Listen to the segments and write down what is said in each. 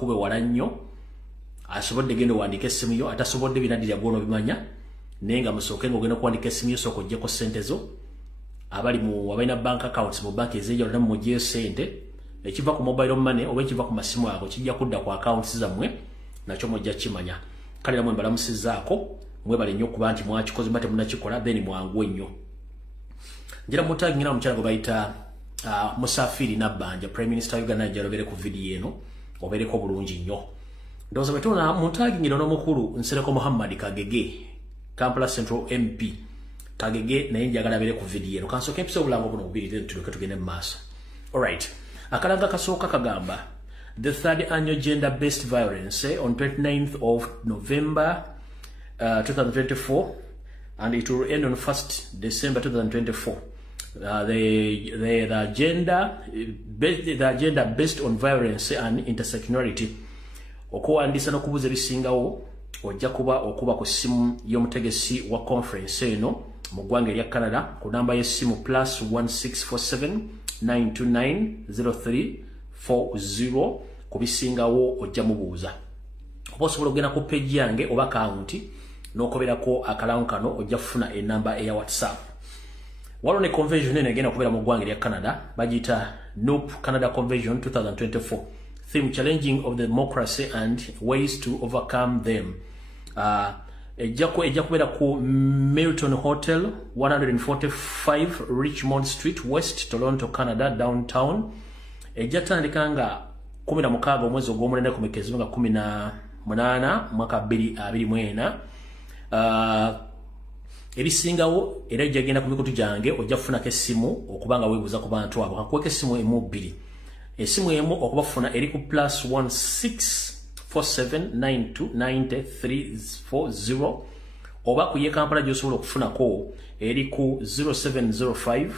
kube wala nnyo asobodde genda wandika essimu yo atasobodde binaddirya gwono bimanya nenga musooke ng'ogenda kuwandika essimu yo sooka oggyeko ssente zo abali mu abalina bank accounts mu bank ez'enjawulo namwe muggyeyo ssente ekiva ku mobile money oba ekiva ku masimu ago kijja kudda ku accounts zammwe nakyo mujja kimanya kale namwe mbalamusizaako mwebale nnyo okuba nti mwakikoze mba temunnakikola then mwangu ennyo njira mutagingira omukyala gwe bayita Musafiri Nabbanja Prime Minister Uganda jalobere ku video eno obereko bulungi nnyo ndowooza bwe tuna mutagingira n'omukulu Nsereko Muhammad Kagege Kampala Central MP Kagege naye njagala abere ku video eno kansooka empisa obulango buno bubiri then tulyoke tugende mu maaso. Alright, akalanga kasooka kagamba the third annual gender-based violence on 29th of November 2024 and it will end on 1st December 2024. The agenda based on violence and intersectionality okuwandisa n'okubuuza ebisingawo ojja okuba ku ssimu y'omutegesi wa conference eno mu ggwanga erya Canada ku namba y'essimu +1647 929 0340 ku bisingawo ojja mubuuza oba osobola okugenda ku page yange oba akawunti n'okoberako akalamu kano ojja kufuna enamba eya WhatsApp. Waliwo ne convention eno egenda okubeera mu ggwanga erya Canada bagiyita NOP Canada Convention 2024 theme challenging of democracy and ways to overcome them. Ejja kubeera ku Milton Hotel 145 Richmond Street West Toronto Canada downtown. Ejja tandika nga 16 omwezi ogw'omulenda ku Mekezi nga 18 mwaka 2024. Ebisingawo era jagenda ku mikutu gyange ojja kufunako essimu okubanga weebuuza ku bantu abo kakuweka essimu emu bbiri essimu emu okubafuna eri ku +16479290340 oba ku ye Kampala gy'osobola okufunako eri ku 0705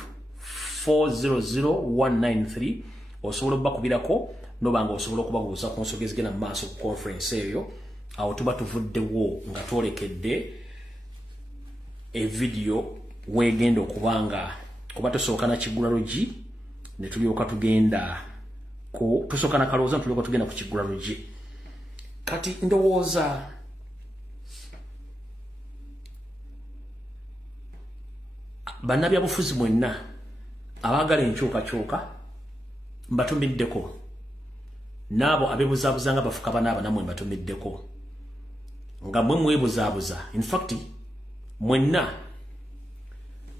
400193 osobola okubakubirako nobanga osobola okubabuuza ku nsonga ezigenda mu maaso ku conference eyo awo tuba tuvuddewo nga twolekedde video wegenda okubanga kuba tusooka na Kigulalugi ne tulyoka tugenda ku tusooka na Kalooza tulyoka tugenda ku Kigulalugi kati ndowooza bannabyabufuzi mwenna abaagala enkyukakyuka mbatumiddeko n'abo abeebuzaabuza nga bafuka banaaba namwe mbatumiddeko nga mwe mwebuzaabuza in fact mwenna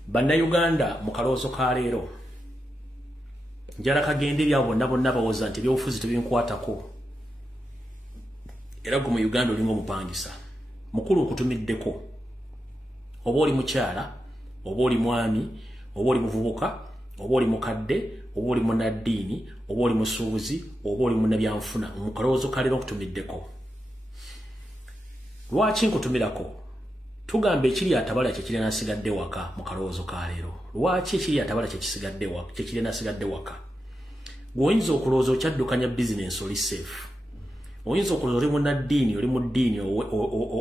bannayuganda mu kaloozo ka leero njala kagende ebyabo bonna bonna bawooza nti ebyobufuzi tebinkwatako era gwe mu Uganda olinga omupangisa mukulu okutumiddeko oba oli mukyala oba oli mwami oba oli muvubuka oba oli mukadde oba oli munnaddiini oba oli musuubuzi oba oli munnabyanfuna mu kaloozo ka leero okutumiddeko. Lwaki nkutumirako? Tugamba ekiri atabala kye kiri nasigadde waka mu kaloozo ka leero. Lwaki ekiri atabala kye kisigadde waka kye kiri nasigadde waka? Oyinza okulowooza okyaddukanya business oli safe. Oyinza okulowooza oli munnaddiini oli mu ddiini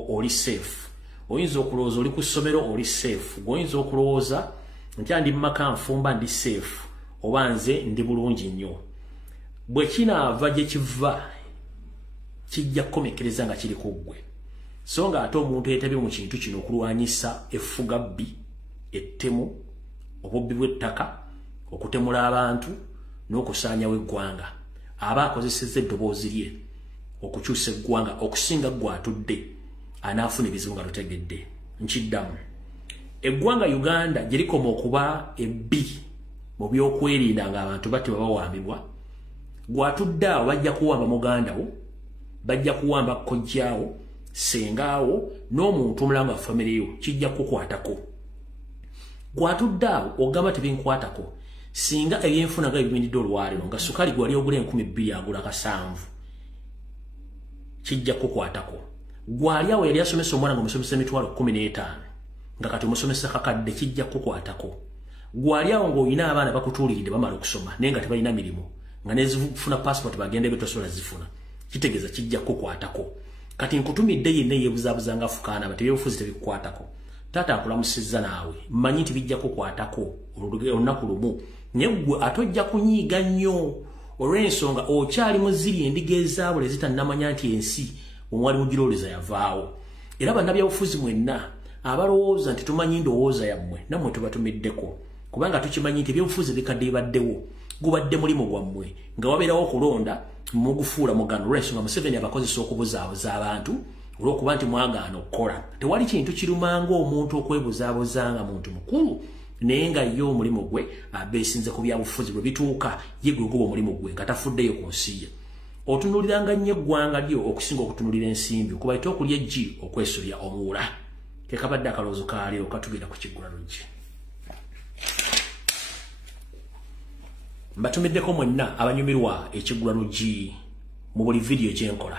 oli safe. Oyinza okulowooza oli ku ssomero oli safe. Oyinza okulowooza nti ndi mumaka nfumba ndi safe oba nze ndi bulungi nnyo. Bwe kinaava gye kiva kijja kukomekereza nga kiri ku ggwe. So nga ate omuntu yeetabye mu kintu kino okulwanyisa effugabbi, ettemu, obubbi bw'ettaka, okutemula abantu n'okusaanyawo eggwanga. Aba akozesezza eddoboozi lye okukyusa eggwanga okusinga ggwe atudde anaafuna ebizibu nga lutegedde. Nkiddamu. Eggwanga Uganda gye likoma okuba ebbi mu byokwerinda ng'abantu bate babawambibwa. Gwatudde awo bajja kuwamba muganda wo, bajja kuwamba kkojjaawo, sengaawo n'omuntu omulanga wa famire yo kijja kukwatako. Gwatudde awo ogamba tebinkwatako singa ebyenfuna nga ebimindidde olwaliro nga sukali gwali ogula 2,200 agula 7 kijja kukwatako. Gwali awo yali asomesa omwana nga omusomesa emitwalo 15 nga kati omusomesa kakadde kijja kukwatako. Gwali awo ng'olina abaana bakutuuliridde bamala okusoma naye nga tebalina mirimu nga nezifuna passport bagende betosobola zifuna kitegeeza kijja kukwatako. Kati nkutumidde yenna yeebuzaabuza nga afukaana bati ebyobufuzi tebikukwatako. Taata akulamusizza naawe mmanyi nti bijja kukwatako olunaku lumu naye ggwe ate ojja kunyiiga nnyo olw'ensonga okyali muziri endiga ezaabwe zitannamanya nti ensi omwali mugirowoleza yavaawo. Era bannabyabufuzi mwenna abalowooza nti tumanyi ndowooza yammwe nammwe tubatumiddeko, kubanga tukimanyi nti ebyobufuzi bikadde bibaddewo, gubadde mulimu gwammwe nga wabeerawo okulonda mugufuula mugano, olw'ensonga Museveni abakozesa okubuzaabuza abantu olw'okuba nti mwagaana okukola. Tewali kintu kirumanga omuntu okwebuzaabuza nga muntu mukulu naye nga ye omulimu gwe abeesinze ku byabufuzi bwe bituuka ye gwe guba omulimu gwe nga tafuddeyo ku nsi ye. Otunuuliranga nnyo eggwanga lyo okusinga okutunuulira ensimbi, okubayita okulya eggi okwesobya omuwula. Ke kabadde akaloozo ka leero katugenda ku kiggula luggi. Mbatumiddeko mwenna abanyumirwa ekiggula luggi mu buli vidiyo gye nkola.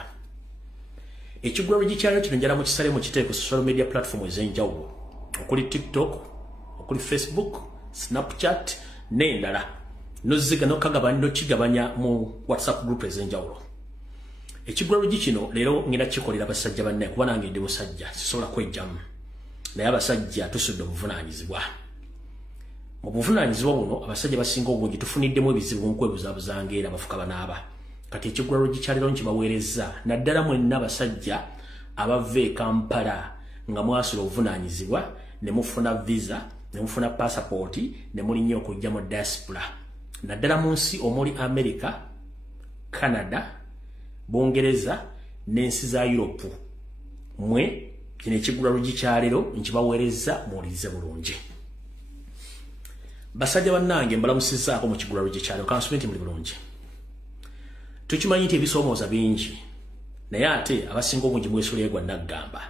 Ekiggula luggi kyalo kino njala mu kisale mu kiteeko ku social media platform ez'enjawulo okuli TikTok, okuli Facebook, Snapchat n'endala. Noziga nokagabanya nokigabanya mu WhatsApp group ez'enjawulo. Ekiggula luggi kino leero ngenda kikolera basajja banne kuba nange ndi musajja sisobola kwejjamu. Naye abasajja tusudde obuvunaanyizibwa. Mu buvunaanyizibwa buno abasajja basinga obungi tufuniddemu ebizibu nkwebuzaabuzanga era bafuka banaaba. Kati ekiggula luggi kya leero nkibaweereza naddala mwenna abasajja abava e Kampala nga mwasula obuvunaanyizibwa ne mufuna visa ne mufuna passaporti ne mulinnyo okujja mu diaspora. Naddala mu nsi omuli America, Canada, Bungereza n'ensi za Europe. Mwe kino ekiggula luggi kya leero nkibaweereza muwulirize bulungi. Basajja bannange mbalamusizaako mu kiggula luggi kya leero kansumenti muli bulungi. Tukimanyi nti ebisoomooza bingi naye ate abasinga obungi mwesuleegwa naggamba.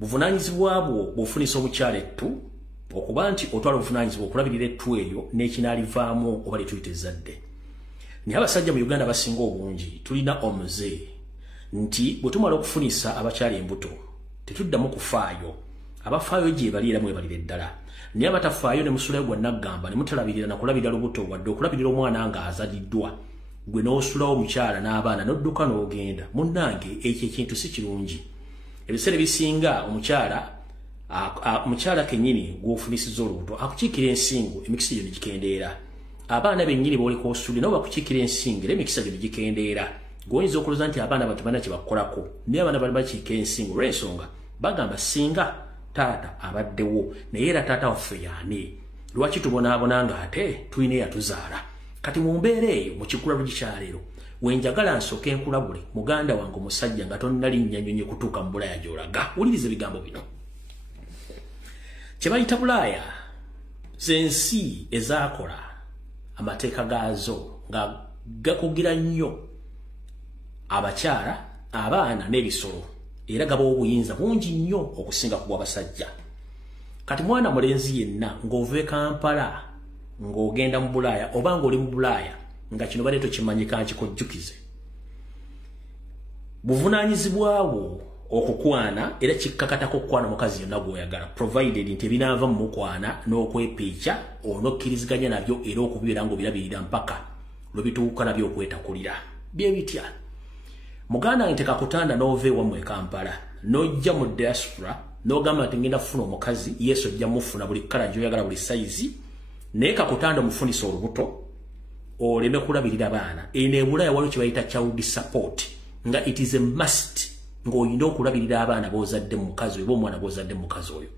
Buvunaanyizibwa bwo bw'ofunisa omukyala ettu okuba nti otwala obuvunaanyizibwa okulabirira ettu eryo n'ekinaalivaamu oba lyetuyita ezzadde. Naye abasajja mu Uganda basinga obungi tulina omuze nti bwe tumala okufunisa abakyala embuto tetuddamu kufaayo. Abafaayo gye baliiramu ebalira eddala. Naye abatafaayo ne musuleegwa naggamba ne mutalabirira na kulabirira lubuto wadde okulabirira omwana nga azaliddwa. Gwe n'osulawo omukyala n'abaana n'odduka n'ogenda. Munnange ekyo ekintu si kirungi. Ebiseera bisinga omukyala kennyini gw'ofunisiza olubuto akukiikira ensingo emikisa gyo ne gikendeera. Abaana bennyini b'oleka osudde nabo bakukiikira ensingo era emikisa gyo ne gikendeera. Gwoyinza okulooza nti abaana bano tebalina kye bakolako naye abaana bali bakiika ensingo olw'ensonga bagamba singa taata abaddewo naye era taata waffe y'ani. Lwaki tubonaabona nga ate tulina eyatuzaala? Kati mu mbeera eyo mu kiggula luggi kya leero wenjagala nsooke nkulabule muganda wange omusajja nga tonnalinnya nnyonyi kutuuka mu Bulaaya gy'olaga. Wuliriza ebigambo bino. Kye bayita Bulaaya z'ensi ezaakola amateeka gaazo nga gakugira nnyo abakyala, abaana n'ebisolo era gaba obuyinza bungi nnyo okusinga ku bw'abasajja. Kati mwana mulenzi yenna ng'ova e Kampala ng'ogenda mu Bulaaya oba ng'oli mu Bulaaya nga kino baleeto kimanyika nkikojjukize. Buvunaanyizibwa bwo okukwana era kikkakatako okukwana mukazi yonna gw'oyagala provided nti ebinaava mu mukwana n'okwepiica onokkiriziganya nabyo era okubibeera ng'obirabirira mpaka lwe bituuka nabyo okwetakulira. Bye bitya muganda wange tekakutanda n'ova ewammwe e Kampala n'ojja mu diaspora n'ogamba nti ngenda kufuna omukazi Yesu ojja mufuna buli kkala gy'oyagala buli sayizi naye kakutanda omufunisa olubuto oleme kulabirira abaana. Eno e Bulaaya waliwo kye bayita child support nga it is a must ng'oyinza okulabirira abaana b'ozadde mu mukazi oyo oba omwana b'ozadde mu mukazi oyo.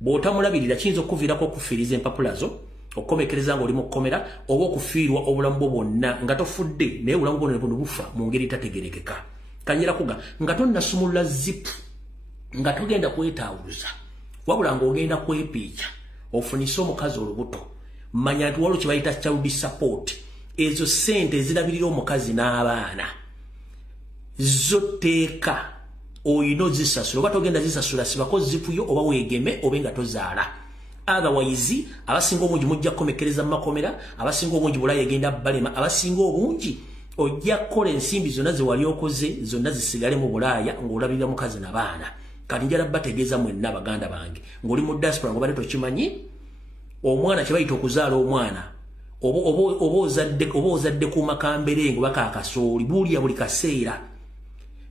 Bw'otamulabirira kiyinza okuviirako okufiiriza empapula zo okukomekereza ng'oli mu kkomera oba okufiirwa obulamu bwo bwonna nga tofudde naye obulamu bwo buno bufa mu ngeri etategerekeka. Kanyera kuga nga tonnasumulula zipu nga togenda kwetaawuluza wabula ng'ogenda kwepiica ofunise omukazi olubuto. Manya nti waliwo kye bayita child support. Ezo ssente ezirabirira omukazi n'abaana zo tteeka oyina ozisasula oba togenda zisasula sibako zipuyo oba weegeme obe nga tozaala. Otherwise abasinga obungi mujja kukomekereza mu makomera, abasinga obungi Bulaaya egenda balema, abasinga obungi ojja kukola ensimbi zonna ze wali okoze zonna zisigale mu Bulaaya ng'olabirira mukazi n'abaana. Kati njala bategeeza mwenna baganda bange ng'oli mu diaspora ng'obadde tokimanyi omwana kye bayita okuzaala omwana oba ozadde ku makamberengo baka akasooli buulya buli kaseera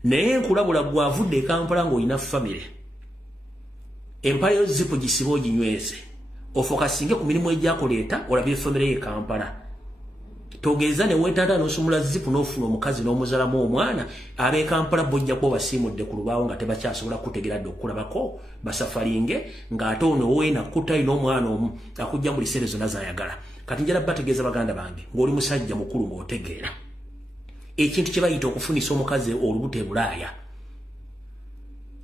naye nkulabula gwavudde e Kampala ng'olina famire empale yo zipu gisiba oginyweze ofokasinge ku mirimu egyakuleeta olabire famire ye Kampala togeza ne wetata n'osumula zipu n'ofuna omukazi n'omuzalamu omwana abe Kampala bojja kuba basimudde ku lubaawo nga tebakyasobola kutegeradde okulabako basafalinge ng'ate ono weena kutayi n'omwana omu akujja mu biseera zonna z'ayagala. Kati njala bategeeza baganda bange ng'oli musajja mukulu ng'otegeera ekintu kye bayita okufunisa omukazi olubuto e Bulaaya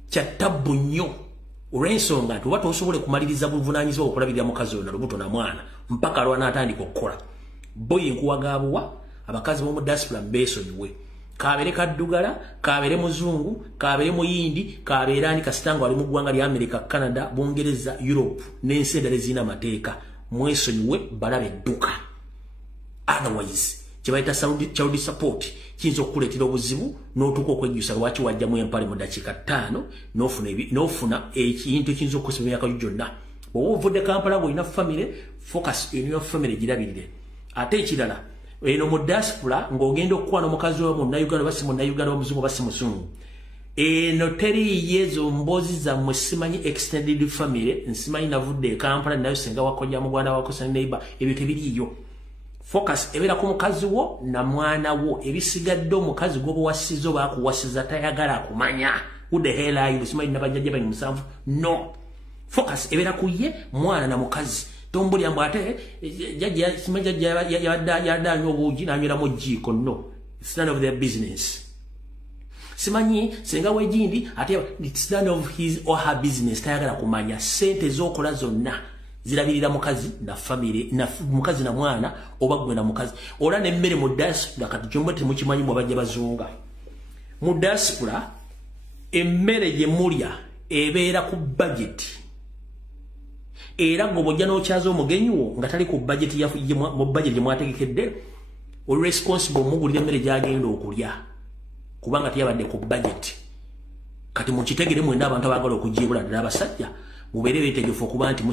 kya ttabbu nnyo olw'ensonga nti oba tosobole kumaliriza buvunaanyizibwa okulabirira mukazi oyo na lubuto na mwana mpaka lw'anaatandika okukola. Boyi nkuwagaabuwa abakazi b'omu diaspora beesonyiwe. Kabeere kaddugala, kabeere muzungu, kabeere muyindi, kabeere ani kasitanga wali mu ggwanga lya America, Canada, Bungereza, Europe n'ensi endala ezirina amateeka. Mwesonyiwe balabe edduka. Otherwise kye bayita child support kiyinza okukuleetera obuzibu n'otuuka okwejjusa lwaki wajjamu empale mu dakiika 5 n'ofuna ekintu ekiyinza okukosa emyaka gyonna. Bw'oba ovudde Kampala ng'olina family, focus in your family girabirire. Ate ekirala eno mu diaspora ng'ogenda okukwana omukazi wa munnayuganda basi munnayuganda wamuzungu basi muzungu eno teriiyo ezo mboozi zammwe simanyi extended family nsimanyi navudde e Kampala nayo senga wakojja mugwanda wako sene neighbor ebyo tebiriiyo. Focus ebeera ku mukazi wo na mwana wo ebisigadde omukazi gw'obuwasiza oba akuwasiza tayagala akumanya who the hell are you simanyi nabajjajja bali musanvu no. Focus ebeera ku ye mwana na mukazi. Tombuli ambate jajja simaja yadda nyobuji na nywera mu jiko no. It's none of their business. Simanyi senga wejindi ate it's none of his or her business tayagala kumanya sente zokola zonna zirabirira mukazi na family na mukazi na mwana oba gwe na mukazi ola ne mmere mu diaspora kati jombote mukimanyi mu bajja bazunga mu diaspora emmere gye mulya ebeera ku budget era ng'obojja n'okyaza omugenyi wo nga tali ku budget mu budget gye mwategekedde oli responsible omugulira emmere gy'agenda okulya kubanga teyabadde ku budget. Kati mukitegere mwenda abantu abaagala okujiibula ddala abasajja mubeere beetegefu okuba nti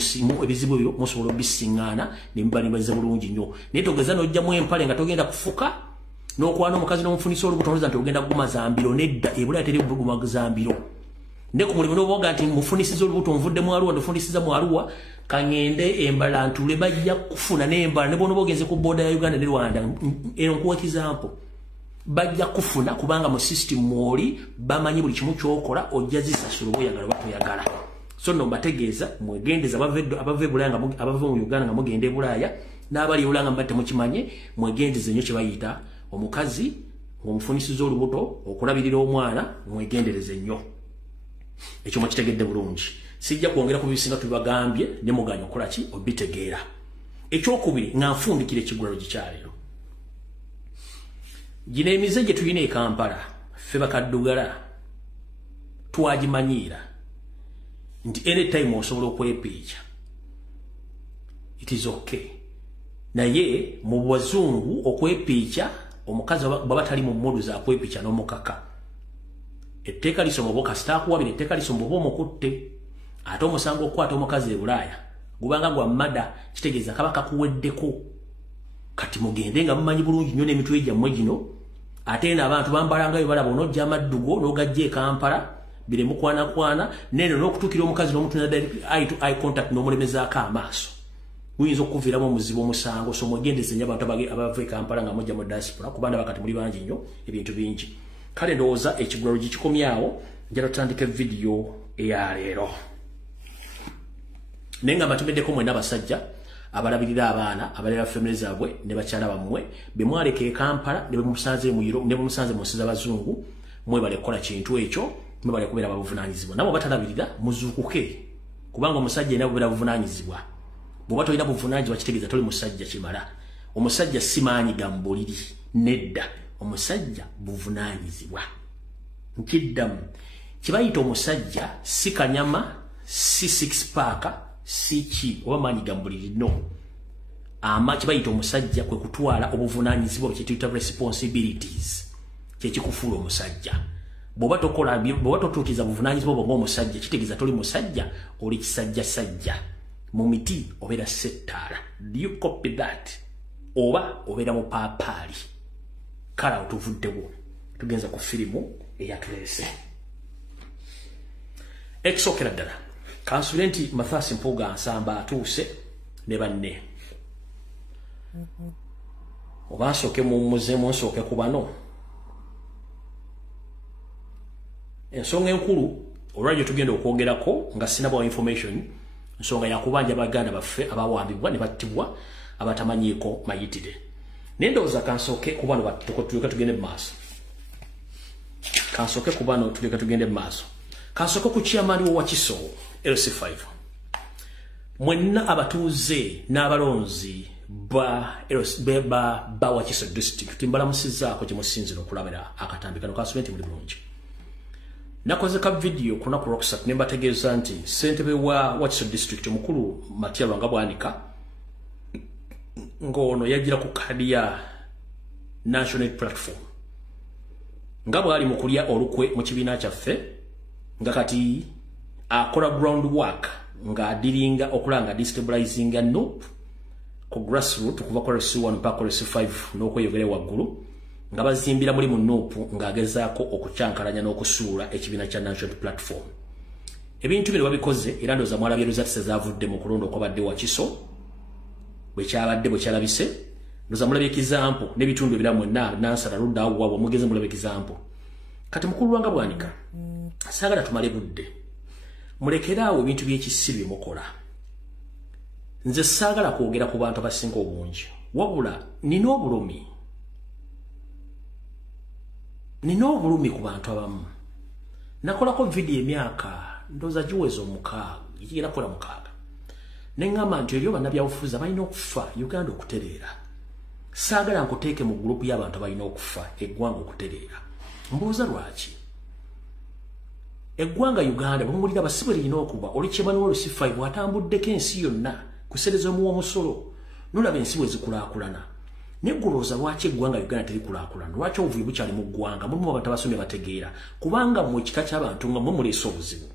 ebizibu ebyo musobola obisiŋŋaana ne mubalibaliza bulungi nnyo. Naye togeza n'ojjamu empale nga togenda kufuka n'okwana omukazi n'omufunisa olubuto nti ogenda kuguma zambiro nedda ebula teri buguma zambiro. Ne ku mulimu n'oboga nti mufunisiza olubuto nvudde mu Arua ndofunisiza mu Arua kangende embala ntule bajja kufuna n'embala ne bono bogenze ku boda ya Uganda ne Rwanda eno nkuwa example bajja kufuna kubanga mu system mwoli bamanyi buli kimu kyokola ojja zisasula oyagala batoyagala. So no mbategeeza mwegendeza abave Bulaaya abave mu Uganda nga mugende e Bulaaya n'abali Bulaaya mbatte mukimanye mwegendeze nnyo kye bayita omukazi ng'omufunisiza olubuto okulabirira omwana mwegendereze nnyo. Ekyo mukitegedde bulungi. Sijja kwongera ku bisinga tubagambye ne muganya okola ki obitegeera. Ekyokubiri nga nfundikira ekigulalo gikyaleero. Gino emize gye tulina e Kampala ffe bakaddugala twagimanyiira nti anytime osobola okwepiica it is okay. Naye mu bazungu okwepiica omukazi baba tali mu modu za kwepiica n'omukaka etteeka lisoma oba kasita akuwabira etteeka lisoma oba omukutte ate omusango okukwata omukazi e Bulaaya gubanga gwa mmada kitegeeza kaba kakuweddeko. Kati mugende nga mumanyi bulungi nnyo n'emitwe gyammwe gino ate n'abantu bambalanga balaba onojja amaddugo n'ogajja e Kampala bire mukwana neno n'okutuukira omukazi n'omutunira eye to eye contact n'omulemezaako amaaso guyinza okuviiramu omuzibu omusango. So mwegendeze nnyo abantu abava e Kampala nga mujja mu diaspora kubanga bakati muli bangi nnyo ebintu bingi. Kale ndowooza ekigulalo gikikomyawo njala tutandika vidiyo eya leero. Naye nga mbatumiddeko mwena abasajja abalabirira abaana abalera family zaabwe ne bakyala bammwe be mwaleka e Kampala ne bemusanze mu Europe ne bemusanze mu nsi z'abazungu mwebale kukola kintu ekyo mwebale kubeera babuvunaanyizibwa. Nabo batalabirira muzuukuke kubanga omusajja yenna bubeera buvunaanyizibwa. Bw'oba tolina buvunaanyizibwa kitegeeza toli musajja kimala. Omusajja si maanyi ga mu buliri nedda. Omusajja buvunaanyizibwa. Nkiddamu kibayita omusajja si kanyama si six pack si ki oba maanyi ga mu buliri no. Kibayita omusajja kwe kutwala obuvunaanyizibwa kyetuyita responsibilities kyekikufuula omusajja. Bw'oba totuukiza buvunaanyizibwa bwo ng'omusajja kitegeeza toli musajja oli kisajjasajja. Mu miti obeera settaala. Do you copy that? Oba obeera mupaapaali. Kala otuvuddewo tugenza ku firimu eyatuleese. Ekisookera ddala kansubire nti Mathias Mpuga Nsamba atuuse ne banne. oba nsooke mumuzeemu nsooke ku bano. Ensonga enkulu olwalyo tugenda okwogerako nga sinaba information nsonga yakubanja baganda baffe abawambibwa ne battibwa abatamanyiiko mayitire. Nendowooza kansooke ku bano tuleka tugende mu maaso. Kansooke ku bano tuleka tugende mu maaso. Kansooke ku chairman wa Wakiso LC5. Mwenna abatuuze n'abalonzi ba Wakiso district mbalamusizaako gye musinzira okulabira akatambi kano kasubenti muli bulungi. Nakoze ka video kuna ku Rocksat ne mbategeeza nti ssentebe wa Wakiso district omukulu Matiya Lwanga bwanika ngono yagira ku kadi ya national platform nga bwali mu kulya olukwe mu kibiina kyaffe nga kati akola ground work nga adiringa okulanga destabilizing NUP ku grassroots kuva ku RC1 mpaka RC5 n'okweyogera waggulu nga bazimbira muri mu NUP nga agezaako okucyankalanya n'okusuula ekibiina kya national platform. Ebintu bino babikoze era ndooza mwalabye results zavudde mu kulonda okwabadde Wakiso bwe kyalabise ndooza mulabye example n'ebitundu ebiramu nansala ludda awo wabwe mugeze mulabye example. Kati mukulu Lwanga bwanika saagala tumale budde mulekeraawo ebintu by'ekisiru byemukola. Nze saagala kwogera ku bantu abasinga obungi wabula nina obulumi ku bantu abamu. Nakolako video emyaka ndooza giweza 6 igenda kola 6 neŋŋamba nti eriyo bannabyabufuzi balina okufa Uganda okutereera. Saagala nkuteeke mu gurupu y'abantu balina okufa eggwanga okutereera. Mbuuza lwaki eggwanga Uganda bwemulira basibe lirina okuba oli kyemani w'olusifa bw'atambuddeko ensi yonna kusereza omuwa omusolo nolaba ensi bwe zikulaakulana. Negulooza lwaki eggwanga Uganda terikulaakulana, lwaki obuvuyo bukyali mu ggwanga mulimu abantu abasomye bategeera kubanga mmwe ekika ky'abantu nga mmwe muleese obuzibu.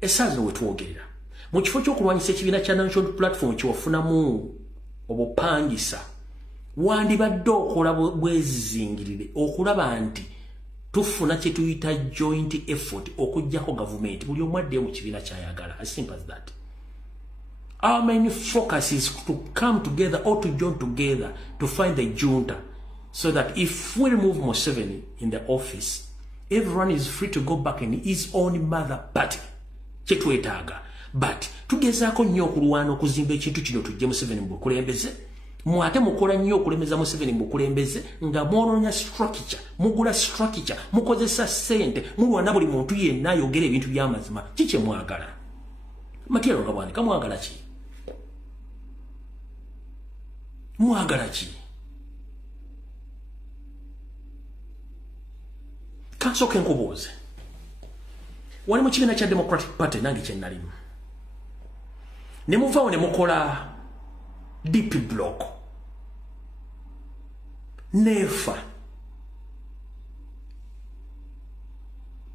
Essaawa zino we twogerera mu kifo ky'okulwanyisa ekibiina kya national platform kyewafunamu obupangisa wandibadde okola bwezizingirire okulaba nti tufuna kye tuyita joint effort okuggyako gavumenti buli omu addeyo mu kibiina kyayagala. As simple as that. Our main focus is to come together or to join together to find the junta so that if we remove Museveni in the office, everyone is free to go back in his own mother party. Kyetwetaaga. But tugezaako nnyo okulwana okuzimba ekintu kino tujje Museveni mu bukulembeze. Mwate mukola nnyo okulemeza Museveni mu bukulembeze nga mwononya structure, mugula structure, mukozesa ssente, mulwana buli muntu yenna ayogera ebintu by'amazima. Kiki mwagala? Matiya Lwanga bwanika mwagala ki? Mwagala ki? Kansooke nkubuuze. Wali mu kibiina kya Democratic Party nange kye nalimu. Ne muvaawo ne mukola DP block. Nefa.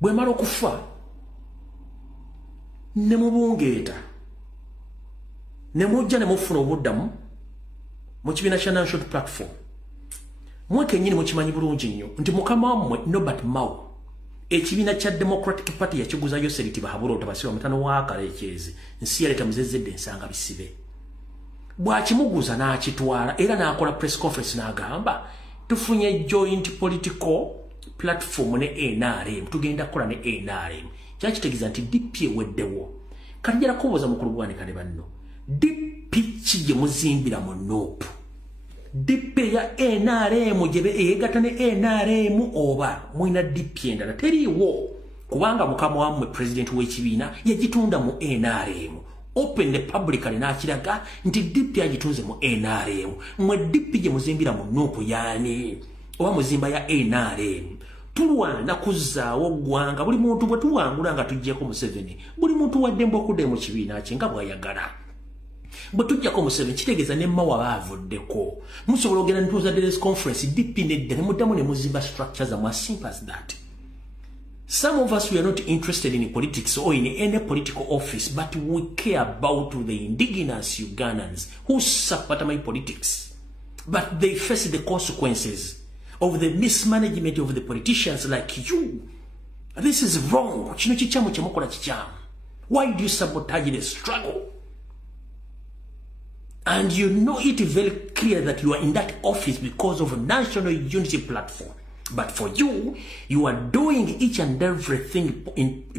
Bwe mala okufa ne mubungeeta. Ne mujja ne mufuna obuddamu mu kibiina kya national platform. Mwe kennyini mukimanyi bulungi nnyo nti mukama wammwe Norbert Mao ekibiina kya Democratic Party yakiguzayo Seriti Bahabura otabasiba mutano wa Kalekyezi nsi yaleta muzezedde ensanga bisibe. Bwakimuguza n'akitwala era n'akola press conference n'agamba tufunye joint political platform ne NRM tugenda kukola ne NRM. Kyakitegeeza nti DP eweddewo. Kati njala kubuuza mukulu bwanika ne banno. DP ki gye muzimbira mu NUP? DP ya NRM gye eyegatta ne NRM oba mwina DP endala teriiwo kubanga mukama wammwe president w'ekibiina yagitunda mu NRM. Open the publicly n'akiraga nti DP agitunze mu NRM. Mwe DP gye muzimbira mu NUP yaani oba muzimba ya NRM. Tulwana kuzzaawo ggwanga buli muntu bwe tuwangula nga tuggyeko Museveni buli muntu waddembe okudda mu kibiina kye nga bw'ayagala. Bwe tuggyako Museveni kitegeeza ne mmawa baavuddeko. Musobola ogenda ntuuza Daily Conference DP nedda ne muddamu ne muzimba structure zammwe as simple as that. Some of us, we are not interested in politics or in any political office, but we care about the indigenous Ugandans who support my politics. But they face the consequences of the mismanagement of the politicians like you. This is wrong. Why do you sabotage the struggle? And you know it very clear that you are in that office because of a national unity platform. But for you, you are doing each and everything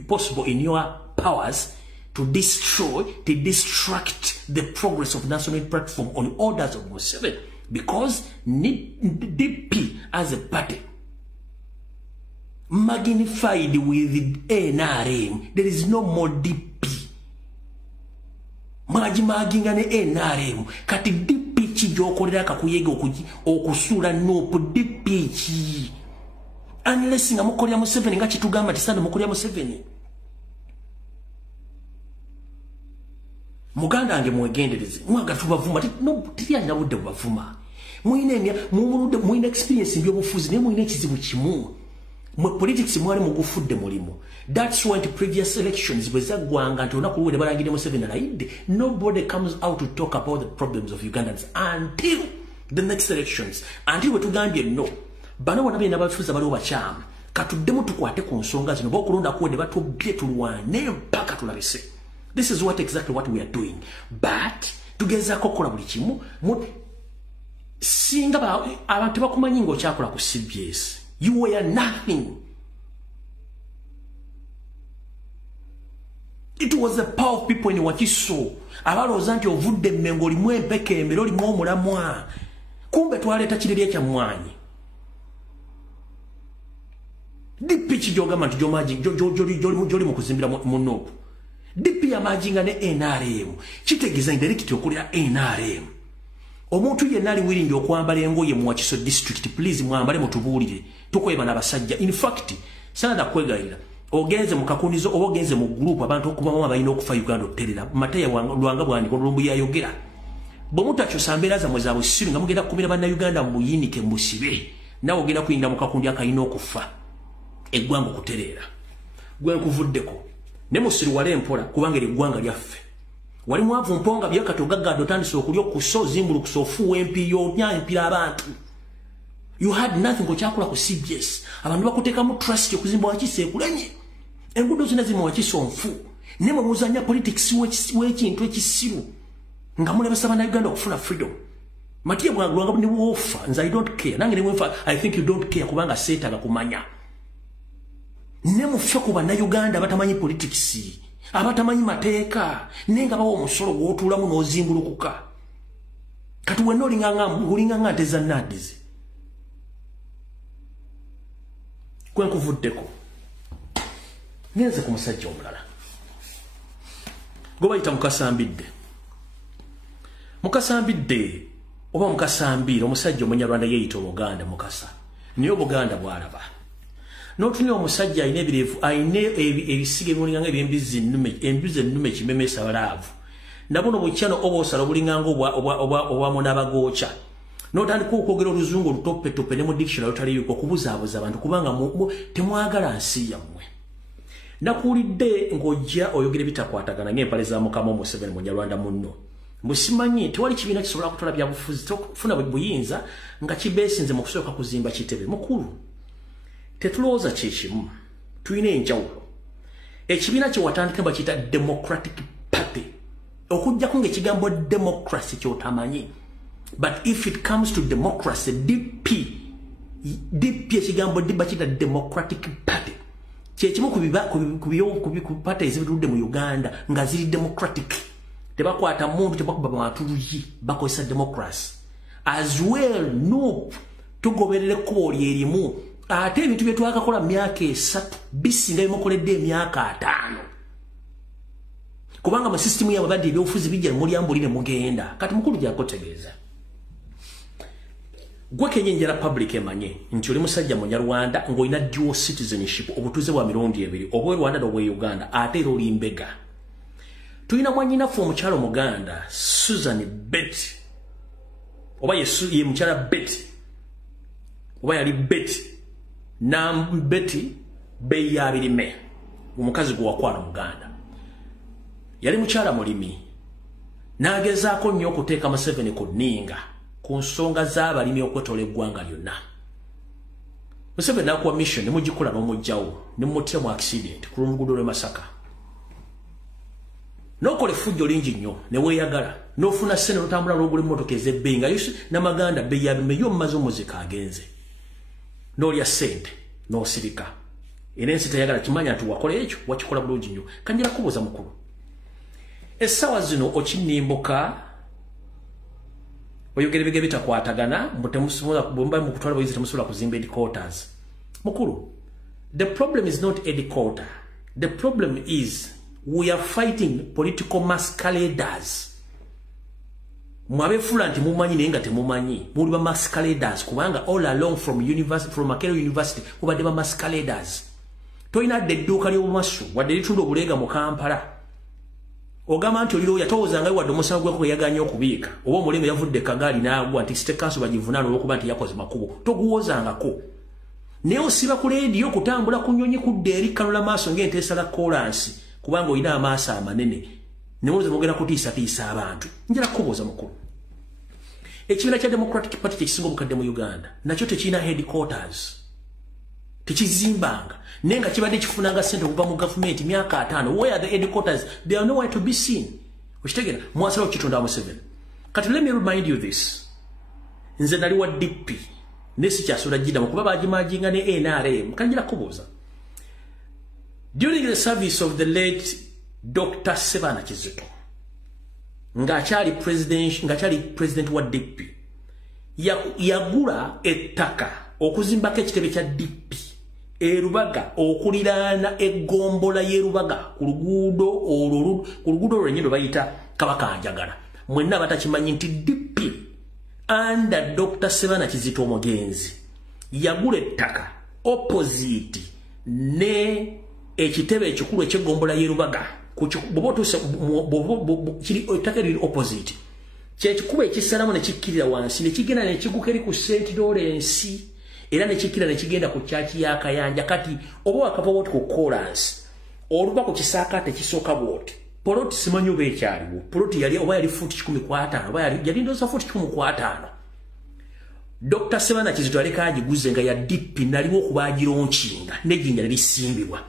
possible in your powers to destroy, to distract the progress of national platform on orders of Museveni. Because DP as a party, magnified with NRM, there is no more DP. Majimaginga ne NRM kati DP chijokolera kakuyega okusula nopo DP chi unless nga mukolya Museveni nga kitugamba tisana mukolya Museveni muganda ange mwegendereze mwaga tubavuma no tiyanya budde bavuma muine experience mbyobufuzi ne muine kizibu kimu mu politics mwali mugufudde mulimo. That's why the previous elections bezagwanga ntona kuwede barangire Museveni raide. Nobody comes out to talk about the problems of Ugandans until the next elections. Until we tugambye no. Bano wanabe nabafuza bali obachama. Katuddemu tukwate ku nsonga zino bokulonda kuwede batobye tulwane mpaka tulabise. This is exactly what we are doing. But tugeza kokola buli kimu singa abantu bakumanyi ngo kyakola ku CBS. You were nothing. It was the power of people in Wakiso. Abalozanti ovudde mmengo limwe mpeke emero limwe omulamwa. Kumbe twaleta kireri ekya mwanyi. Dipi kijogama ntijomaji joli mu kuzimbira munopo. Dipi ya majinga ne NRM. Kitegeza indirekiti okulira NRM. Omuntu yenali willing okwambala engoye mu Wakiso district, please mwambale mutubuulire. Tukweba n'abasajja. In fact, sana kwegayira. Ogenze mu kakunizo ogenze mu group abantu okubamu abayina okufa Uganda oterera. Mateya lwanga bwandi ko Lumbuye ayogera. Bomutakyusa mbeera za mwezi abusiru nga mugenda kumira banna Uganda muyinike musibe. Nawe ogenda kuyinda mu kakundi akayina okufa. Eggwanga okuterera. Gwe nkuvuddeko. Ne musiru wale mpola kubanga eggwanga lyaffe. Wali mwavu mponga byakatogagga otandise okulyo kuso zimbulu kusofu MPO nyampira abantu. You had nothing ko kyakula ku CBS. Abantu bakuteka mu trust okuzimba wakise kulenye. Engudo zina zimu wakiso nfu. Nemo muzanya politics wekintu ekisiru. Nga mule basaba na Uganda okufuna freedom. Matiye bwagulwanga ni wofa. Nza I don't care. Nange ne mwefa I think you don't care kubanga seta gakumanya. Nemo fyoku bana Uganda batamanyi politics. Abatamanyi mateeka. Nenga bawo omusolo gwotulamu n'ozimbulukuka. Kati wenno olinganga nteza nadizi. Kwe nkuvuddeko. Ngenze ku musajja omulala. Go bayita Mukasambidde. Mukasambidde oba Mukasambira omusajja Omunyarwanda yeeyita Omuganda Mukasa. Niyo Buganda bwalaba. N'otunya omusajja ayina ebirevu ayina ebisige by'olinganga eby'embizi ennume kimemesa balaavu. Nabuno bukyano oba osala obulinganga obwamu n'abagooca. N'otandika okwogera oluzungu olutoppetoppe ne mu dictionary otaliyuko okubuzaabuza abantu kubanga temwagala nsi yammwe. Nakuulidde ng'ojja oyogera bitakwatagana ng'empale za Mukama Museveni Munyarwanda munno. Musimanyi tewali kibiina kisobola kutola byabufuzi tokufuna buyinza nga kibeesinze mu kusooka kuzimba kitebe mukulu. Tetulowooza kyekimu. Tuyina enjawulo. Ekibiina kye watandika bakiyita Democratic Party. Okujjako ng'ekigambo democracy kyotamanyi. But if it comes to democracy, DP ekigambo bakiyita Democratic Party. Kyekimu ku party ezibitudde mu Uganda nga ziri democratic. Tebakwata muntu tebakuba matuluyi bakozesa democracy. As well, no tugoberere ekkubo lyerimu. Ate ebintu bye twakakola myaka 3 bisinga bimukoledde emyaka 5. Kubanga mu system yaabwe badde ebyobufuzi bijja mulyambulire mugenda. Kati mukulu gyakotegeeza. Gwe kenyenjera public emanye nti oli musajja Munyarwanda ng'olina dual citizenship obutuze bwa mirundi ebiri obwe Rwanda n'obwe Uganda ate era oli mbega. Tulina mwanyinafu omukyalo Muganda Susan Betty oba ye mukyala Betty oba yali Betty nam Betty Bey Abirime omukazi gwe wakwala Muganda yali mukyala mulimi n'agezaako nnyo okuteeka Museveni ku nninga ku nsonga z'abalimi okwetola eggwanga lyonna. Museveni n'akuwa mission ne mugikola n'omugjawo ne mutya mu accident ku luguudo lw'e Masaka. N'okola effujjo lingi nnyo ne weeyagala. nofuna sene otambula logule motoka ezebbenga namaganda bei yabimeyo mmazo muzika agenze n'olya sente n'osirika era ensi teyagala kimanya nti wakola ekyo wakikola bulungi nnyo kanjira kubuuza mukulu essaawa zino okinimbuka oyogera ebige bitakwatagana bwemba mukutwala bayizi temusobola kuzimba headquarters mukulu the problem is not headquarter the problem is we are fighting political masqueraders mwabefula nti mumanyi naye nga temumanyi muli ba masqueraders kubanga all along from Makerere University mubadde ba masqueraders toyina dde edduuka ly'obumasu wadde litunda obuleega mu Kampala ogamba nti oliro yatowooza nga wadde omusango gweko yaganye okubiika oba omulembe yavudde kagaali n'agwa nti State Council bagivunaana olw'okuba nti yakoze makubo toguwoozangako naye osiba ku leediyo kutambula ku nnyonyi kudda eri kanula maaso ng'ente esala koolansi kubanga olina amaaso amanene ne mulowooza mugenda kutiisatiisa abantu njala kukubuuza mukulu ekibiina kya Democratic Party kyekisinga obukadde mu Uganda nakyo tekirina headquarters tekizimbanga naye nga kibadde kifunanga ssente okuva mu gavumenti myaka 5 where are the headquarters they are nowhere to be seen okitegeera mwasalawo kitonda wa Museveni kati let me remind you this nze nali wa DP nesi kyasula jiddamu kuba bagimajinga ne NRM kanjira kubuuza during the service of the late Dr. Sebana Kizito ngachali president wa DP yagula ettaka okuzimbako ekitebe kya DP erubaga okuliraana egombola y'erubaga ku luguudo olwenyendo bayita Kabakanjagala mwenna batakimanyi nti DP under Dr. Sebana Kizito omugenzi yagula ettaka opposite ne ekitebe ekikulu ekyegombola y'erubaga kiri ettaka eriri opposite kyekikuba ekisalamu ne kikkirira wansi ne kigenda ne kiguka eri ku St. Lawrence era ne kikkira ne kigenda ku chachi ya Kayanja kati oba wakava woti ku Collins oluba ku kisaakaate kisooka bwoti poloti simanyi oba ekyaliwo poloti yali oba yali futi 15 oba yali ndoza futi 15 Dr. Sebana Kizito aleka agiguze nga ya DP naliwo okubagironkinga nejinja lisimbibwa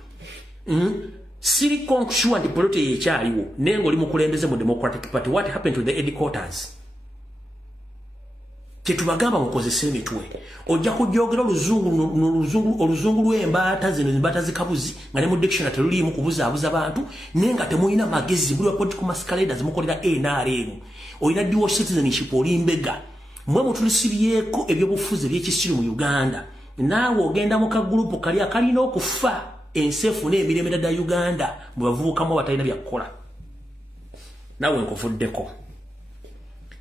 siri konkushuwa nti poloti yekyaliwo nengo oli mukulembeze mu Democratic Party what happened to the headquarters kyetubagamba mukozese emitwe ojja kujogera oluzungu lw'embaata zino embaata zikabuzi nga ne mu dictionary teruliimu kubuzaabuza abantu naye nga temulina magezi buli wa political masqueraders mukolera NRM olina dual citizenship oli mbega mwe mutulisibyeeko ebyobufuzi eby'ekisiru mu Uganda naawe ogenda mu kagulupu kali akalina okufa ensefu n'emirembe da Uganda mu bavubukamu batalina byakukola naawe nkuvuddeko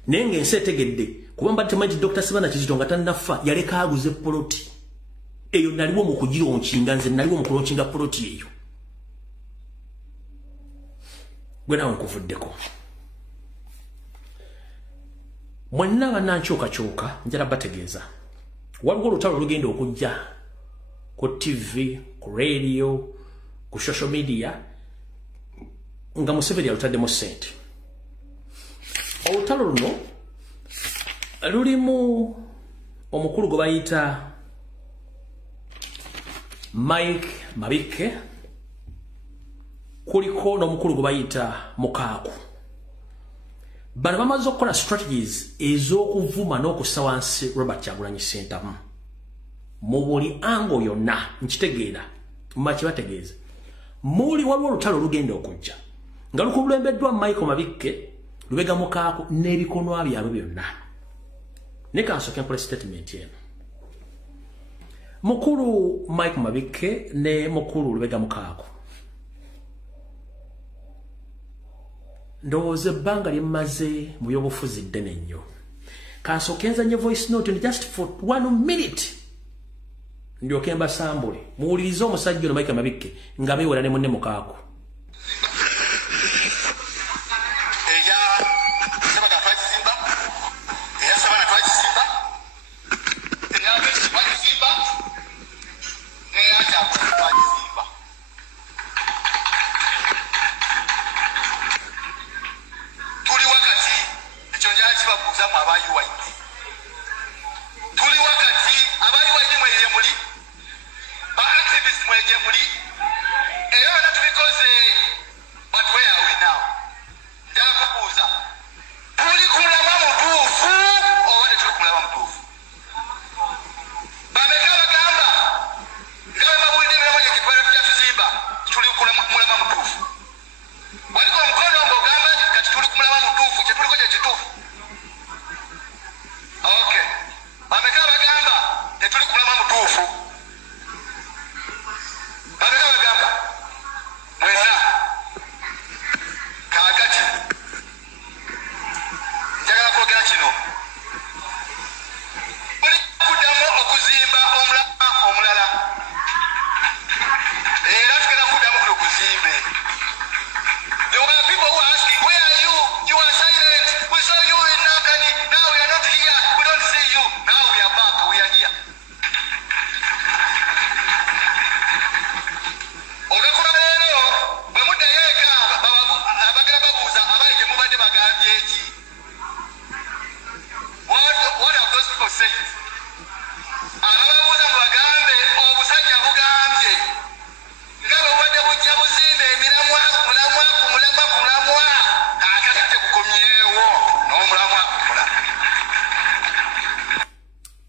naye ng'ensi etegedde kubamba temanyi Dr. Sebana Kizito nga tannafa yaleka aguze poloti eyo naliwo mu kugironkinga nze naliwo mu kuronkinga poloti eyo gwe naawe nkuvuddeko mwenna bannankyukakyuka njala bategeeza waliwo olutalo lugenda okujja ku TV ku radio ku social media nga Museveni alutaddemu ssente olutalo luno lulimu omukulu gwe bayita Mike Mabike kuliko n'omukulu gwe bayita Mukaaku bano bamaze okukola strategies ez'okuvuma n'okussa wansi Robert Kyagulanyi Ssentamu mu buli ango yonna nkitegeera maki bategeeza muli waliwo olutalo lugenda okujja nga lukulembeddwa Michael Mabike Lubega Mukaaku n'ebikonwa byabwe byonna ne kansoke nkole statement eno mukulu Mike Mabike ne mukulu Lubega Mukaaku ndowooza ebbanga lyemmaze mu byobufuzi ddene nnyo kansoke nzanye voice note just for 1 minute ndyoke mbasambule muwulirize omusajja ono Mike Mabike nga beewera ne munne Mukaaku Era tubikoze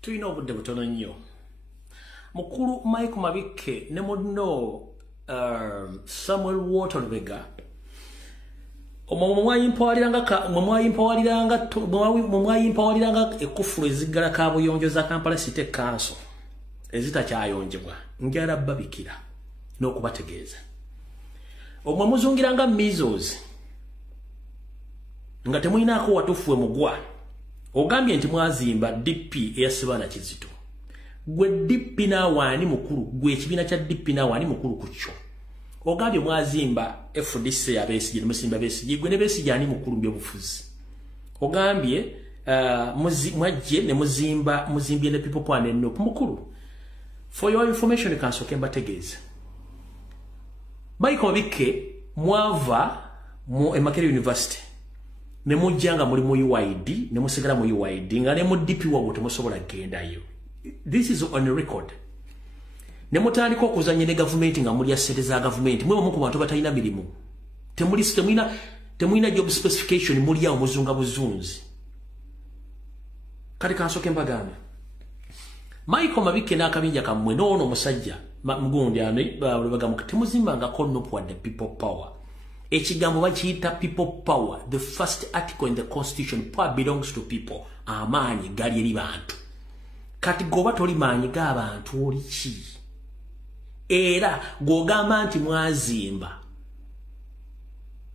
Tuyina obudde butono nnyo. Mukulu Mike Mabike ne munno Samuel Watervega mwayimpawaliranga ekufulu eziggala kabuyonjo za Kampala City Council ezitakyayonjebwa njala babikira n'okubategeeza omwe muzungiranga measles nga temuyinaako watufuwe mugwa ogambye nti mwazimba DP eyasibana Kizito gwe DP n'awaani mukulu gwe ekibiina kya DP n'awaani mukulu ku kyo ogambye mwazimba FDC abesigye ne musimba besigye gwe ne besigye ani mukulu by'obufuzi ogambye mwajje ne muzimbye ne people plan eno mukulu. For your information kansoke mbategeeza Mike Mabike mwava mu Emakere University ne mujjanga muri mu UID ne musigala mu UID nga ne mu DP wago temusobola gendayo. This is on record. Ne mutandika okuzanya ne government nga muri assete za government mwe muko bantu batalina mirimu temulina job specification muri ya muzunga buzunzi kati kansoke mbagambe Mike Mabike n'akabinja kamwe n'ono musajja mgundi ani bagamu temuzimbanga konopu the people power. Ekigambo bakiyita people power. The first article in the constitution, power belongs to people. Amaanyi gali eri bantu. Kati goba toli maanyi ga bantu oli ki? Era gogamba nti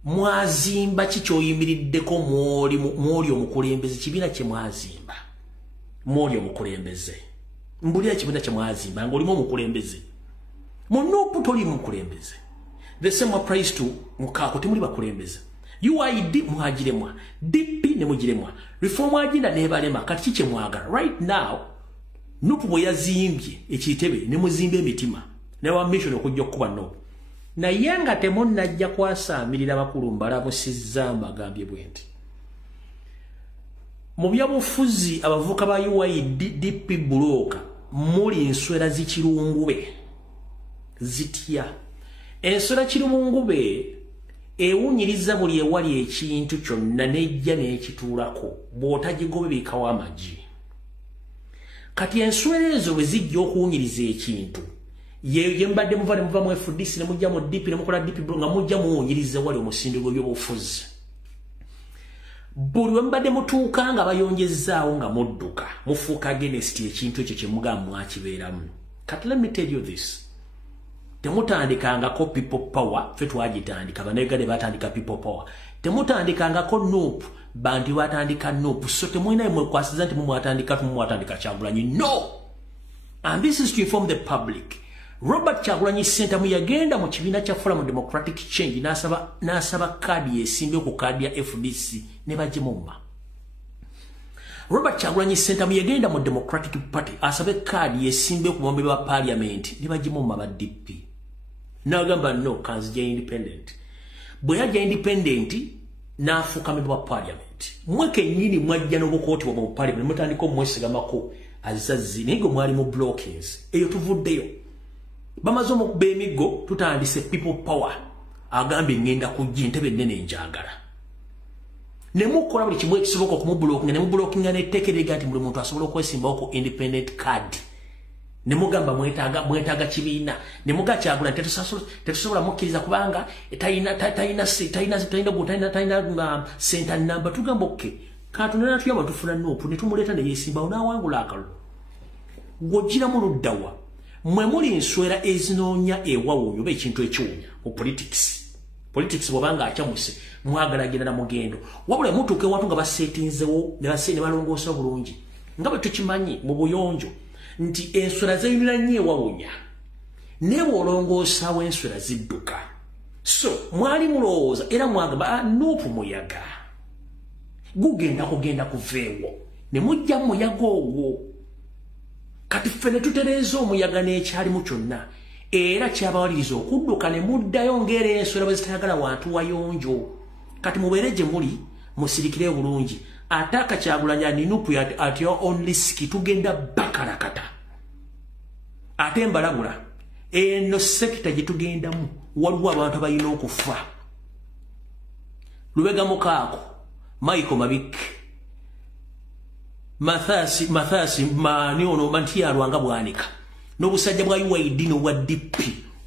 mwazimba kikyoyimiriddeko mwoli omukulembeze kibiina kye mwazimba. Mwoli omukulembeze. Mbulira kibiina kye mwazimba ng'olimu omukulembeze. Munupu toli mukulembeze. The same applies to mukako temuli bakulembeze. UID muhagiremwa, DP ne mugiremwa. Reform agenda nebalema kati kike mwagala. Right now nupu bwe yazimbye ekitebe ne muzimbe emitima. Ne wa mission okujja kuba no. Na yanga temunnajja kwasamirira bakulu mbalabusizza magambye bwenti. Mu byabufuzi abavuka ba UID DP buloka muli enswera zikirungube zitya. Enswera kirungube ewunyiriza buli ewali ekintu kyonna nejja n'ekituulako bw'otagigobe bikawo amagi. Kati enswera ezo bwe zijja okuwunyiriza ekintu ye mbadde muva ne muva mu FDC ne mujja mu DP ne mukola DP nga mujja muwunyiriza wali omusindi gw'ebyobufuzi. Buli mbadde mutuuka nga bayonjezaawo nga mudduka mufuuka against ekintu ekyo kye mugamba mwakibeeramu. Kati let me tell you this. Temutandikangako people power fe twagitandika banegade batandika people power. Temutandikangako nope bandi batandika nope. So temwina mwe kwasiza nti mwatandika Kyagulanyi. No! And this is to inform the public. Robert Kyagulanyi Center muyagenda mu kibiina kya Forum Democratic Change nasaba kadi esimbe ku kadi ya FDC ne bajimumba. Robert Kyagulanyi Center muyagenda mu Democratic Party asabe kadi esimbe ku bombe ba parliament ne bajimumba ba DP. Nagamba no kanzija independent. Bwe yajja independent nafuka member wa parliament. Mweke nyini mwajja n'obukoti wa mu parliament mutandiko mwesigamako azazi nigo mwali mu blockings. Eyo tuvuddeyo. Bamaze okuba emigo tutandise people power. Agambe ngenda kujja entebe nnene njagala. Ne mukola buli kimu ekisoboka okumubulookinga ne mubulookinga n'etteekerega nti buli muntu asobola okwesimbawo ku independent card. Ne mugamba mwetaaga kibiina. Ne muga Kyagulanyi tetusobola mukkiriza kubanga talina senta namba. Tugamba okke katonda tuyamba tufuna nopu ne tumuleeta ne yeesimbawo n'awangula akalulu. Gw'ogiramu luddawa mwe muli enswera ezinoonya ewawunya oba ekintu ekiwunya mu politics bw'obanga akyamuse mwagalagenda na mugendo wabula mutuuka ewatu nga baseetinzewo ne balongoosa bulungi nga bwe tukimanyi mu buyonjo nti enswera zeyunira nnyo ewawunya naye bw'olongoosaawo enswera zidduka. So mwali mulowooza era mwagamba nuupu muyaga gugenda kugenda kuveewo ne mujja muyaga ogwo. Kati ffene tutereeza omuyaga n'ekyalimu kyonna era kyabawaliriza okudduka ne muddayo ng'era enswera bwe zitayagala wantu wayonjo. Kati mubeere gye muli musirikire bulungi ataka Kyagulanyi ninupu at your own risk tugenda bakarakata ate mbalabula eno sekita gitugendamu waliwo abantu abalina okufa Lubega Mukaako Michael Mabik Mathasi maniono mantia Rwanga bwanika n'obusajja bwa UID n'obwa DP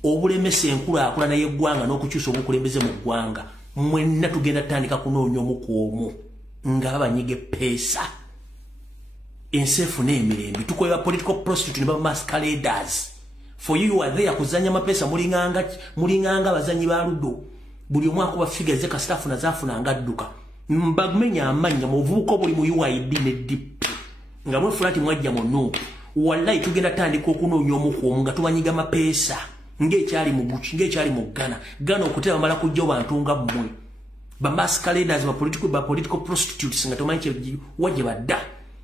obulemese enkula akula naye gwanga n'okukyusa obukulembeze mu gwanga mwenna tugenda tandika kunoonya omukuomu nga abanyige pesa ensefu n'emirembe tukola political prostitute ne ba masqueraders for you are there kuzanya mapesa mulinganga bazanyi ba ludo buli omwaka wa figures ka staff na zafuna ngadduka mbagmenya amanya mu buko buli mu UID ne DP nga mwe fulati mwajja mu wallahi tugenda tandika okunoonya omukuomu nga tubanyiga mapesa ngekyali mu Gucci ngekyali mu Ghana okuteba mala kujja abantu nga mmwe ba masqueraders ba political prostitutes nga tomanyi waje badda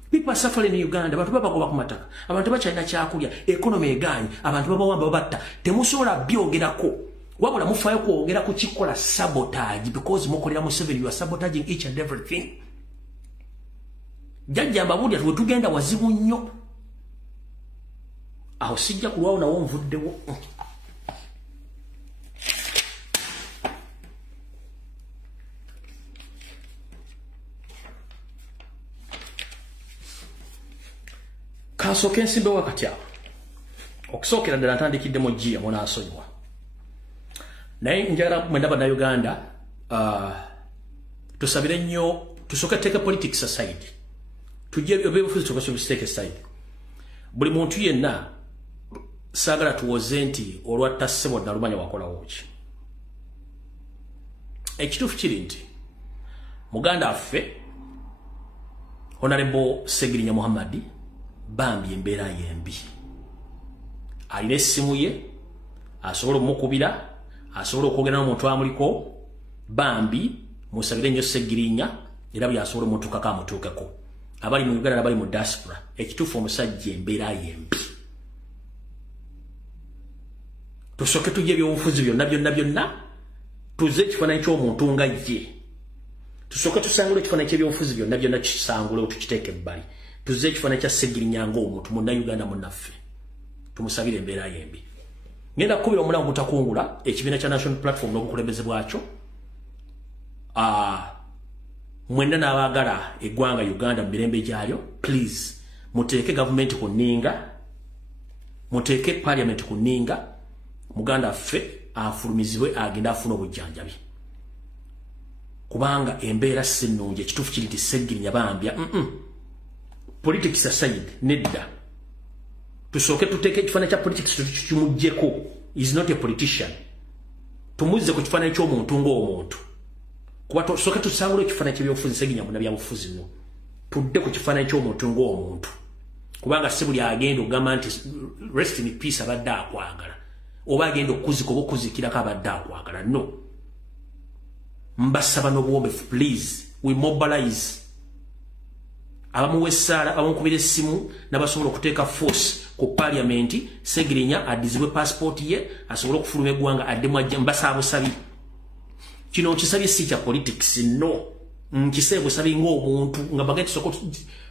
people are suffering in Uganda abantu baba ko bakumataka abantu bachina kyakulya economy eganye abantu baba wamba batta temusobola byogerako wabula mufayo kwogera ku kikola sabotage because mukolera mu 7 you are sabotaging each and everything jajja mbabulya tugenda wazibu nnyo aho sijja kulwawo nawo nvuddewo kasoke nsimbe wakati awo okusookera ddala ntandikiddemu Gia munaasonyiwa naye njagala mwenda bannayuganda tusabire nnyo tusooke tuteeke politics aside tujje ebyobufuzi tukasubisiteeke aside buli muntu yenna saagala tuwoze nti olwatta ssebo nalumanya wakolawo ki ekituufu kiri nti muganda affe Honorable Segirinya Muhammadi bambi embeera yembi alina essimu ye asobola omukubira asobola okwogera n'omuntu amuliko bambi musabire nnyo Segirinya era byasobola omutuukako amutuukeko abali mu Uganda n'abali mu diaspora ekituufu omusajja embeera yembi tusooke tujje ebyobufuzi byonna tuze ekifaananyi ky'omuntu nga ye tusooke tusangule ekifaananyi ky'ebyobufuzi byonna kisangule tukiteeke ebbali tuze ekifaananyi kya Segirinya ng'omuntu munnayuganda munnaffe tumusabire embeera yembi ngenda kukubira omulango gutakungula ekibiina kya National Platform n'obukulembeze bwakyo mwenna n'abaagala eggwanga Uganda mu mirembe gyalyo please muteeke government ku nninga muteeke parliament ku nninga muganda ffe afulumizibwe agenda afuna obujjanjabi kubanga embeera si nnungi ekituufu kiri nti Segirinya bambya politics aside nedda tusooke tuteeke ekifaananyi kya politics tukimuggyeko is not a politician tumuzze ku kifaananyi ky'omuntu ng'omuntu kuba tusooke tusangule ekifaananyi ky'ebyobufuzi Segirinya muna byabufuzi no tudde ku kifaananyi ky'omuntu ng'omuntu kubanga si buli agenda okugamba nti rest in peace abadde akwagala oba agenda okuzika oba okuzikirako abadde akwagala no mbasaba n'obuwombefu please we mobilize abamuwa essaala abamukubira essimu n'abasobola okuteeka force ku parliament Segirinya addizibwe passport ye asobole okufuluma eggwanga addemu ajja mbasaabusabi kino nkisabye si kya politics no nkisabye busabi ng'omuntu nga bagati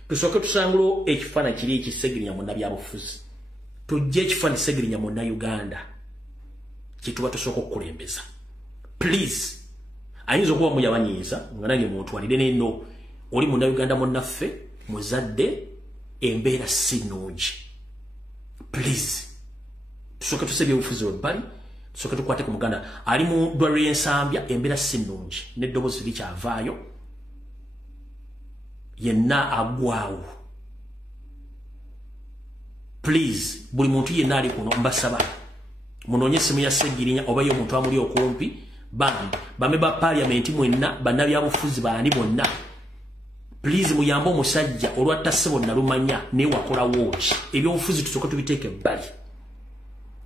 tusooke tusangula ekifaananyi kiri eki Segirinya munnabyabufuzi tujje ekifaananyi Segirinya munnayuganda kituba tusooka okukulembeza please ayinza okuba muyabanyiiza nga nange muntwalire neno oli munnayuganda munnaffe muzadde embeera si nnungi please tusooke tusebye obufuzi webbali tusooke tukwate ku muganda ali mu ddwaliro y'ensambya embeera si nnungi n'eddoboozi likyavaayo yenna agwawo please buli muntu yenna ali kuno mbasaba munoonye essimu ya Segirinya oba y'omuntu amuli okumpi bame ba parliament mwenna bannabyabufuzi baani bonna please muyambe omusajja olwatta ssebo nalumanya naye wakolawo ki ebyobufuzi tusooke tubiteeke ebbali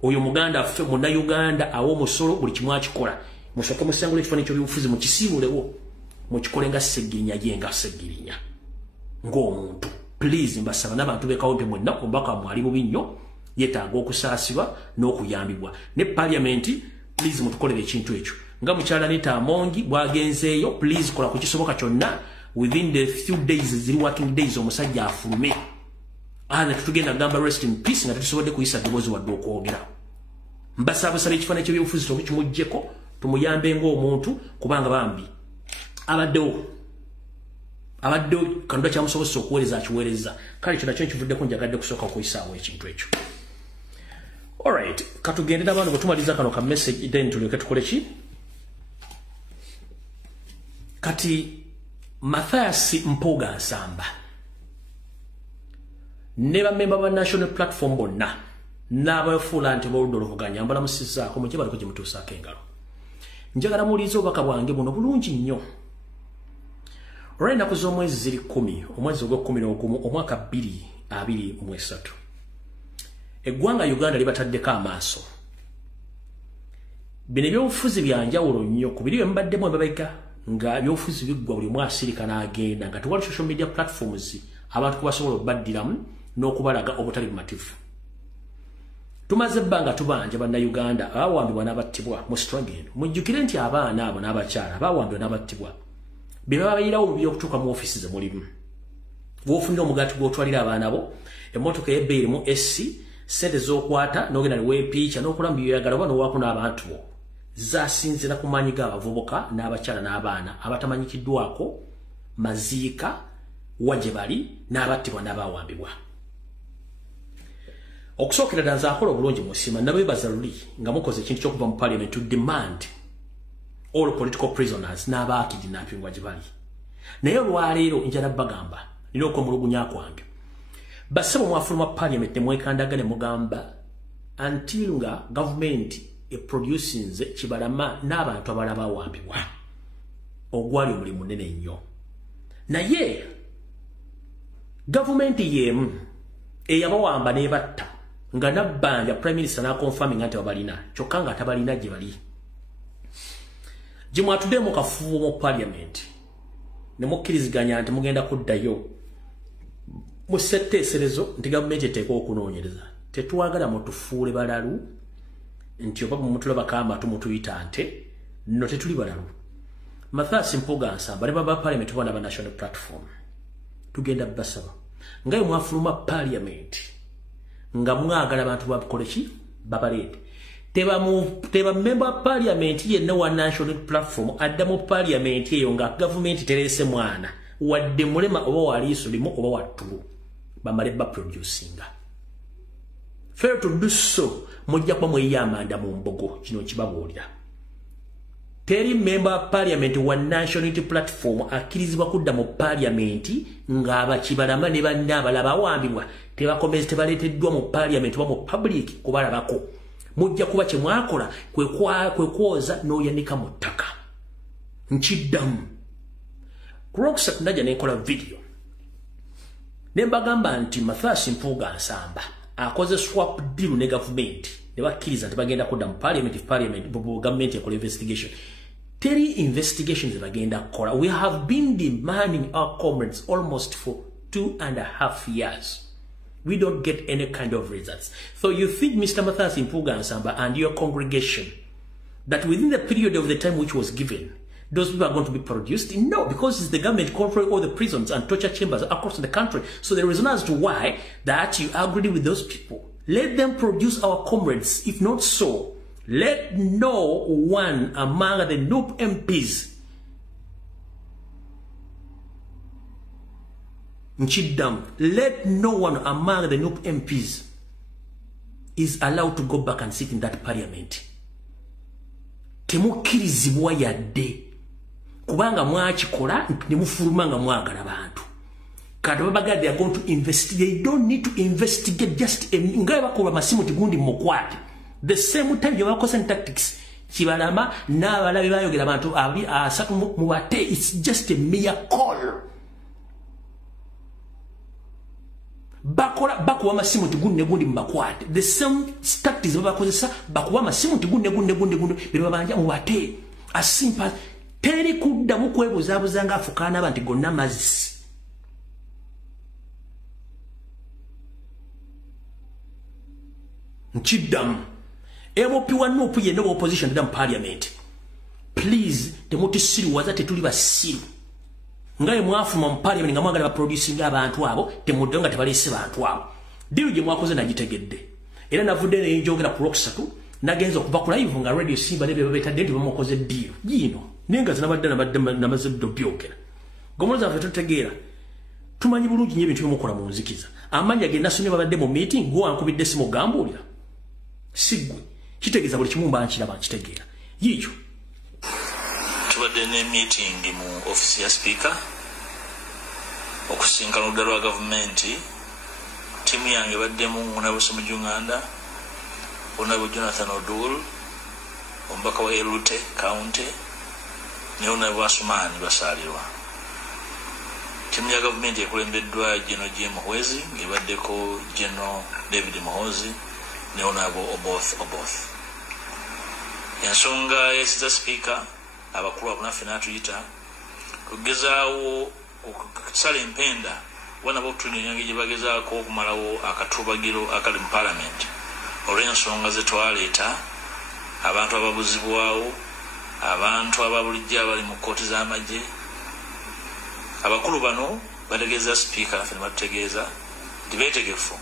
oyo muganda ffe munnayuganda awo omusolo buli kimu akikola musooke musangula ekifaananyi ky'ebyobufuzi mukisiibulewo mukikole nga Segirinya ye nga Segirinya ng'omuntu please mbasaba n'abantu b'ekawempe mwenna omubaka mwali bubi nnyo yeetaaga okusaasibwa n'okuyambibwa ne parliament please mutukolere ekintu ekyo nga mukyala Nita Amongi bwagenzeeyo please kola ku kisoboka kyonna within the few days, the working days, omusajja afulume. Ana tutugenda gamba rest in peace nga tusobodde kuyisa ddoboozi wadde okwogera. Mbasaabasaba ekifaananyi ky'ebyobufuzi tukimuggyeko tumuyambe ng'omuntu kubanga bambi abaddewo Katonda kyamusobozesa okuweereza akiweereza. Kale kino nakyo nkivuddeko njagadde kusooka okuyisaawo ekintu ekyo. Alright, katugende abantu bwetumaliza kano ka message then tulyoke tukole ki? Kati Mathias Mpuga Nsamba ne bammemba ba National Platform bonna n'abafuula nti b'oludda oluvuganya mbalamusizaako mukye baliko gye mutuusaako engalo. Njagala muwulirize obubaka bwange buno bulungi nnyo. Olw'ennaku z'omwezi ziri 10 omwezi ogw'Okumu omwaka 2023. Eggwanga Uganda libataddeko amaaso. Bino ebyobufuzi bya njawulo nnyo ku biri bye mubaddemu emabega nga ebyobufuzi biggwa buli mwasirika n'agenda nga tewali social media platforms abantu kubasobola okubaddiramu n'okubalaga obutali bumativu. Tumaze ebbanga tubanja bannayuganda abawambibwa n'abattibwa mu struggle. Mujjukire nti abaana abo n'abakyala abawambibwa n'abattibwa be babayirawo mu by'okutuuka mu ofiisi ze mulimu. Bw'ofunira omugaati gw'otwalira abaana bo, emmotoka y'ebbeeyi erimu SC, ssente z'okwata n'ogenda ne weepiica n'okola mu byoyagala oba n'owaako n'abantu bo. Zaasinzira ku maanyi g'abavubuka n'abakyala n'abaana abatamanyikiddwako maziika wa gye bali n'abattibwa n'abawambibwa. Okusookera ddala nzaakola obulungi mu ssiima nabeebaza luli nga mukoze ekintu ky'okuva mu parliament to demand all political prisoners n'abaakidinappingwa gye bali. Naye olwaleero njala bagamba nina okwemulugunya kwange. Bassebo mwafuluma parliament ne mwekandagane mugamba until nga government eproducinze kibalama n'abantu abalala bawambibwa. Ogwali omulimu munene nnyo. Naye government y'emu eyabawamba n'ebatta nga nabbanja prime minister n'akonfaminga nti babalina kyokka nga tabalina gye bali. Gye mwatudde mu kafubo mu parliament ne mukkiriziganya nti mugenda kuddayo mu ssetteeserezo nti gavumenti eteekwa okunoonyereza. Tetwagala mutufuule balalu nti oba mutulabako amatu mutuyita nte no tetuli balalu. Mathias Mpuga Nsamba ne baba parliament bonna ba National Platform tugenda basaba ngayo mwafuluma parliament nga mwagala abantu bakole ki babaleete. Teba member parliament yenna wa National Platform adda mu parliament eyo nga government terese mwana wadde mulema oba waliiso limu oba wattulu bamale ba producinga. Fair to do so mujja kwa mweyamanda mu mbogo kino kibabuulira. Teri member parliament wa National Platform akirizibwa kudda mu parliament nga abakibalama ne banne abalaba bawambibwa tebakomeze tebaleeteddwa mu parliament wa mu public kubalabako. Mujja kuba kye mwakola kwe kwoza n'oyanika mu ttaka. Nkiddamu. Crocs najja n'enkola video. Ne mbagamba nti Mathias Mpuga Nsamba akoze swap deal ne government ne bakkiriza nti bagenda kudda mu parliament if parliament government ekola investigation. Teri investigations bagenda kukola. We have been demanding our comrades almost for 2.5 years. We don't get any kind of results. So you think, Mr. Mathias Mpuga Nsamba and your congregation, that within the period of the time which was given, those people are going to be produced? No, because it's the government controlling all the prisons and torture chambers across the country. So there is no as to why that you agree with those people. Let them produce our comrades. If not so, let no one among the NUP MPs let no one among the NUP MPs is allowed to go back and sit in that parliament. Temukkirizibwa yadde kubanga mwakikola ne mufuluma nga mwagala bantu. Kati babaga they are going to investigate. They don't need to investigate just ngaye bakola masimu tigundi mukwate. The same time you are causing tactics. Kibalama n'abalabe bayogera abantu abali asatu mu bate. It's just a mere call. Bakuwa masimu tigunne gundi mbakwate. The same tactics babakozesa bakuwa masimu tigunne gunde bibabanja mu bate. As simple teri kudda mu kwebuzabuza nga afukana abantu gonna mazisi. Nchidam MOP wa NUP ye no opposition dam parliament. Please temuti siri waza tetuli basiru. ngaye mwafuma mu parliament nga mwagala producing abantu abo temudde nga tebalese bantu abo deal je mwakoze nagitegedde era navudde ne njogera ku rocksatu nagenza okuva ku live nga radio Simba ne bebetadde ndi bamukoze deal gino nenga zinabadde namaze byogera gomoza afe tutegeera tumanyi bulungi nyo ebintu byomukola mu nzikiza amanya ge nasomye babadde mu meeting go ankubidde simu gambulira sigwe kitegeeza buli kimu mba nkiraba nkitegeera yiikyo tubadde ne meeting mu office ya speaker okusinkana oludda lwa gavumenti timu yange baddemu Endobesu mu Uganda Honorable Jonathan Odul omubaka wa Elute County ne Honorable Asumani basalirwa timu ya gavumenti ekulembeddwa General Jim Muhwezi ngebaddeko General David Muhozi ne Honorable Oboth ensonga yesiza speaker abakulu abunaffe n'atuyita tugezaawo okusala empenda wana botunyonyange gye bagezaako okumalawo akatubagiro akali mu parliament olw'ensonga ze twaleeta abantu ababuzibwawo abantu ababulijjo abali mu kkooti z'amagye abakulu bano bategeeza speaker naffe ne batutegeeza nti beetegefu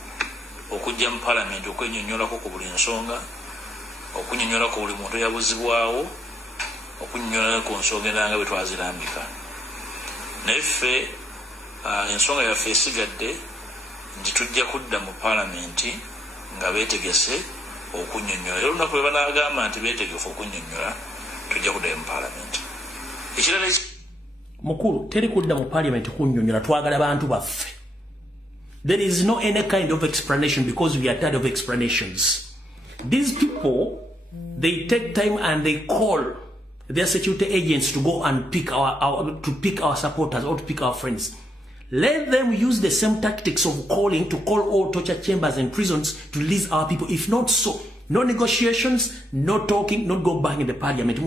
okujja mu parliament okwenyonnyolako ku buli nsonga okunyonnyolako buli muntu yabuzibwawo okunyonyola ku nsonga endala nga bwe twazirambika naye ffe ensonga yaffe esigadde nti tujja kudda mu palamenti nga beetegese okunyonyola era olunaku lwe banaagamba nti beetegefu okunyonyola tujja kuddayo mu palamenti ekirala mukulu teri kudda mu palamenti kunyonyola twagala bantu baffe there is no any kind of explanation because we are tired of explanations these people they take time and they call their security agents to go and pick our supporters or to pick our friends. Let them use the same tactics of calling to call all torture chambers and prisons to release our people. If not so, no negotiations, no talking, not go back in the parliament.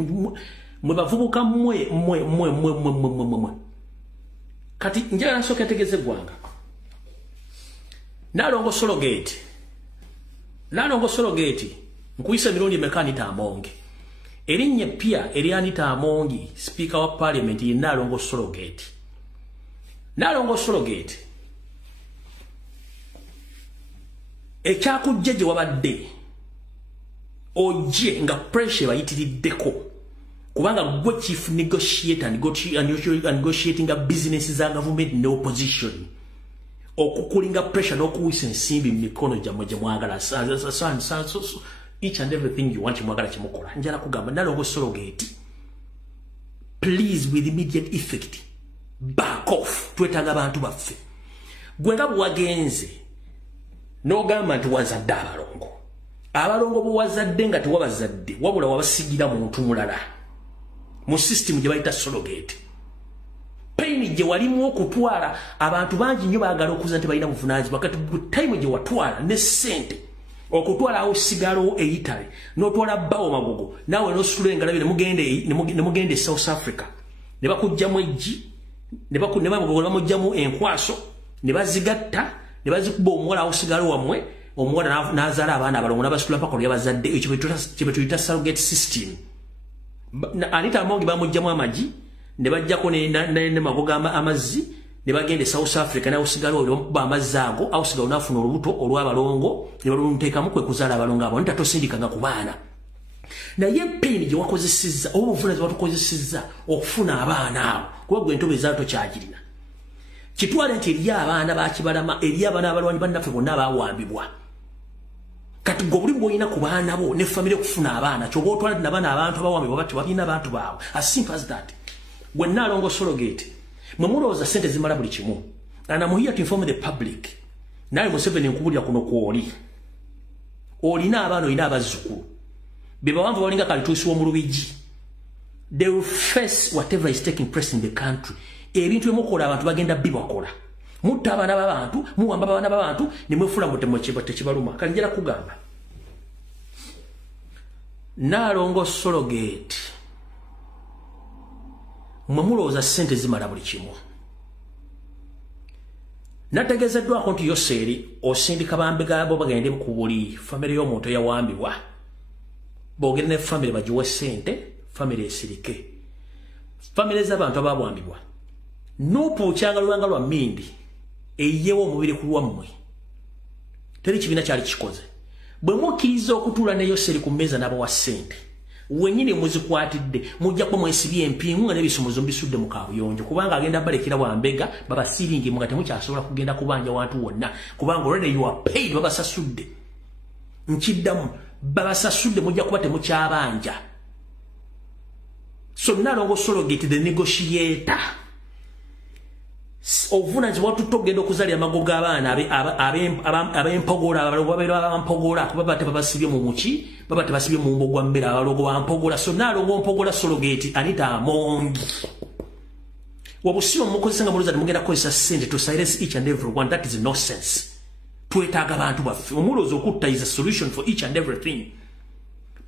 Kati njala nasoka tegeze gwanga. Nalongo solo gate. Nkuisa mirundi mekani tamonge. Erinye pia Elianita Amongi, Speaker of Parliament, in Nalongo Surrogate. Nalongo Surrogate. E chaku jeje wabade. Oje nga pressure wa itidi deko. Kubanga gwe chief negotiator and negotiating a business za government no opposition. Okukulinga pressure no kuwisa nsimbi mikono jamwagala. Each and everything you want mwagala chimukola njala kugamba Nalongo Surrogate please with immediate effect back off twetaga abantu baffe gwenga bwagenze no gamba nti wazadde abalongo bwazadde nga tiwabazadde wabula wabasigira muntu mulala mu system gye bayita surrogate pain gye walimu okutwala abantu bangi nnyo baagala okuza nti balina buvunaanyizibwa kati time gye watwala ne ssente okutwala awo sigalo eyitale n'otwala bawo magogo nawe n'osulenga labire mugende South Africa ne bakujjamu ejji ne bagogo bamujjamu enkwaso ne bazigatta ne bazikuba omuwala awo sigalo wamwe omuwala n'azaala abaana abalongo n'abasitula mpaka lwe bazadde ekyo kye tuyita surrogate system Anita Amongi bamujjamu amagi ne bajjako ne magogo amazzi ne bagende South Africa na usigalo olwo amazaago au sigalo nafuna olubuto olw'abalongo ne balunteekamu kwe kuzaala abalongo abo ntatosindikanga ku baana naye pain gye wakozesezza obuvunaanyizibwa tukozesezza okufuna abaana abo kuba gwe entobe zaato kyagirina kitwale nti eri abaana bakibalama eri abaana abalwanyi bannaffe bonna abaawambibwa kati gwe buli bw'olina ku baana bo ne famire okufuna abaana ky'oba otwala nti nabaana abantu abaawambibwa bati balina abantu baabwe as simple as that gwe Nalongo Surrogate Mamulowooza sente zimala buli kimu. And I'm here to inform the public. Nawe Museveni nkubulira kuno kwoli. Olina abaana olina abazzukulu. Be bawanvu balinga kalituusi w'omulubijji. They will face whatever is taking place in the country. Ebintu emukola abantu bagenda bibakola. Mutta abaana b'abantu, muwamba abaana b'abantu, ne mwefuula mutemu tekibaluma. Kale njala kugamba. Nalongo Surrogate. Mamulowooza sente zimala buli kimu. Nategeezeddwako nti Yoseeri osindika bambi gaabo bagende ku buli famire y'omuntu eyawambibwa. Boogera ne famire bagiwe sente, famire esirike. Famire z'abantu abawambibwa. Nupu changa luwanga lwa mindi. Eyewo mubiri kulwa mmwe. Teri kibina kyali kikoze. Bwe mukkiriza okutula neyo seri ku mmeeza n'abo wa ssente. Wenyine muzikwatidde mujja kuba mwesibye empingu nga n'ebisumuzo mbisudde mu kaabuyonjo kubanga agenda balekera Wambega baba siringi nga temukyasobola kugenda kubanja wantu wonna kubanga already you are paid baba sasudde. Nkiddamu baba sasudde mujja kuba temukyabanja. So Nalongo Surrogate the negotiator. Ovunanzi watu togenda okuzalya amagogo abaana ab'empogola abalogo babeera abampogola kuba bate babasibye mu muki baba tebasibye mu mbogwa mbera abalogo bampogola. So Nalongo Mpogola Surrogate Anita Amongi wabusiwa mukozesa nga muluza mugenda kukozesa ssente to silence each and every one. That is nonsense. Twetaaga abantu baffe omulozo okutta is a solution for each and everything.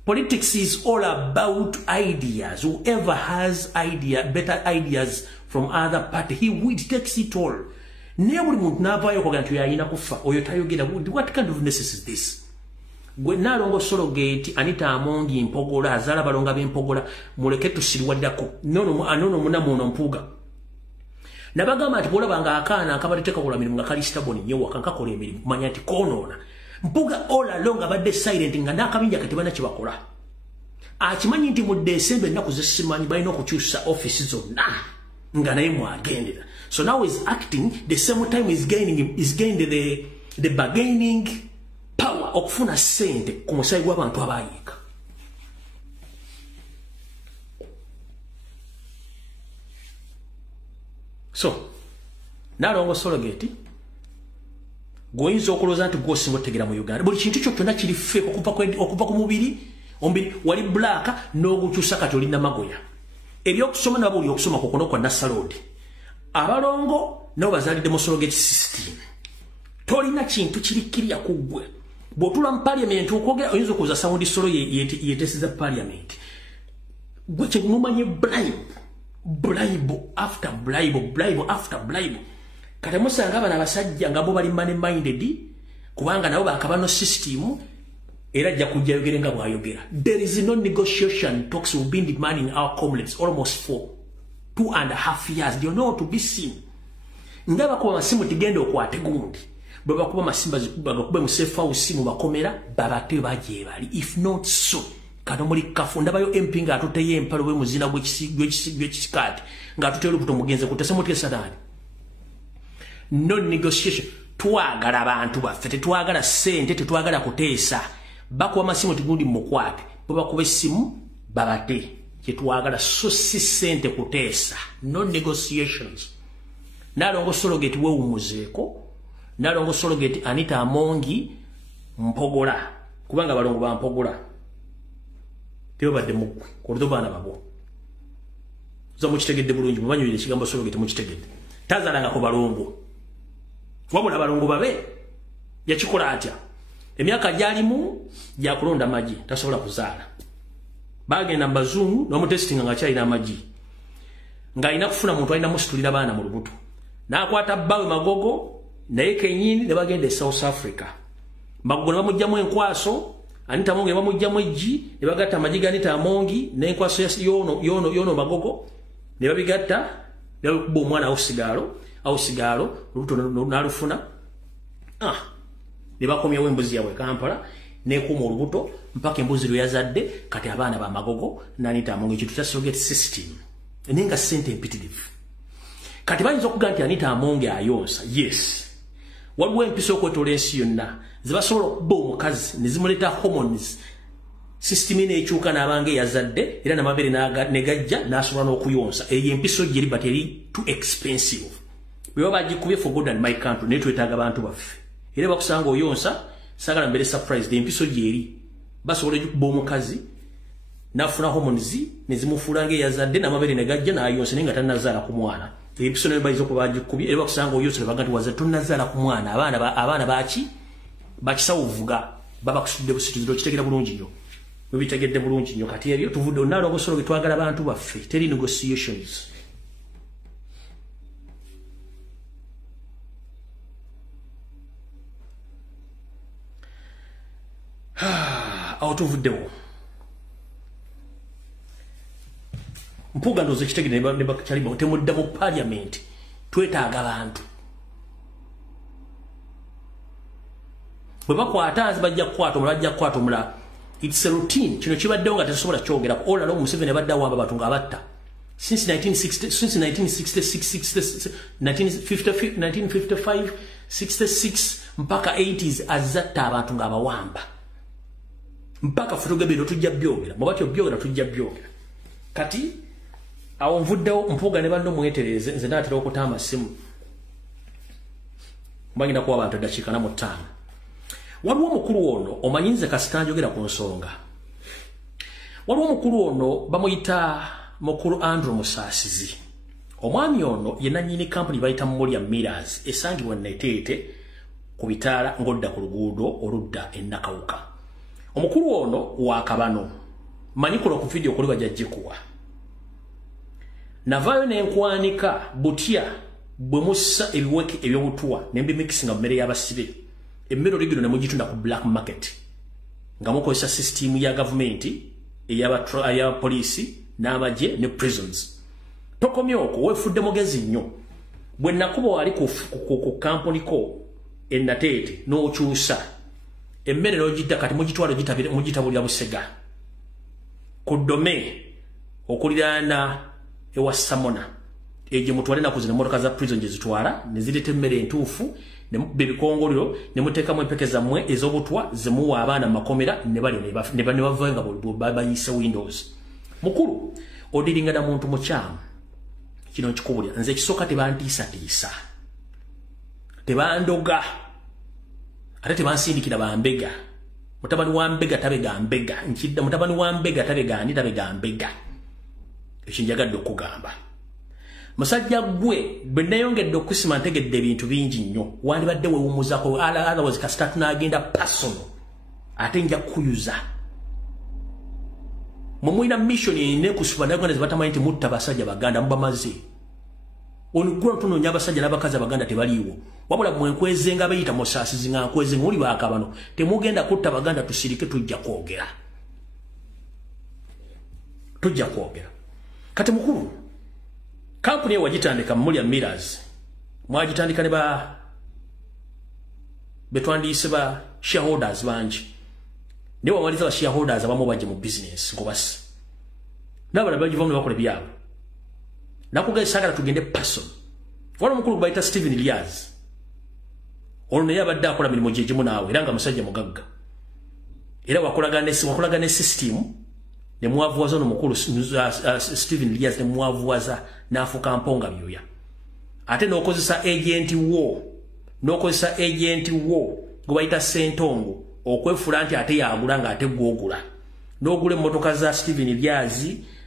Politics is all about ideas. Whoever has better ideas from other party, he takes it all. Nebuli muntu navaayo okugamba nti yayina kufa oyo tayogera. What kind of nonsense is this? Gwe Nalongo Surrogate Anita Amongi Mpogola azaala balonga b'empogola muleke tusiriwaddako. Nono munamuno Mpuga. Nabagamba nti bwolabanga akaana akabateeka kola mirimu nga kali stubborn nnyo waka nkakola emirimu manya nti koonoona. Mpuga all along abadde silent nga n'akabinja katibana kye bakola. Akimanyi nti mu December ennaku zesimanyi balina okukyusa office zonna nga naye mwagendera. So now is acting the same time is gaining the bargaining power okufuna ssente ku musayi gw'abantu abayiika. So Nalongo Surrogate goyinza okulooza nti gwosinga otegera mu Uganda. Buli kintu kyo kyonna kiri fake okuva ku mubiri wali black n'ogukyusa kati olina magoya. Ebyokusoma nabo oli okusoma kukono kwa Nasalodi. Abalongo nabo bazaalidde mu Surrogate system. Tolina kintu kirikirya ku ggwe. Bw'otula mu parliament okwogera oyinza okuza sound solo yeteesiza parliament. Gwe kyemumanye bribe after bribe. Kati musanga abana abasajja nga bo bali money minded kubanga nabo bakabano system era ajja kujja yogere nga bwayogera. There is no negotiation talks will be demanding our comrades almost for 2.5 years. They are not to be seen. Ngaba kuba masimu tigenda okwate gundi. Baba kuba masimba zikuba kuba musefa usimu bakomera babate baje bali. If not so kano muri kafunda bayo empinga atuteye empalo we muzina gwekisikati nga atuteye lubuto mugenze kutese mutesa dani. No negotiation. Twagala abantu baffe tetwagala ssente tetwagala kuteesa. Bakuwa masimu tigundi mukwate baba kuba essimu babate kyetwagala so si ssente kuteesa. No negotiations. Nalongo Surrogate weewumuzeeko. Nalongo Surrogate Anita Amongi Mpogola kubanga balongo ba Mpogola tebadde mukwe kulido baana babo zo mukitegedde bulungi mubanyulire ekigambo Surrogate mukitegedde tazalanga ku balongo wabula balongo babe yakikola atya emyaka gyalimu gyakulonda amagi tasobola kuzaala bagenda mbazungu n'omutestinga nga kyalina amagi ng'alina kufuna muntu alina musitulira baana mu lubuto n'akwata bbawe magogo naye kenyini ne bagenda e South Africa magogo ne bamugjamu enkwaso Anita Amongi ne bamugjamu ejji ne bagatta amagi ga Anita Amongi n'enkwaso yono magogo ne babigatta ne bakuba omwana awo sigaalo olubuto n'alufuna ne bakomyawo embuzi yaabwe Kampala n'ekuuma olubuto mpaka embuzi lwe yazadde kati abaana ba magogo n'Anita Amongi ekintu kya Surrogate system nenga ssente empitirivu. Kati bayinza okuga nti Anita Amongi ayonsa. Yes. Waliwo empisa okwetola ensi yonna zibasobola okuba omukazi ne zimuleta hormones system n'ekyuka n'abanga eyazadde era n'amabere negajja n'asobola n'okuyonsa. Eyo empiso gyeri but eri too expensive. Bwe baba bagikubye for good and my country naye twetaaga abantu baffe. Era bakusanga oyonsa sagala mbere surprise empiso gyeri basobola okuba omukazi nafuna hormones ne zimufuula ng'eyazadde n'amabere negajja n'ayonsa naye nga tannazaala ku mwana. Episode bayizo ko bagikubye era bakusanga oyosera bagati waza tunnazaala ku mwana abaana baki bakisawuvuga baba kusudde busituziro kitegera bulungi nnyo bitegedde bulungi nnyo kati ebyo tuvudde Nalongo Surrogate twagala abantu baffe teri negotiations. Awo tuvuddewo Mpuga ndoze kitegere ne bakyalimu temudda mu parliament twetaaga abantu bwe bakwata bajja kukwata omulala. It's a routine. Kino kibaddewo nga tesobola kyogera all along Museveni badde awamba abantu ng'abatta since 1955 66 mpaka 80s azatta abantu ng'abawamba mpaka futugebero tujja byogera mubatyo byogera tujja byogera kati awo nvuddewo Mpuga ne bando mwetereze nze naatera okutama simu mbagenda kuwa abantu eddakiika na mu 5 waliwo omukulu ono omanyinze kasita njogera ku nsonga waliwo omukulu ono bamuyita mukulu Andrew Musaasizi omwami ono ye nannyini kampuni bayita Mulya Millers esangibwa Neteete ku bitaala ng'odda ku luguudo oludda e Nakawuka. Omukulu ono wa Kabano manyi kulo ku video kuli bajajjikuwa navaayo n'enkwanika butya bwe mussa ebiweke eby'obutwa ne mbimikisinga mu mmere y'abasibe emmere oligino ne mugitunda ku black market nga mukozesa system ya government eya police n'abagye ne prisons. Tokomye okwo weefudde mugezi nnyo bwe nakuba wali ku kampuni ko Nateete n'okyusa emmere n'ogidda kati mugitwala mugitabulira Busega ku Dome okuliraana ewa Samona ejo mutwale nakuze ne motoka za prison gye zitwala ne zireta emmere entuufu ne bebikongolero ne muteekamu empeke zammwe ez'obutwa zemuwa abaana makomera ne bali ne bavayo nga bayise windows. Mukulu odiringa na muntu mukyamu kino nkikubulya nze ekisooka tebantiisatiisa tebandoga ate tebansindikira bambega mutabani wa mbega tabega mbega nkidda mutabani wa mbega tabega ani tabega mbega ekyo njagadde okugamba musajja gwe bwe nayongedde okusima ntegedde ebintu bingi nnyo wandibadde weewumuzako otherwise kasita tunagenda personal ate nja kuyuza mumwina mission ine kusuba naganda zibatamanyi nti mutta basajja baganda mubamaze onigula tunoonya abasajja n'abakazi abaganda tebaliiwo wabula mwenkwezenga bayita Musaasizi nga nkwezenga oli baakabano temugenda kutta baganda tusirike tujja kwogera kati mukulu kampuni wagitandika Mulya Millers mwagitandika ne betwandiise ba shareholders bangi ne wamaliza ba shareholders abamu bajje mu business ngobasi nabala bagivamu ne bakola byabo nakugeza sagala tugende person wala mukulu bayita Stephen Lyaz ono naye abadde akola mirimu gye gimu naawe era nga musajja mugagga era wakolaga ne system ne mwavuwaza no mukulu Stephen Lyaz ne mwavuwaza n'afuka mponga byoya ate n'okozesa agent wo gwe bayita Sentongo okwefula nti ate yagula nga ate gwogula n'ogula emmotoka za Stephen Lyaz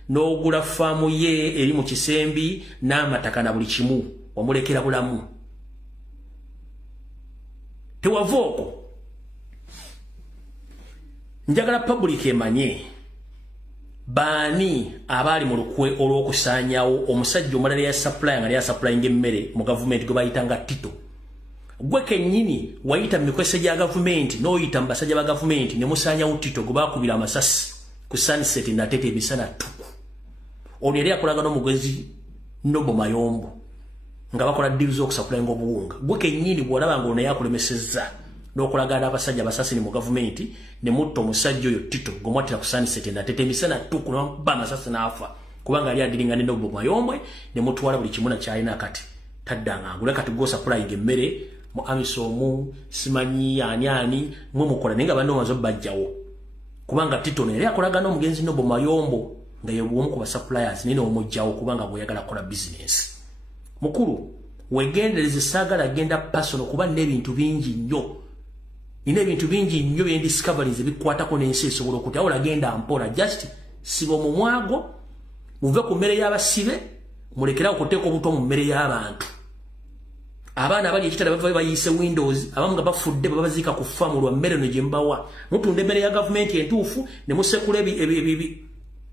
n'ogula faamu ye eri mu Kisembi n'amataka na buli kimu wamulekera bulamu tewavooko njagala public emanye baani abaali mu lukwe olw'okusaanyawo omusajja omulala ya supply nga supplying emmere mu government gwe bayitanga Tito gwe kennyini wayita mu mikwese gya government n'oyita mu basajja ba government ne musaanyawo Tito gwe baakubira amasasi ku Sunset Nateete emisana tuku ono yali akolaga n'omugezi Nobo Mayombo nga bakola deals z'okusapulayinga obuwunga gwe kennyini bw'olaba nga ono yakulemesezza n'okolagana abasajja basasini mu government ne mutta omusajja oyo Tito gomwatira ku Sunset Nateete emisana tuku n'oba amasasi n'afa kubanga yali adiringa ne Nobo Mayombo ne mutwala buli kimu na kyalina kati taddanga agula kati g'osapulayiga emmere mu Amisomu simanyi ani mwe mukola naye nga banne omaze bajjawo kubanga Tito ne yali akolagana n'omugenzi Nobo Mayombo nga ye bw'omu ku basuppliers nina omujjawo kubanga bw'oyagala kola business. Mukulu wegendereze saagala genda personal kuba n'ebintu bingi nnyo bye discoveries ebikwatako n'ensi esobola okuti awo lagenda mpola just siba omumwago muve ku mmere y'abasibe mulekera okuteeka obutwa mu mmere y'abantu abaana abali ekitala bavayo bayise windows abamu nga bafudde babaziika ku faamu lwa mmere no gye mbawa mutunda emmere ya gavumenti entuufu ne musekula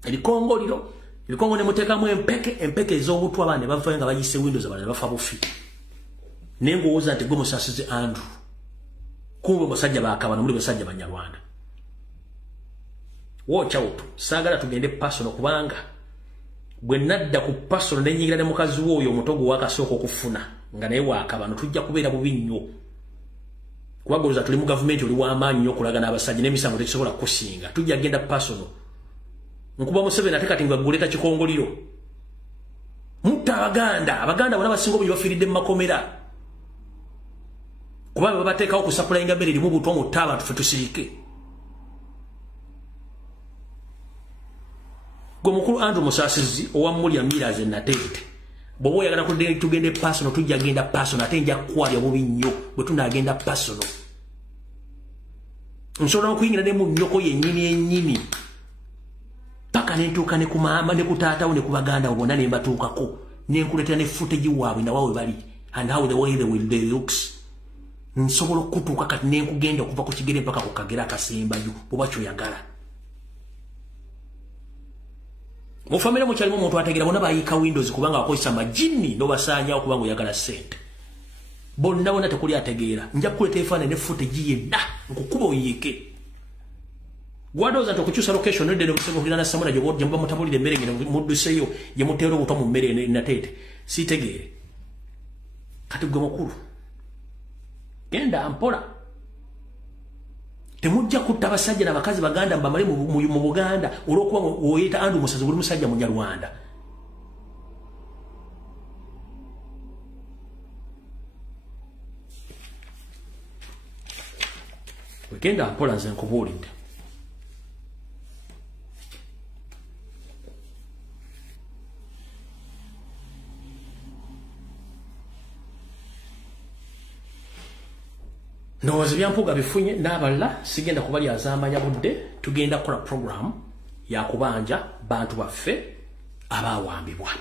ebikongoliro ne muteekamu empeke ez'obutwa abaana ne bavayo nga bayise windows abalala ne bafa bufi naye ngowooza nti gwe Musaasizi Andrew kumbe basajja baakabana muli basajja Banyarwanda watch out saagala tugende personal kubanga gwe nadda ku pasono n'enyingira ne mukazi wo oyo omutogo wakasooka okufuna nga naye waakabano tujja kubeera bubi nnyo kubagoloza tuli mu gavumenti oli w'amaanyi nnyo okulaga n'abasajja n'emisango tekisobola kukusinga tujja genda pasono nkuba Museveni ate kati nga guleeta kikongoliro mutta abaganda bona basinga obungi bafiiridde mu makomera kuba babateekawo ku sapulayinga mmere erimu butwa mutta abantu ffe tusirike gwe mukulu Andrew Musaasizi owamulya Miraze Natete bw'oba oyagala tugende pasono tujja genda pasono ate nja kukwabya bubi nnyo bwe tunagenda pasono nsobola okuyingira ne mu nnyoko yennyini paka nentuuka ne ku maama ne ku taatawo ne ku baganda bo bonna ne mbatuukako ne nkuleetera ne footage waabwe nawawe bali and how the way they looks nsobola okutuuka kati ne nkugenda okuva ku kigere mpaka ku kagera akasembayo bw'oba kyoyagala mu famire mukyalimu omuntu ategeera bonna bayiika windows kubanga bakozesa majini n'obasaanyawo kubanga oyagala ssente bonna tekuli ategeera nja kukuleeta ebifaananyi ne footage yenna nkukuba oyiike gwadooza nti okukyusa location nodde nebusebuhulira na samuna gye muba mutabulire emmere ngene mudduseyo gye muteera obutwa mu mmere Natete siitegeere kati gwe mukulu genda mpola temujja kutta basajja n'abakazi baganda mbamale mu Buganda olw'okuba oyita Andrew Musazi buli musajja munyarwanda wegenda mpola nze nkubuulidde ndowooza bya Mpuga bifunye n'abalala sigenda kubalyazaamanya budde tugenda kukola program yakubanja bantu baffe abaawambibwa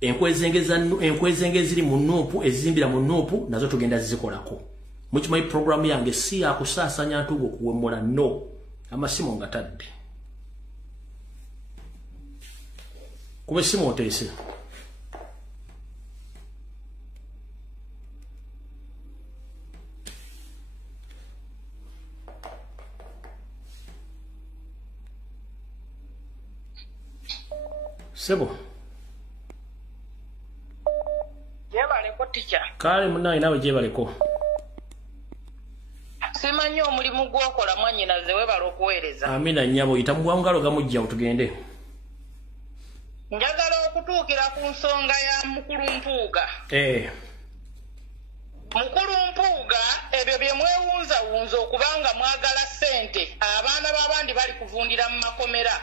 enkwezenge eziri mu Nuupu ezimbira mu Nuupu nazo tugenda zizikolako mukimanyi program yange si yakusaasanya ntugo kuwemmola no amasimu ngatadde kuba essimu oteese Sebo. Jebaleko ticha. Kale munayi nawe jebaleko. Simanyi omulimu gwokola mwanyina ze webala okuweereza. Amina nnyabo yita mugwangalo gamujja otugende. Njagala okutuukira ku nsonga ya mukulu Mpuga. Mukulu Mpuga ebyo bye mwewunza okubanga mwagala ssente abaana b'abandi bali kuvundira mu makomera.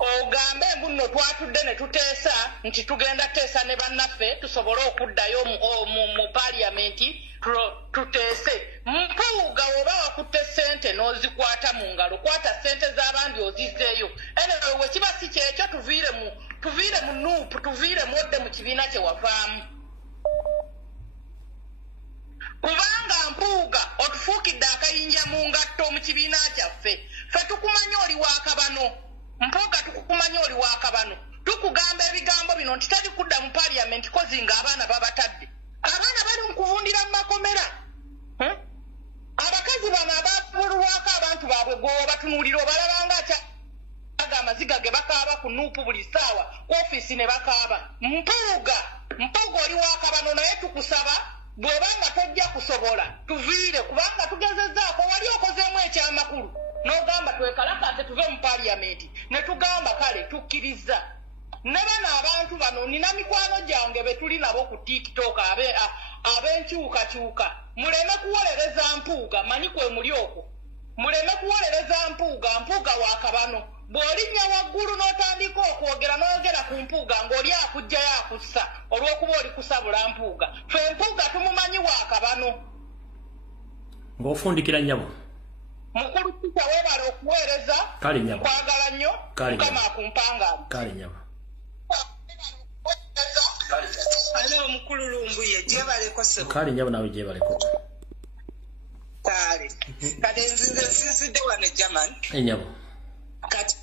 Ogambe mbuno twatudde ne tuteesa nti tugenda teesa ne bannaffe tusobole okuddayo mu parliamenti tuteese Mpuga oba wakutte ssente n'ozikwata mu ngalo kwata ssente z'abandi ozizzeeyo ene we kiba si kyekyo tuviire mu Nuupu tuviire modde mu kibiina kye wavaamu kubanga Mpuga otufuukidde akayinja mu ngatto mu kibiina kyaffe ffe tukumanya oli waakabano Mpuga tukukumanya oli waakabano tukugamba ebigambo bino nti tali kudda mu parliament kozinga abaana babatadde abaana bali mu kuvundira mu makomera abakazi bano ababulwako abantu baabwe gw'obatunuulira obalabanga aga amaziga ge bakaaba ku Nuupu buli ssaawa ku ofiisi ne bakaaba Mpuga oli waakabano naye tukusaba bw'obanga tojja kusobola tuviire kubanga tugezezzaako wali okozeemu ekyamakulu n'ogamba twekalakase tuve mu parliamenti ne tugamba kale tukkiriza ne bano abantu bano nina mikwano gyange be tuli nabo ku TikTok ab'enkyukakyuka muleme kuwolereza Mpuga manyi kwe muli okwo muleme kuwolereza Mpuga waakabano bw'olinnya waggulu n'otandika okwogera n'ogera ku Mpuga ng'oli akugjayo akussa olw'okuba oli kusabula Mpuga ffe Mpuga tumumanyi waakabano ng'ofundikira nnyabo mukulu tuta webala okuweereza kwagala nnyo mukama akumpangaamu kale nyaba ale omukulu Lumbuye jebaleko sebo kale nyaba nawe jebaleko kale kati nzinze sinsidde wano German enyabo kati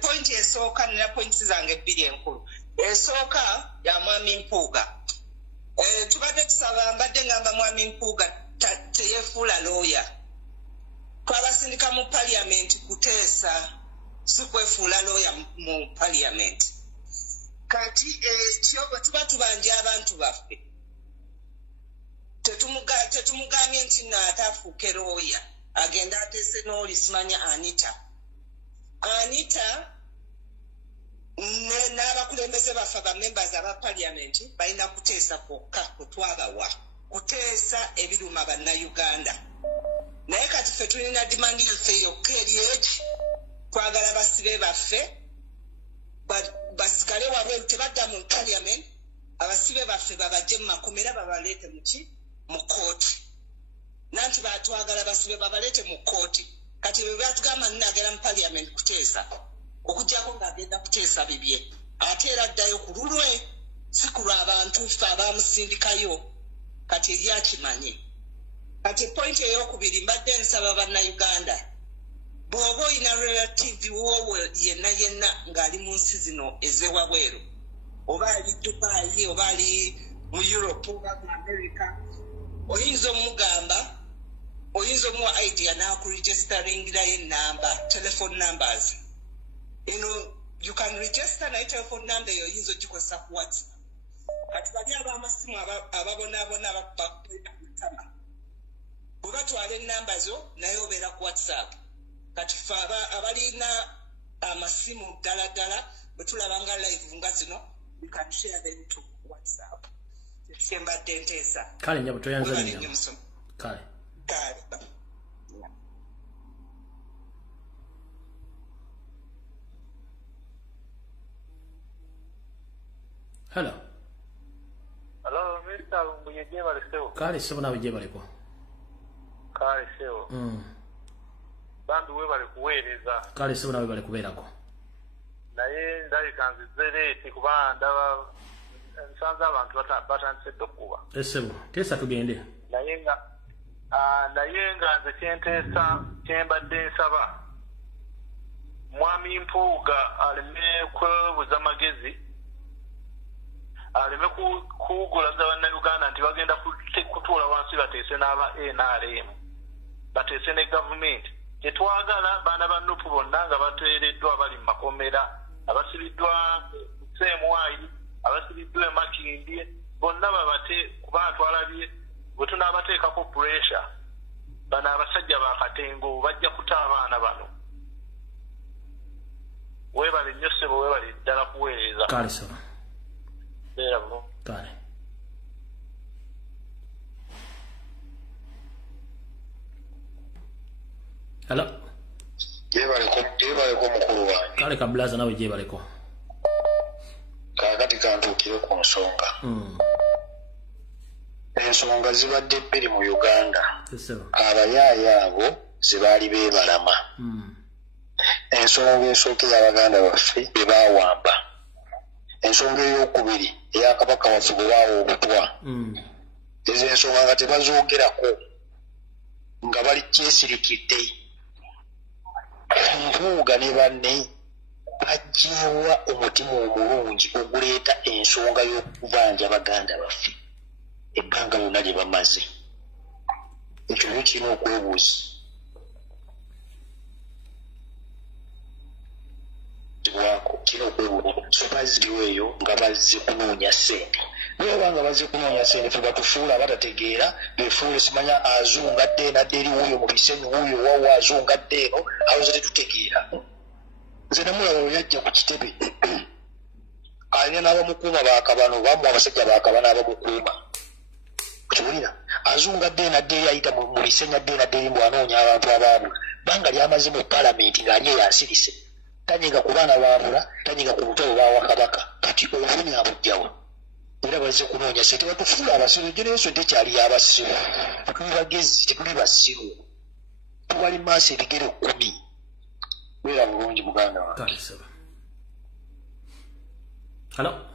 point esooka nina points zange bbiri enkulu esooka ya mwami Mpuga tubadde tusaba mbadde ngamba mwami Mpuga teyefuula looya twabasindika mu parliament kuteesa sikwefuula lawyer mu parliament. Kati kyoba tuba tubanja abantu baffe. Tetumugamye nti naatafuuke lawyer agenda ateese n'olisimanya Anita n'abakulembeze baffe ba members aba parliament balina kuteesa kwokka kutwabawa kuteesa ebiruma bannayuganda. Naye kati ffe tulina demand yaffe yokka eri eki twagala basibe baffe basigale wabweru tebadda mu parliament. Abasibe baffe babajje mu makomera babaleete mu kooti. Nanti batwagala basibe babaleete mu kooti. Kati bwe batugamba nagera mu parliament kuteesa okujjako ng'agenda kuteesa bibye ate era addayo ku lulwe si ku lw'abantu ffe abaamusindikayo kati eryakimanye. Kati point ey'okubiri mbadde nsaba bannayuganda bw'oba olina relative woowo yenna ng'ali mu nsi zino ez'ewabweru oba ali Dubai oba ali mu Europe oba mu America oyinza omugamba oyinza omuwa idea n'akuregisteringira n'enamba telephone numbers. You can register na telephone number yo yinzo gikozesa ku WhatsApp. Kati bali ab'amasimu ababonaabona bakutama bwe batwala ennamba zo naye obeera ku WhatsApp. Kati fe abalina amasimu ddala bwe tulabanga live nga zino you can share them to WhatsApp. Kyembadde nteesa. Kale nyabo toyanza nnya. Kale. Hello. Hello, Mr. Lumbuye jebale seo. Kale sebo nawe jebale ko. Kale seo. Bandu we bali kuweereza. Kale sebo nawe bali kubeerako. Naye ndayikanzizere eti kubanda nsanza abantu batandise okuba. Sebo, teesa tugende. Naye nga nze kyenteesa kyembadde nsaba. Mwami Mpuga aleme kwebuza magezi. Aleme kugulaza bannayuganda nti bagenda kutuula wansi bateese n'aba NRM bateese ne gavumenti. Tetwagala baana ba Nupu bonna nga bateereddwa bali mu makomera abasibiddwa Seemwayi abasibiddwa Makindye bonna babate kuba twalabye bwe tunaabateekako pressure bano abasajja ba Katengo bajja kuta abaana bano. Weebale nnyo ssebo weebale ddala kuweereza. Kale sebo. Kale. Hello. Jebaleko mukulu wange. Kale kablaza nawe jebaleko. Kakati kantuukire ku nsonga. Ensonga zibadde bbiri mu Uganda. Abayaaya abo ze baali beebalama. Ensonga esooka y'Abaganda baffe be baawamba. Ensonga ey'okubiri eya Kabaka waffe bwe baawa obutwa. Ezo ensonga nga tebazoogerako nga bali kyesirikidde. Mpuga ne banne bajeewa omutima omulungi oguleeta ensonga y'okubanja Abaganda baffe ebbanga lyonna lye bamaze. Ekyo byo kirina okwebuuza. Kino okwebuuza sobaziriwo eyo nga bazze kunoonya ssente. Naye banga bazze kunoonya ssente ffe batufuula abatategeera befuule simanya azungadde nadde eri wuuyo mu bisenyi wuuyo wawa azungadde eno awoze tetutegeera. Nze namulaba we yajja ku kitebe alina n'abamukuuma baakabano bamuwa abasajja baakabano abamukuuma. Kiwulira azungadde nadde eri ayita mu bisenyi adde nadde eri bw'anoonya abantu abaabula banga lyamaze mu palamenti ng'ali eyo asirise. Tanyiga ku baana baabula tanyiga ku butabo baawa Kabaka kati obunyi abujjawa. Era bazze kunoonya ssente batufuula abasiru generation tekyali y'abasiru tuli bagezi tetuli basiru tubali maaso ebigere 10. Beera bulungi muganda wange. Kale sebo. Hello.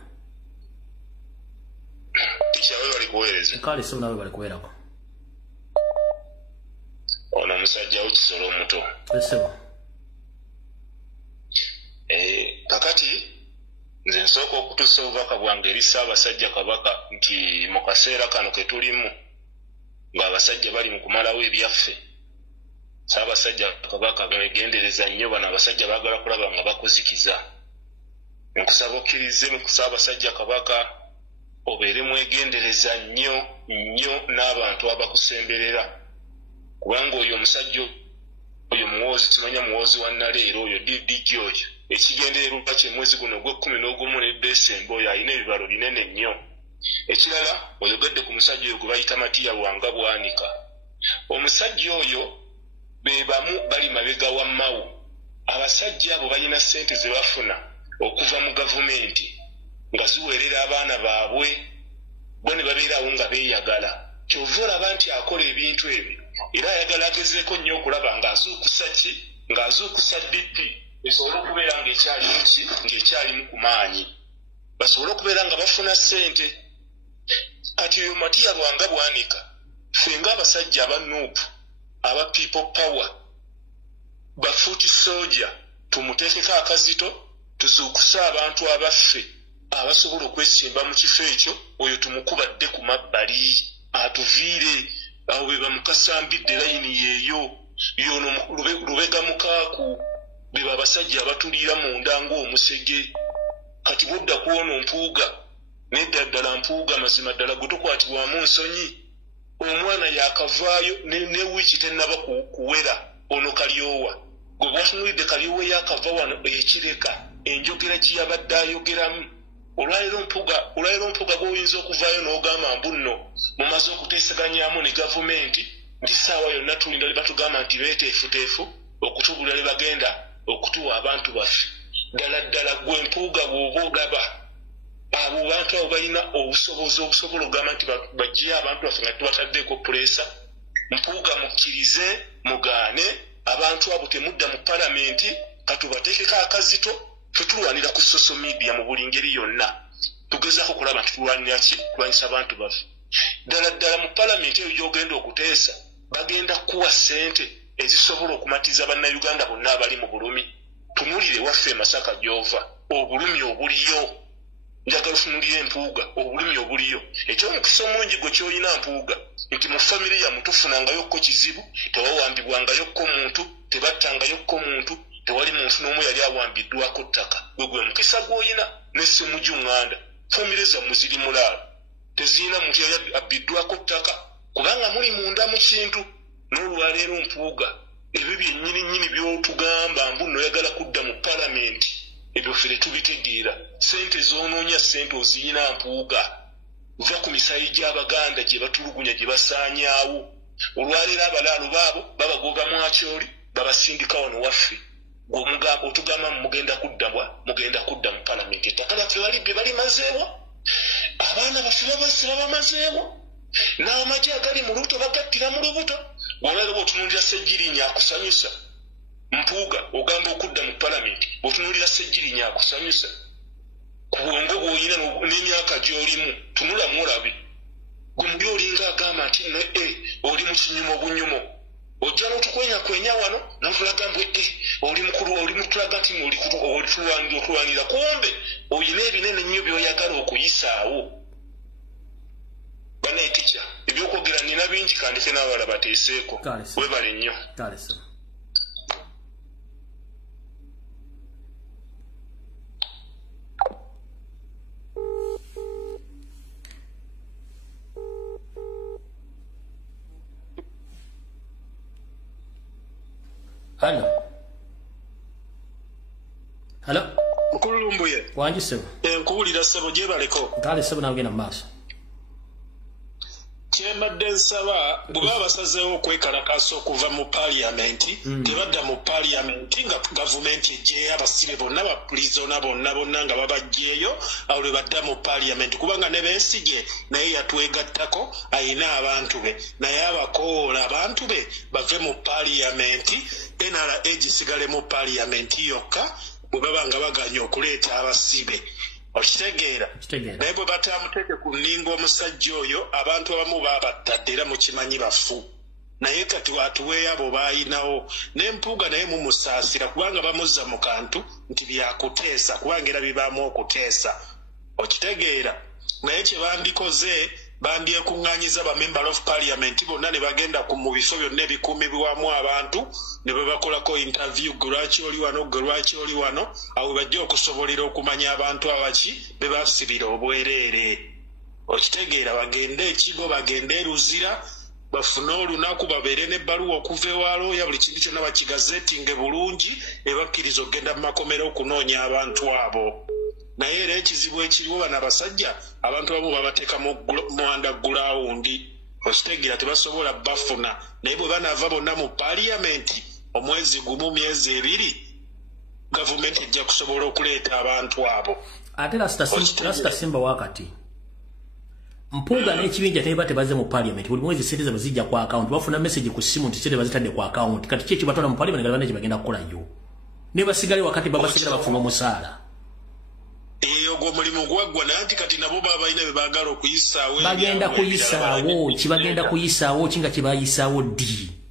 Tikyawe bali kuweereza. Kale sebo nawe bali kuweerako. Ono omusajja w'ekisolo omuto. Sebo. Kakati nze nsooka okutuusa obubaka bwange eri Ssaabasajja Kabaka nti mu kaseera kano ke tulimu ng'abasajja bali mu kumalawo ebyaffe Ssaabasajja Kabaka begendereza nnyo bano abasajja baagala kulaba nga bakuzikiza. Nkusaba okkirize mu Ssaabasajja Kabaka obeere mwegendereza nnyo n'abantu abakusemberera. Kubanga oyo omusajja oyo muwoozi kimanya muwoozi wa naleero oyo DJ oyo. Ekigendererwa kye mwezi guno ogw'Okumi ne Desemba oyo alina ebibalo binene nnyo. Ekirala oyogedde ku musajja oyo gwe bayita Matiya Lwanga Bwanika. Omusajja oyo be bamu bali mabega wa Mawu. Abasajja abo balina ssente ze bafuna okuva mu gavumenti nga ziweerera abaana baabwe bo ne babeerawo nga beeyagala. Kyova olaba nti akola ebintu ebyo era ayagala agezeeko nnyo okulaba ng'azuukusa DP esobole okubeera ng'ekyalimu ku maanyi basobole okubeera nga bafuna ssente. Kati oyo Matiya Lwanga Bwanika ffe ng'abasajja aba Nuupu aba People Power bafuuti soja tumuteekeko akazito tuzuukuse abantu abaffe abasobola okwesimba mu kifo ekyo. Oyo tumukubadde ku mabbali atuviire awo be bamukasambidde layini yeeyo yono Lubega Mukaaku be babasajja abatuliira munda ng'omusege. Kati budda kuwono Mpuga nedda ddala Mpuga mazima ddala gwe tokwatibwamu nsonyi. Omwana yakavaayo ne wiiki tennaba kuwera ono Kalyowa gwe bwatunulidde Kalyowa yakava wano ekireka enjogera gye yabadde ayogeramu. Olwaliro Mpuga gwoyinza okuvaayo n'ogamba mbuno mumaze okuteeseganyaamu ne gavumenti nti ssaawa yonna tulinda le batugamba nti beeteefuteefu okutubulira le bagenda okutuwa abantu baffe. Ddala gwe Mpuga bw'oba olaba abo bantu abo balina obusobozi obusobola okugamba nti bajje abantu baffe nga tubataddeeko puleesa. Mpuga mukkirize mugaane abantu abo temudda mu palamenti katubateekeko akazito. Ffe tulwanira ku social media mu buli ngeri yonna tugezaako kulaba nti tulwanyisa abantu baffe. Ddala mu palamenti eyo gy'ogenda okuteesa bagenda kuwa ssente ezisobola okumatiza bannayuganda bonna abali mu bulumi. Tunulire waffe Masaka gy'ova obulumi obuliyo. Njagala ofunulire Mpuga obulumi obuliyo. Ekyomukisa omungi gwe ky'olina Mpuga nti mu famire yamu tufunangayokko kizibu tewawambibwangayokko muntu tebattangayokko muntu tewali muntu n'omu yali awambiddwako ttaka. Gwe mukisa gw'olina n'essimuju ŋŋanda famire zammwe ziri mulaalo tezirina muntu yali abbiddwako ttaka kubanga muli munda mu kintu. N'olwaleero Mpuga ebyo byennyini by'otugamba mbu noyagala kudda mu palamenti ebyo ffe tubitegeera. Ssente zoonoonya ssente oziyina Mpuga va ku misayi gy'Abaganda gye batulugunya gye basaanyaawo. Olwaleero abalaalo baabo babagoga mwakyoli babasindika wano waffe. Otugamba mugenda kudda mu palamenti. Ettaka laffe balibbe balimazeewo abaana baffe babamazeewo n'amagye agali mu lubuto bagattira mu lubuto. Olwaleero bw'otunuulira Ssejjirinya akusanyusa Mpuga ogamba okudda mu palamenti bw'otunuulira Ssejjirinya akusanyusa ku bwongo bw'olina n'emyaka gy'olimu tunulamu olabe. Gwe muli olinga agamba nti no oli mu kinyumo bunyumo ojja n'otukwenyakwenya wano n'otulaga mbwe oli mutulaga nti olitulwanira kumbe oyina ebinene nnyo by'oyagala okuyisaawo. Banayitikya ebyokwogera nina bingi kandike n'abawala bateeseeko. Webale nnyo. Hello. Mukulu Lumbuye. Wangi sebo. Nkuwulira sebo gyebaleko. Kale sebo nagenda mu maaso. Kyembadde nsaba bwe baba basazeewo okwekalakaasa okuva mu paaliyamenti tebadda mu paaliyamenti nga gavumenti eggyeyo abasibe bonna bapulizona bonna nga babajjeeyo awo lwe badda mu paaliyamenti kubanga ne Besigye naye yatwegattako ayina abantu be naye abakoola abantu be bave mu paaliyamenti NRA gisigale mu paaliyamenti yokka bwe baba nga baganya okuleeta abasibe. Okitegeera naye bwe batamuteeke ku nninga omusajja oyo abantu abamu baabattadde era mukimanyi bafu naye kati atuweeyo abo baayinawo n'Empuga naye mumusaasira kubanga bamuzza mu kantu nti byakuteesa kubanga era bibaamu okuteesa. Okitegeera naye kye bandikoze bandyekuŋŋaanyiza ba member of parliament bonna ne bagenda mu bifo byonna ebikuumibwamu abantu ne babakolako interview lwaki oli wano gwe lwaki oli wano awo bajja okusobolera okumanya abantu abaki be basibira obwereere okitegeera bagende ekigo bagende eruzira bafune olunaku babeere n'ebbaluwa okuva ewalooya buli kintu kyonna bakigazeetinge bulungi ebakkiriza okgenda mu makomera okunoonya abantu abo naye era ekizibu ekiriwo bano abasajja abantu abamu babateeka mu undergrawundi okitegeera tebasobola bafuna naye bwe banaava bonna mu paliyamenti omwezi gumu myezi ebiri gavumenti ejja kusobola okuleeta abantu abo ate lasita simba wakati Mpuga n'ekibinja teba tebaze mu parliament buli mwezi sente ze bazijja ku account bafuna message ku simu nti sente bazitadde ku account kati kiki batona mu parliament galabane kibagenda kukola yo ne basigale wakati babasigala bafuna omusaala eyo gwo mulimu gwaggwa naye anti kati nabo baba ina be baagala okuyisaawo bagenda kuyisaawo kibagenda kuyisaawo kinga kibayisaawo ddi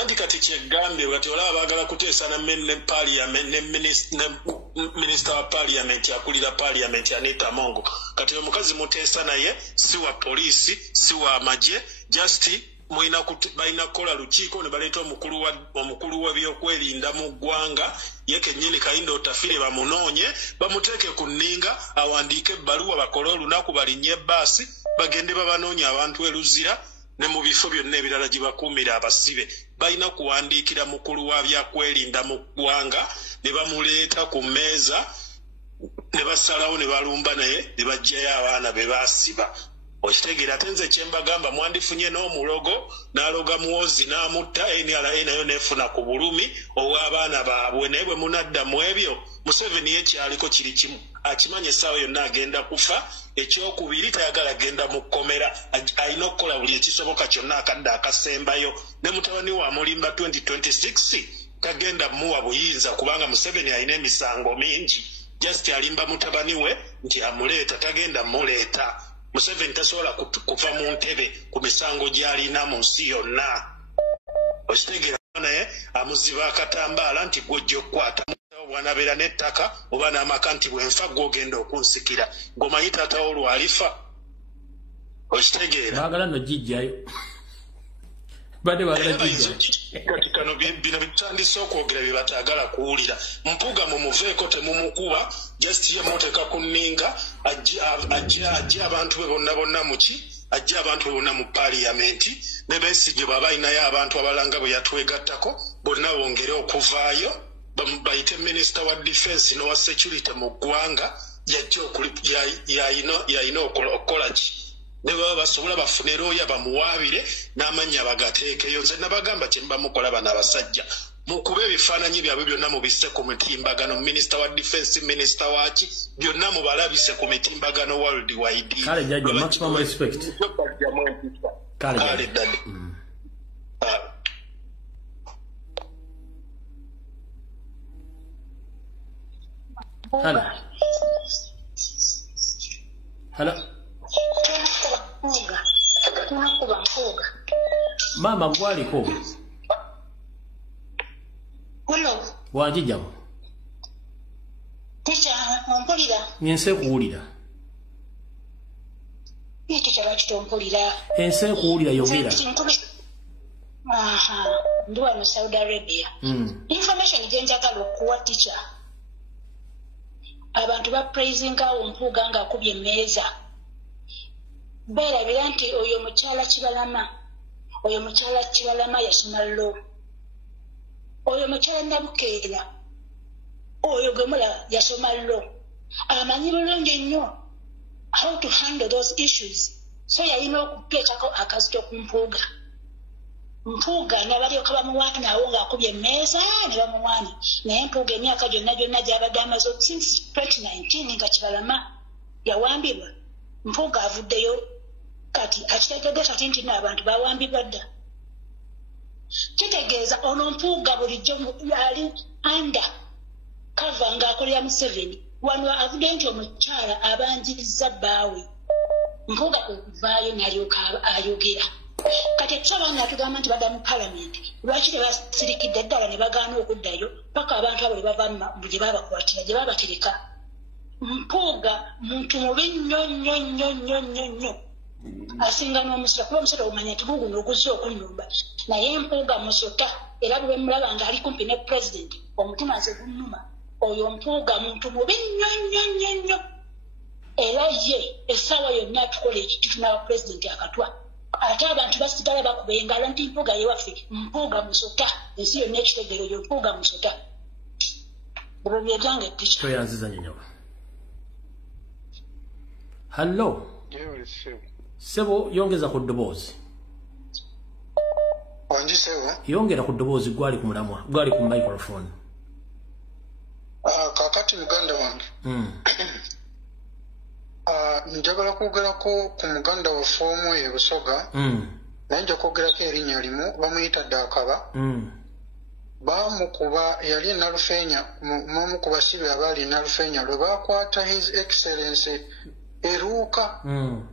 anti kati kyegambye kati olaba baagala kuteesa na parliament ne minister wa parliament akulira parliament Anita Mongo kati omukazi muteesa naye si wa polisi si wa maje just balina kukola lukiiko ne baleeta omukulu w'ebyokwerinda mu ggwanga ye kennyini kayindo otafire bamunoonye bamuteeke ku nninga awandiike ebbaluwa bakole olunaku balinnye ebbaasi bagende babanoonya abantu eruzira ne mu bifo byonna ebirala gye bakuumira abasibe balina kuwandiikira mukulu wa byakwerinda mu ggwanga ne bamuleeta ku mmeeza ne basalawo ne balumba naye ne baggyayo abaana be baasiba okitegeera ate nze kyembagamba mwandifunye n'omulogo n'aloga muwozi n'amutta NRA nayo neefuna ku bulumi obw'abaana baabwe naye bwe munadda mu ebyo Museveni ye kyaliko kiri kimu akimanya essaawa yonna agenda kufa ekyokubiri tayagala agenda mu kkomera alina okukola buli ekisoboka kyonna akadde akasembayo ne mutabani wa mulimba 2026 tagenda muwa buyinza kubanga Museveni alina emisango mingi just alimba mutabani we nti amuleeta tagenda muleeta Museveni tasobola kuva mu ntebe ku misango gy'alina mu nsi yonna okitegeera naye amuziba akatambaala nti gw'ojja okukwata bw'anabeera n'ettaka oba n'amaka nti bwenfa gw'ogenda okunsikira ng'omanyi taatawo olwalifa okitegeera baagala nno gijjayo badde baagala gijjayo kati kano bino bitandise okwogera bye bataagala kuwulira Mpuga mumuveeko temumukuba just ye muteeka ku nninga ajja abantu be bonna muki ajja abantu be bonna mu paliyamenti ne Besigye bw'aba alinayo abantu abalanga bwe yatwegattako bonna bongere okuvaayo bayite minisita wa defense n'owa security mu ggwanga yayina okukola ki ne baba basobola bafune looya bamuwaabire n'amannya bagateekeyo nze nabagamba kye mubamukola bano abasajja mukube ebifaananyi byabwe byonna mubisse ku mitimbagano minisita wa defense minisita waki byonna mubalabise ku mitimbagano world wide kale jajja maximum respect kale ddala Hala mama gwaliko wanjijjamu nyense kuwulira ense kuwulira yogera ndi wano Saudi Arabia information gyenjagala okuwa teacher abantu ba praising awo Mpuga nga akubye emmeeza beerabira nti oyo mukyala Kibalama yasoma law oyo mukyala Nabukeera oyo Gemula yasoma law amanyi bulungi nnyo how to handle those issues so yalina okuteekako akazito ku Mpuga n'abalyoka bamuwaanya awo ng'akubye emmeeza ne bamuwaanya naye Mpuga emyaka gyonna gy'abadde amaze since 2019 nga Kibalama yawambibwa Mpuga avuddeyo kati akitegedde kati nti n'abantu bawambibwa dda kitegeeza ono Mpuga bulijjo ali anda kava ng'akolera Museveni wano avudde nti omukyala abanjiriza bbaawe Mpuga okuvaayo n'alyoka ayogera kati ekisaba natugamba nti badda mu parliament lwaki tebasirikidde ddala ne bagaana okuddayo paka abantu abo bwe bava gye babakwatira gye babatereka Mpuga muntu mubi nnyo asinga n'omusota kuba omusota omanya nti gugu n'oguzza okunyumba naye Mpuga musota era bwe mulaba nga ali kumpi ne president omutima ze gunnuma oyo Mpuga muntu mubi nnyo era ye essaawa yonna tukola ekitutunaba president akatwa ate abantu basigala bakuba engalo nti Mpuga ye waffe Mpuga musota ensi yonna ekitegero oyo Mpuga musota bwe byegange tisha toyanziza nyenyewa. Hello. Sebo yongeza ku ddoboozi. Wanji sebo? Yongera ku ddoboozi gwali ku mulamwa, gwali ku microphone. Kakati muganda wange. Njagala kwogerako ku muganda wa fomu e Busoga. Naye nja kwogerako erinnya limu bamuyita Kaba. Bamukuba yali Nalufeenya mumu ku basibe abaali Nalufeenya lwe bakwata His Excellency Eruuka.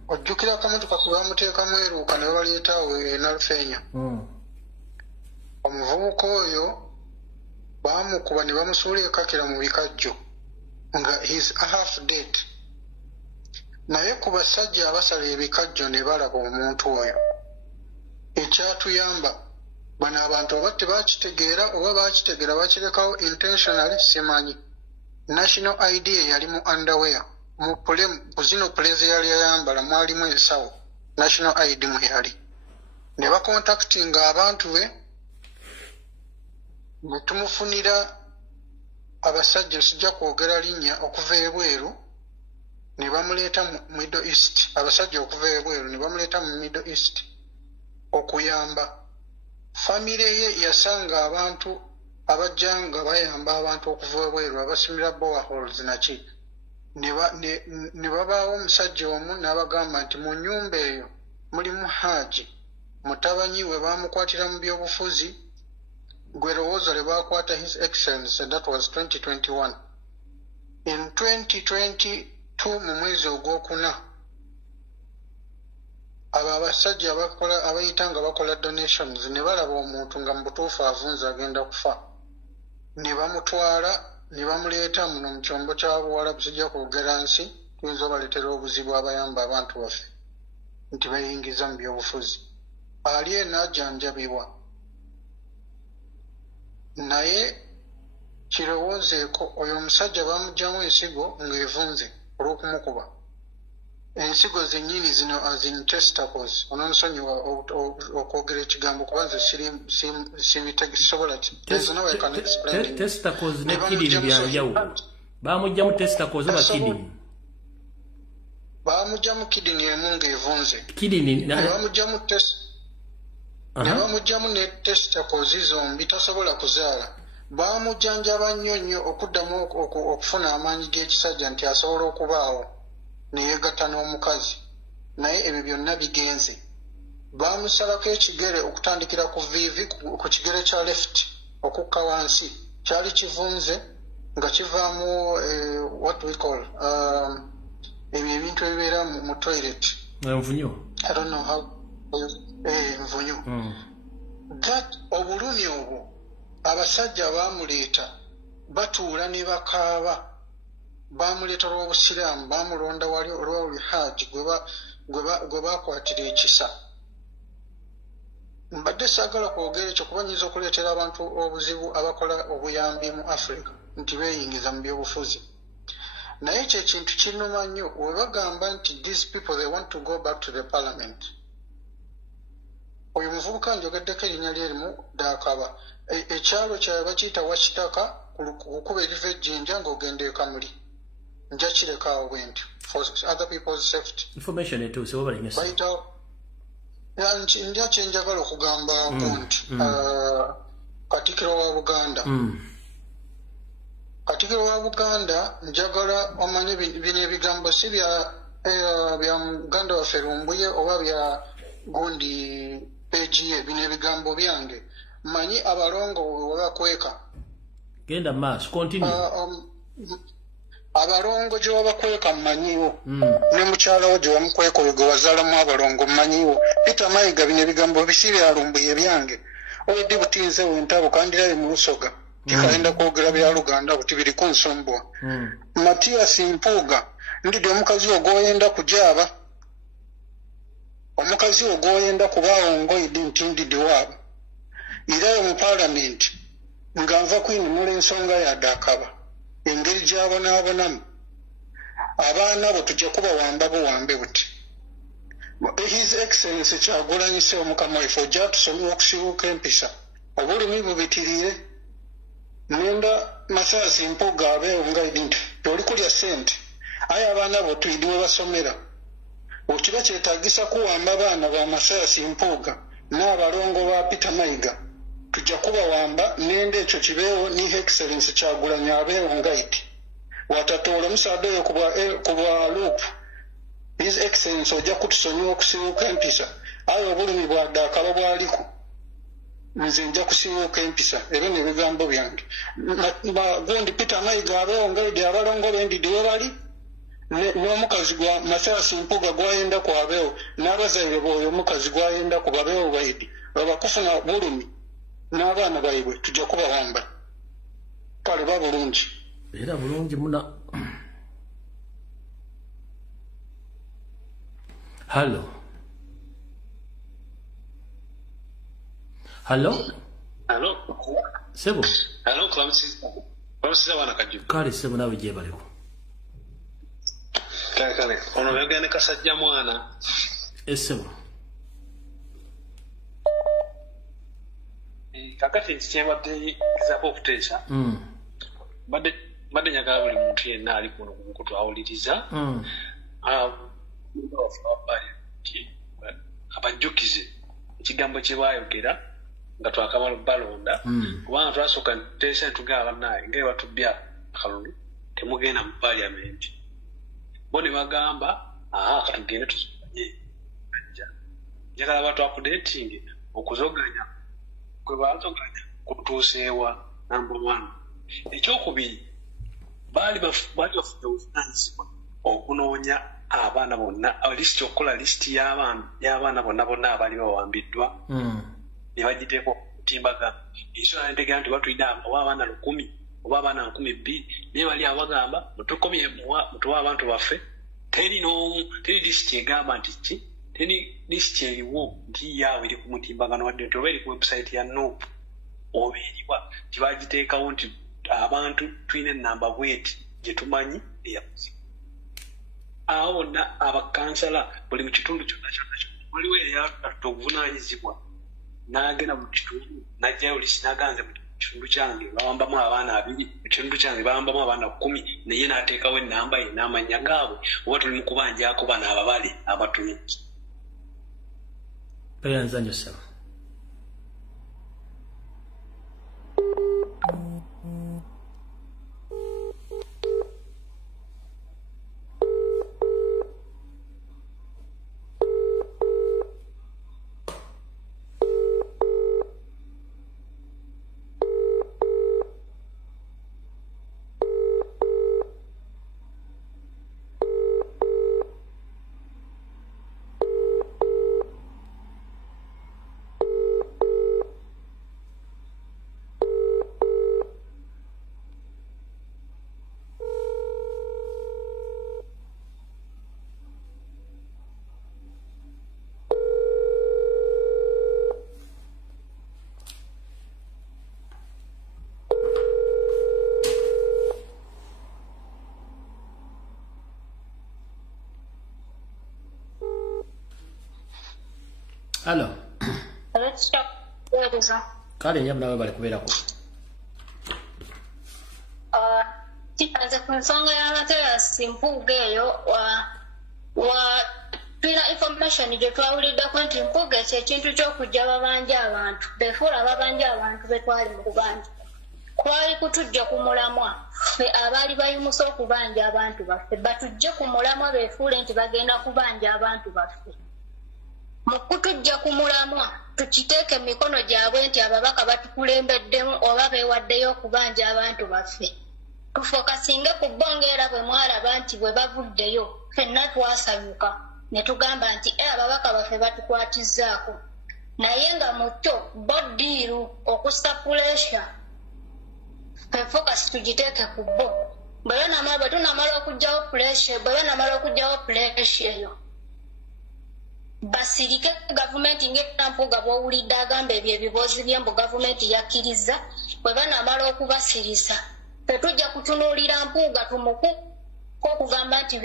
Ojjukira akamotoka ke bamuteekamu Eruuka ne baleetawo e Nalufeenya. Omuvubuka oyo bamukuba ne bamusuula ekakira mu bikajjo nga his half dead. Naye ku basajja abasala ebikajjo ne balaba omuntu oyo. Ekyatuyamba bano abantu oba tebakitegeera oba bakitegeera bakirekawo intentionally simanyi. National ID yali mu underwear. Mu zino puleze yali ayambala mwalimu ensawo. National ID mu yali. Ne bakontaktinga abantu be ne tumufunira abasajja sijja kwogera linnya okuva ebweru ne bamuleeta mu Middle East. Abasajja okuva ebweru ne bamuleeta mu Middle East okuyamba. Famire ye yasanga abantu abajjanga bayamba abantu okuva ebweru abasimira boreholes naki. Ne babaawo omusajja omu n'abagamba nti mu nnyumba eyo mulimu Haji mutabanyi we bamukwatira mu byobufuzi gwe lowooza lwe baakwata His Excellency. That was 2021. In 2022 mu mwezi ogwokuna abo abasajja abayita nga bakola donations ne balaba omuntu nga mu butuufu avunze agenda kufa ne bamutwala ne bamuleeta muno mu kyombo kya Buwarabu sijja kwogera nsi tuyinza obaleetera obuzibu abayamba abantu baffe nti bayingiza mu byobufuzi. Ali enaajanjabibwa naye kirowoozeeko oyo omusajja bamugyamu ensigo ng'evunze olw'okumukuba. Ensigo zennyini zino as in testicles. Ononsonyiwa okwogera ekigambo kuba nze sisobola testicles ne kidini byanjawulo. Bamugyamu testicles oba kidini? Bamugyamu kidini emu ng'evunze. Kidini ne bamugyamu ne testicles zombi tasobola kuzaala. Bamujjanjaba nnyo okuddamu okufuna amaanyi g'ekisajja nti asobola okubaawo ne yeegatta n'omukazi. Naye ebyo byonna bigenze. Bamusalako ekigere okutandikira ku viivi ku kigere kya left okukka wansi kyali kivunze nga kivaamu what we call ebyo ebintu ebibeera mu toilet. Envunyu. I don't know how. Envunyu. That obulumi obwo abasajja baamuleeta batuula ne bakaaba. Bamuleeta olw'obusiraamu bamulonda wali olwali Haji gwe baakwatira ekisa. Mbadde saagala kwogera ekyo kuba nnyinza okuleetera abantu obuzibu abakola obuyambi mu Africa nti beeyingiza mu byobufuzi. Naye ekyo ekintu kinnuma nnyo we bagamba nti these people they want to go back to the parliament. Oyo muvubuka njogeddeko erinnya lyerimu Kaba. Ekyalo kyabwe bakiyita Wakitaka kukuba eriva ejjinja ng'ogenda e Kamuli. Nja kireka bwenti for other people's safety. Information etuuse oba balinyesa. Nja kyenjagala okugamba nti Katikkiro wa Buganda. Katikkiro wa Buganda njagala omanye bino ebigambo si bya muganda waffe Lumbuye oba bya gundi peji ye. Bino ebigambo byange. Manyi abalongo we bakweka. Genda maaso continue. Abalongo gye wabakweka mmanyiwo ne mukyalawo gye wamukweka oyo gwe wazaalamu abalongo mmanyiwo. Peter Mayiga bino ebigambo bisi bya Lumbuye byange. Obudde butinze wentabo kandirabe mu Lusoga Kikaenda kwogera bya Luganda kuti biri kunsombwa. Matias Mpuga ndidi omukazi ogoyenda kujaba. Omukazi ogoyenda kubawo ngoyidi ntindi wabo. Irayo mu parliament nganva kwini mule ensonga ya Dakaba. Engeri gyabo n'abonamu. Abaana bo tujja kuba wamba buwambe buti. His Excellency Kyagulanyi Ssebamukama waffe ojja tusomera okusibuka empisa. Obulumi bubitirire. Nenda Masasi Mpuga abeewo ngaidi nti oli kulya ssente. Aye abaana bo tuyidiwe basomera. Okiba kyetaagisa kuwamba abaana ba Masasi Mpuga n'abalongo ba Peter Mayiga. Tujja kuba wamba nenda ekyo kibeewo ni Excellency Kyagulanyi abeewo ngaidi. Watatoola musaada oyo kuba loop. His Excellency ojja kutusonyiwa okusibuka empisa. Aye obulumi bwa Dakaba bwaliko. Nze nja kusibuka empisa. Ebyo n'ebigambo byange. Gundi Peter Mayiga abeewo ngaidi abalongo b'endidi we bali. N'omukazi gwa Masasi Mpuga gwayenda ku abeewo. N'abazaire b'oyo omukazi gwayenda ku babeewo baidi. Babakufuna bulumi. N'abaana baibwe tujja kubawamba. Kale babulungi. Era bulungi muna. Hello. Sebo. Hello, Klamsi wana kaju. Kale sebo nawe je baleko. Kale. Ono yagane kasajja mwana. Sebo. Kakati kyembadde kizaako okuteesa. Badde njagala buli muntu yenna ali kuno kutwawuliriza. Abajjukize ekigambo kye baayogera nga twakamala balonda kubanga twasooka ntuteesa netugamba bannaye nga batubbya akalulu temugenda mu paliamenti bo ne bagamba katugende tusomanye njagala batwakudeetinge okuzoganya kwe bazoganya kutuuseewa namba 1 ekyokubiri baali bafunye obuvunanyizibwa okunoonya abaana bonna lisiti okukola lisiti y'abaana bonna abali bawambiddwa ne bagiteeka okutimbagana ensonga ntegera nti batulina oba abaana 100 oba abaana 200 naye bali abagamba mutukomye mutuwe abantu baffe teri lisiti egamba nti ki teri lisiti eriwo nti yaawe eri ku mutimbagano wadde nti oba eri ku webusayiti ya NOP oba eriwa tibagiteekawo nti abantu tulina enamba bweti gye tumanyi eyakuziba awo bonna abakansala buli mu kitundu kyonna waliwo eyatuta obuvunaanyizibwa n'agenda mu kitundu n'ajjayo lisi n'aganze mu kitundu kyange bawambamu abaana 2 mu kitundu kyange bawambamu abaana 10 naye n'ateekawo ennamba ye n'amanya gaabwe oba tuli mu kubanjako bano ababale abatono. Peyanzanyo sebo. Hello. Let's stop. Kale nyabula we bali kubeerako. Kitanze ku nsonga y'Amatayasi Mpuga eyo tulina information gye twawuliddeko nti Mpuga ekintu ky'okujja babanja abantu befuula babanja abantu be twali mu kubanja kwali kutujja ku mulamwa ffe abaali bayimusa okubanja abantu baffe batujje ku mulamwa beefuule nti bagenda kubanja abantu baffe mu kutujja ku mulamwa tukiteeke emikono gyabwe nti ababaka batukulembeddemu oba beewaddeyo okubanja abantu baffe tufokasinge ku bbongeera bwe mwalaba nti bwe bavuddeyo ffenna twasanyuka ne tugamba nti ababaka baffe batukwatizzaako naye nga muto boddiiru okussa puleesha focus tugiteeke ku bo bwe tunamala okugyawo pressure eyo basirike gavumenti ng'Ampuga bw'owulidde agamba ebyo ebibuuzi by'embu gavumenti yakkiriza bwe banamala okubasirisa tetujja kutunuulira Mpuga tumuku okugamba nti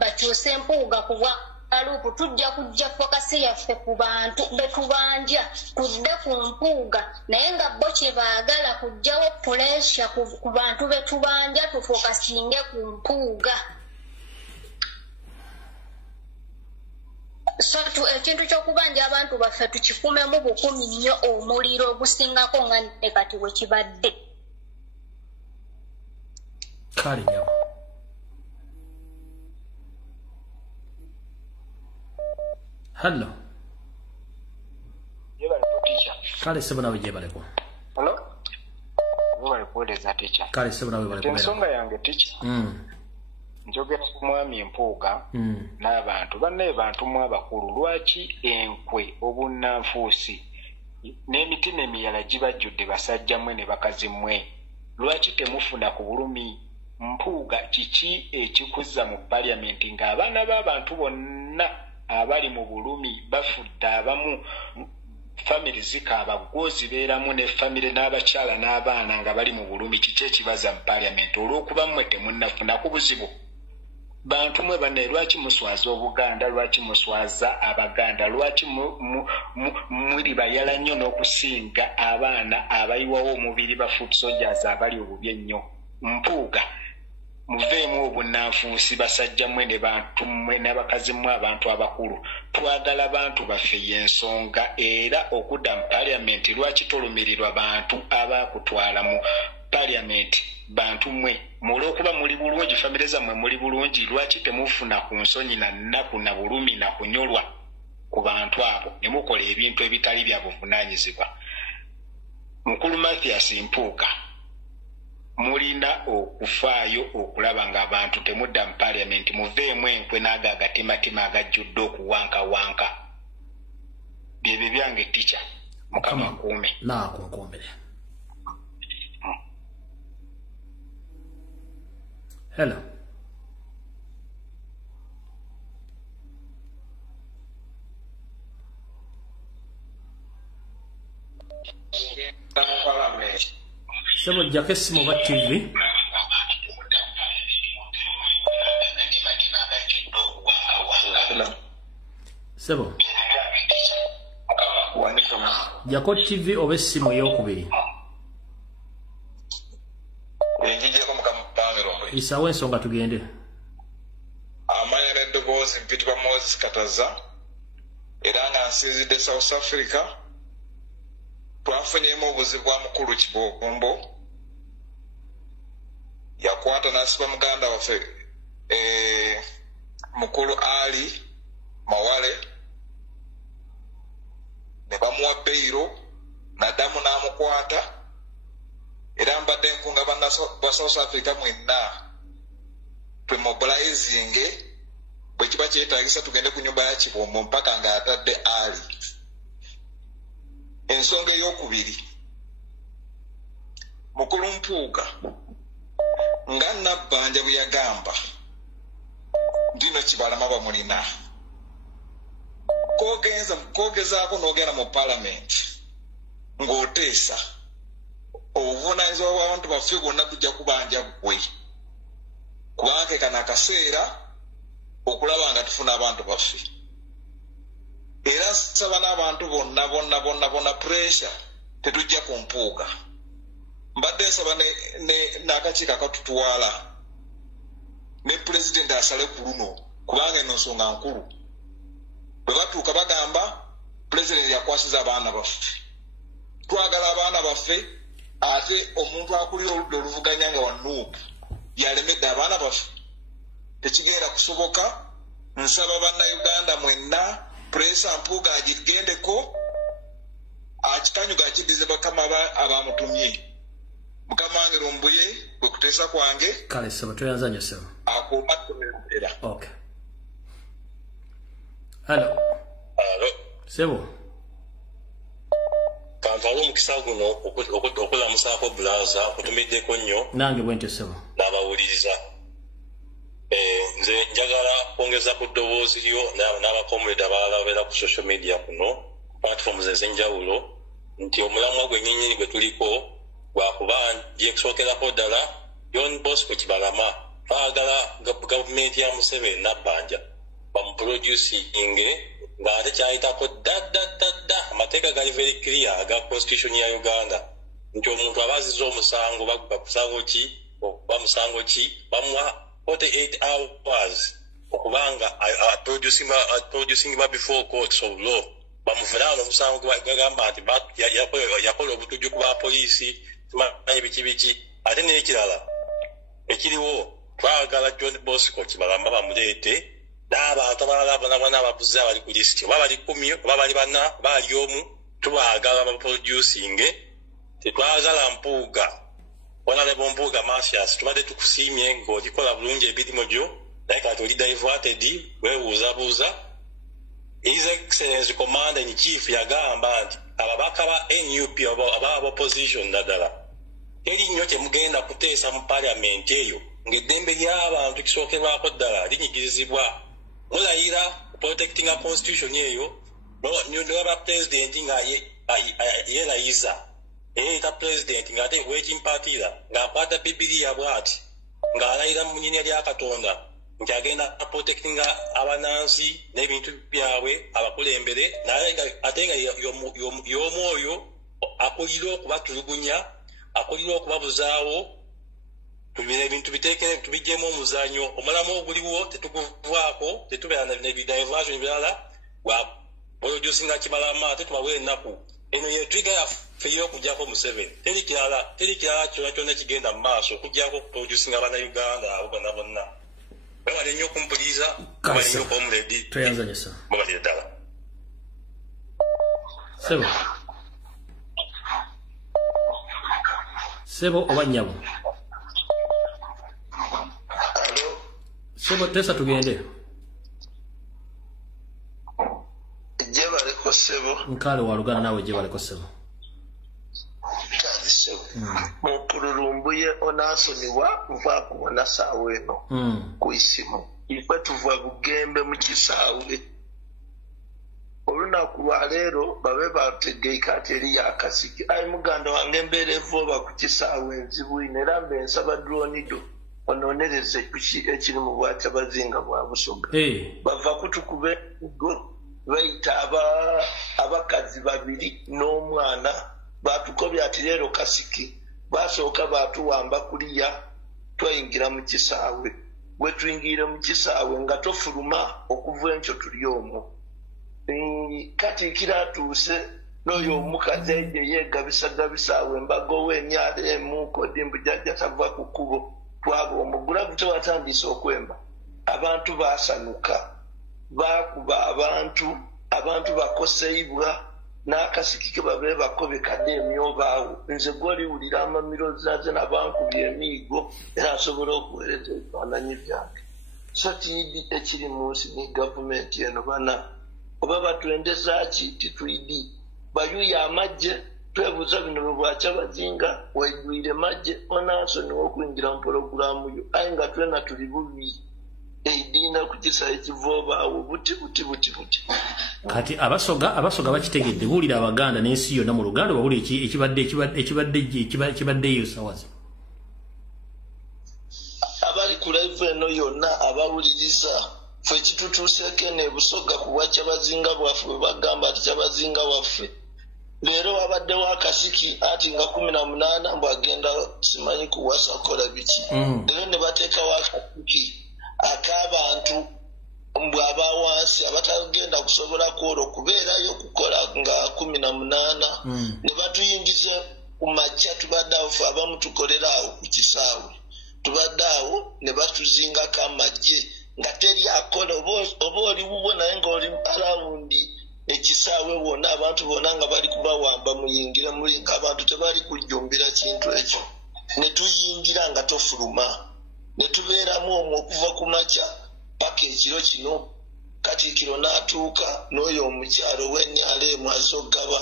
bakyuse Mpuga kuba alupu tujja kujja fokasi yaffe ku bantu betubanja tudde ku Mpuga naye nga bo kye baagala kujjawo pressure ku bantu betubanja tufokasinge ku Mpuga. So ekintu ky'okubanja abantu baffe tukikumemu bukumi nnyo omuliro ogusingako nga ne kati bwe kibadde. Kale nyawo. Hello. Kale sebo nawe jebaleko. Hello. Wewe kueleza teacher. Kale sebo nawe baleko. Ensonga yange teacher. Njogera ku mwami Mpuga n'abantu banne bantu mu abakulu lwaki enkwe obunnanfuusi n'emitima emiyala gibajjudde basajja mmwe ne bakazi mmwe lwaki temufuna ku bulumi Mpuga kiki ekikuzza mu paliamenti ng'abaana b'abantu bonna abali mu bulumi bafudde abamu family zikaaba gwozi beeramu ne family n'abakyala n'abaana nga bali mu bulumi kiki ekibaza mu paliamenti olw'okuba mmwe temunnafuna ku buzibu bantu mwe banne lwaki muswaza Obuganda lwaki muswaza Abaganda lwaki muri bayala nnyo n'okusinga abaana abayiwawo omubiri ba foot soldiers abali obubi ennyo Mpuga muveemu obunnanfuusi basajja mmwe ne bantu mmwe n'abakazi mmwe abantu abakulu twagala bantu baffe y'ensonga era okudda mu paliamenti lwaki tolumirirwa bantu abakutwala mu paliamenti bantu mmwe mulwokuba muli bulungi famire zammwe muli bulungi lwaki temufuna ku nsonyi na nnaku na bulumi na kunyolwa ku bantu abo ne mukola ebintu ebitali bya buvunaanyizibwa. Mukulu Mathias Mpuga mulina okufaayo okulaba ng'abantu temudda mu paliamenti muveemu enkwe n'ago agatematema agajjudde okuwankawanka byebyo byange tica Mukama nkuume naakunkuumire. Hello. Sebo jake simu ba TV. Sebo. Jako TV obe simu yokubiri. Isawe ensonga tugende. Amanya n'eddoboozi mpitibwa Moses Kataza era nga nsinzidde South Africa twafunyeemu obuzibu bwa mukulu Kibombo yakwata n'asiba muganda waffe mukulu Ali Mawale ne bamuwa beyiro n'addamu n'amukwata era mbadde nkunga ba South Africa mwenna twemobilizing bwe kiba kyetaagisa tugende ku nyumba ya Kibombo mpaka ng'atadde Ali. Ensonga ey'okubiri mukulu Mpuga nga Nabbanja bwe yagamba ndino Kibalama bamulina koogezaako n'ogenda mu palamenti ng'oteesa obuvunaanyizibwa bw'abantu baffe bwonna tujja kubanja ggwe kubanga kano akaseera okulaba nga tufuna abantu baffe era nsaba n'abantu bonna pressure tetujja ku Mpuga mbadde nsaba n'akakiiko akatutwala ne pulezidenti asale ku luno kubanga eno nsonga nkulu bwe batuuka bagamba pulezidenti yakwasiza abaana baffe twagala abaana baffe ate omuntu akulira oludda oluvuganya nga wanuupu yalemedde abaana baffe tekigenda kusoboka. Nsaba bannayuganda mwenna puresa Mpuga agigendeko akikanyuga akiddize bakama abamutumye mukama wange Lumbuye kwe kuteesa kwange kale sebo toyanza nnyo sebo akuuma tumerera. Okay. Hello. Hello. Sebo. kantwala omukisa guno okulamusaako bulaza kutumiddeko nnyo nange bwentesebo n'abawuliriza nze njagala kwongeza ku ddoboozi lyo n'abakomrade abalala babeera ku social media kuno platforms ez'enjawulo nti omulamwa gwennyinnyini gwe tuliko gwakuba nje kusookerako ddala John Bosco Kibalama twagala gavumenti ya Museveni nabbanja bamuproducinge ng'ate kyayitako dda amateeka gali very clear aga constitution ya Uganda nti omuntu abaziza omusango bakusango ki oba musango ki bamuwa 48 hours okubanga producing before courts of law bamuvunana omusango gwagamba nti yakola obutujju ku bapoliisi tumanyi biki ate n'ekirala ekiriwo twagala John Bosco Kibalama bamuleete n'abantu abalala bonabona ababuze abali ku lisiti oba bali 10 oba bali 4 bali omu tubagala baproducinge tetwagala Mpuga Honorable Mpuga Mafias tubadde tukusiimye ng'olikola bulungi ebirimo gyo naye kati oli diverted weebuuzabuuza His Excellency Commander in Chief yagamba nti ababaka ba NUP aba opposition naddala teri nnyo kyemugenda kuteesa mu parliament eyo ng'eddembe ly'abantu kisookerwako ddala linyigirizibwa mulayira protecting a constitution eyo n'aba president nga yeerayiza eyita president ng'ate weekimpatira ng'akwata Bibiliya bw'ati ng'alayira mu nnyinnya lya Katonda nti agenda protectinga abanansi n'ebintu byabwe abakulembere naye ate nga y'omwoyo akulira okubatulugunya akulira okubabuzaawo tubira ebintu biteekere tubijjemu omuzanyo omulamu oguliwo tetuguvaako tetubeera nebidiversion birala gwa producinga Kibalama ate tubawe ennaku eno yetwiga yaffe y'okujjako Museveni teri kirala kyonna kigenda mu maaso okujjako okuproducinga Abannayuganda abo bonna bonna bawale nnyo okumpuliriza bawale nnyo okwomuledi tweyanzanyisa mubalire ddala sebo oba nnyabo sebo tesa tugende je baleko sebo nkale walugana nawe je baleko sebo Lumbuye onasonibwa nva kubona saawa eno ku isimu ife tuva bugembe mu kisaawe olunaku lwa leero babe bategeika ati eri yakasiki ayi muganda wange embeerevu oba ku kisaawe enzibwine era mbe nsaba dronido ononereze ekiri mu Bwakyabazinga bwa Busoga bava kutukube bayita abakazi babiri n'omwana batukobya ati leero kasiki basooka batuwamba kuliya twayingira mu kisaawe bwe tuyingire mu kisaawe nga tofuluma okuva enkyo tuli omwo katiikira atuuse n'oyo omukazi ejo yeegabisagabisaawe embaga ow'emyalemu kodimbu jajja tava ku kkubo twaba omugulavu tewatandise okwemba abantu baasanuka baakuba abantu bakoseibwa n'akasiki ke babe bakobe kadde emyobaawo nze gwoliwulira amamiro zaze nabankubye emiigo era asobola okuweereza ebifaananyi byange so tiidi ekiri mu nsi ne gavumenti eno bana oba batwendeza ki titwidi bayuya amagye twebuuza bino bwe Bwakyabazinga waigwire magye onansoniwa okuyingira mu porogulaamu yo aye nga twena tuli bubi eidiina ku kisa ekivoobawo buti kati abasoga bakitegedde buulira Abaganda n'ensi yonna mu Luganda babuli ekibaddeyo sawazi abali ku live eno yonna abawuliriza ffe ekitutuuseeko eno ebusoga ku Bwakyabazinga bwaffe bwe bagamba ati Kyabazinga waffe leero wabaddewo akasiki ati nga 18 mbwagenda simanyi kuwasa kukola biki leero ne bateekawo akasiki ak'abantu mbwaba wansi abatagenda kusobola kwolwo kubeerayo kukola nga 18 ne batuyingiza ku makya tubadde awo ffe abamu tukolera awo ku kisaawe tubadde awo ne batuzingako amagye nga teri akola oba oli wuwo naye ng'oli alawundi ekisaawe wonna abantu bonna nga bali kubawamba muyingire muli ng'abantu tebali kujjumbira kintu ekyo ne tuyingira nga tofuluma ne tubeeramu omwo okuva ku makya paka ekiro kino Katiikiro n'atuuka n'oyo omukyalo w'ennyaleemu azogaba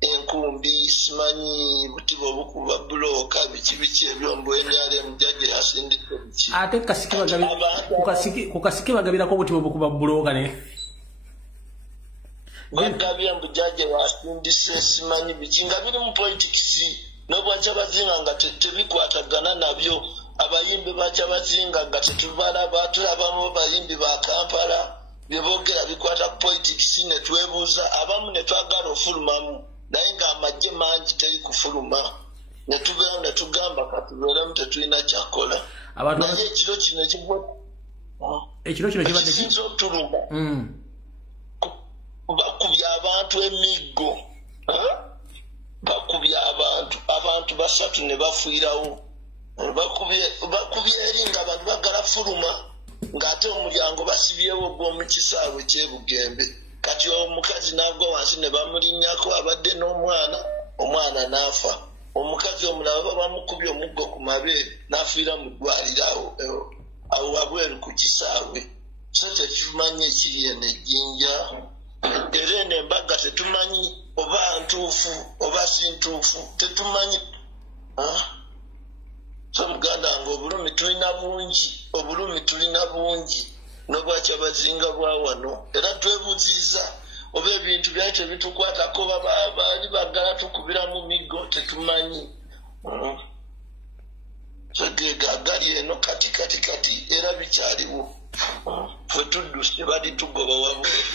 enkumbi simanyi butibo bukuba buloka biki ebyombo NRM jaje asindike biki ate kukasiki bagabirako butibo bukuba buloka ne bagabye mbujaje wasindise simanyi biki nga biri mu politics n'obwacha bazinga nga tebikwatagana nabyo abayimbi bacha bazinga nga tetubala batulabamu bayimbi ba Kampala byebogera bikwata politics ne twebuuza abamu ne twagala ofulumamu naye nga amagye mangi teri kufuluma ne tubeera ne tugamba katubeeremu tetulina kyakola naye ekiro kino kibadde kisinza otuluma bakubya abantu emiggo bakubya abantu basatu ne bafiirawo bakubye eri nga abantu bagala fuluma ng'ate omulyango basibyewo gw'omukisaawe ky'ebugembe kati omukazi n'agwa wansi ne bamulinnyako abadde omwana n'afa omukazi omulala bamukubye omuggo ku mabeere n'afiira mu ddwaliro awo wabweru ku kisaawe so tetumanyi ekiri eno ejjinja era eno embaga tetumanyi oba ntuufu oba si ntuufu tetumanyi so muganda nga obulumi tulina bungi n'obwakya bazinga bwa wano era twebuziza oba ebintu byali tebitukwatako baali bagala tukubira mu miggo tetumanyi segega gali eno kati era bikyaliwo fwe tudduse bali tugoba wabweru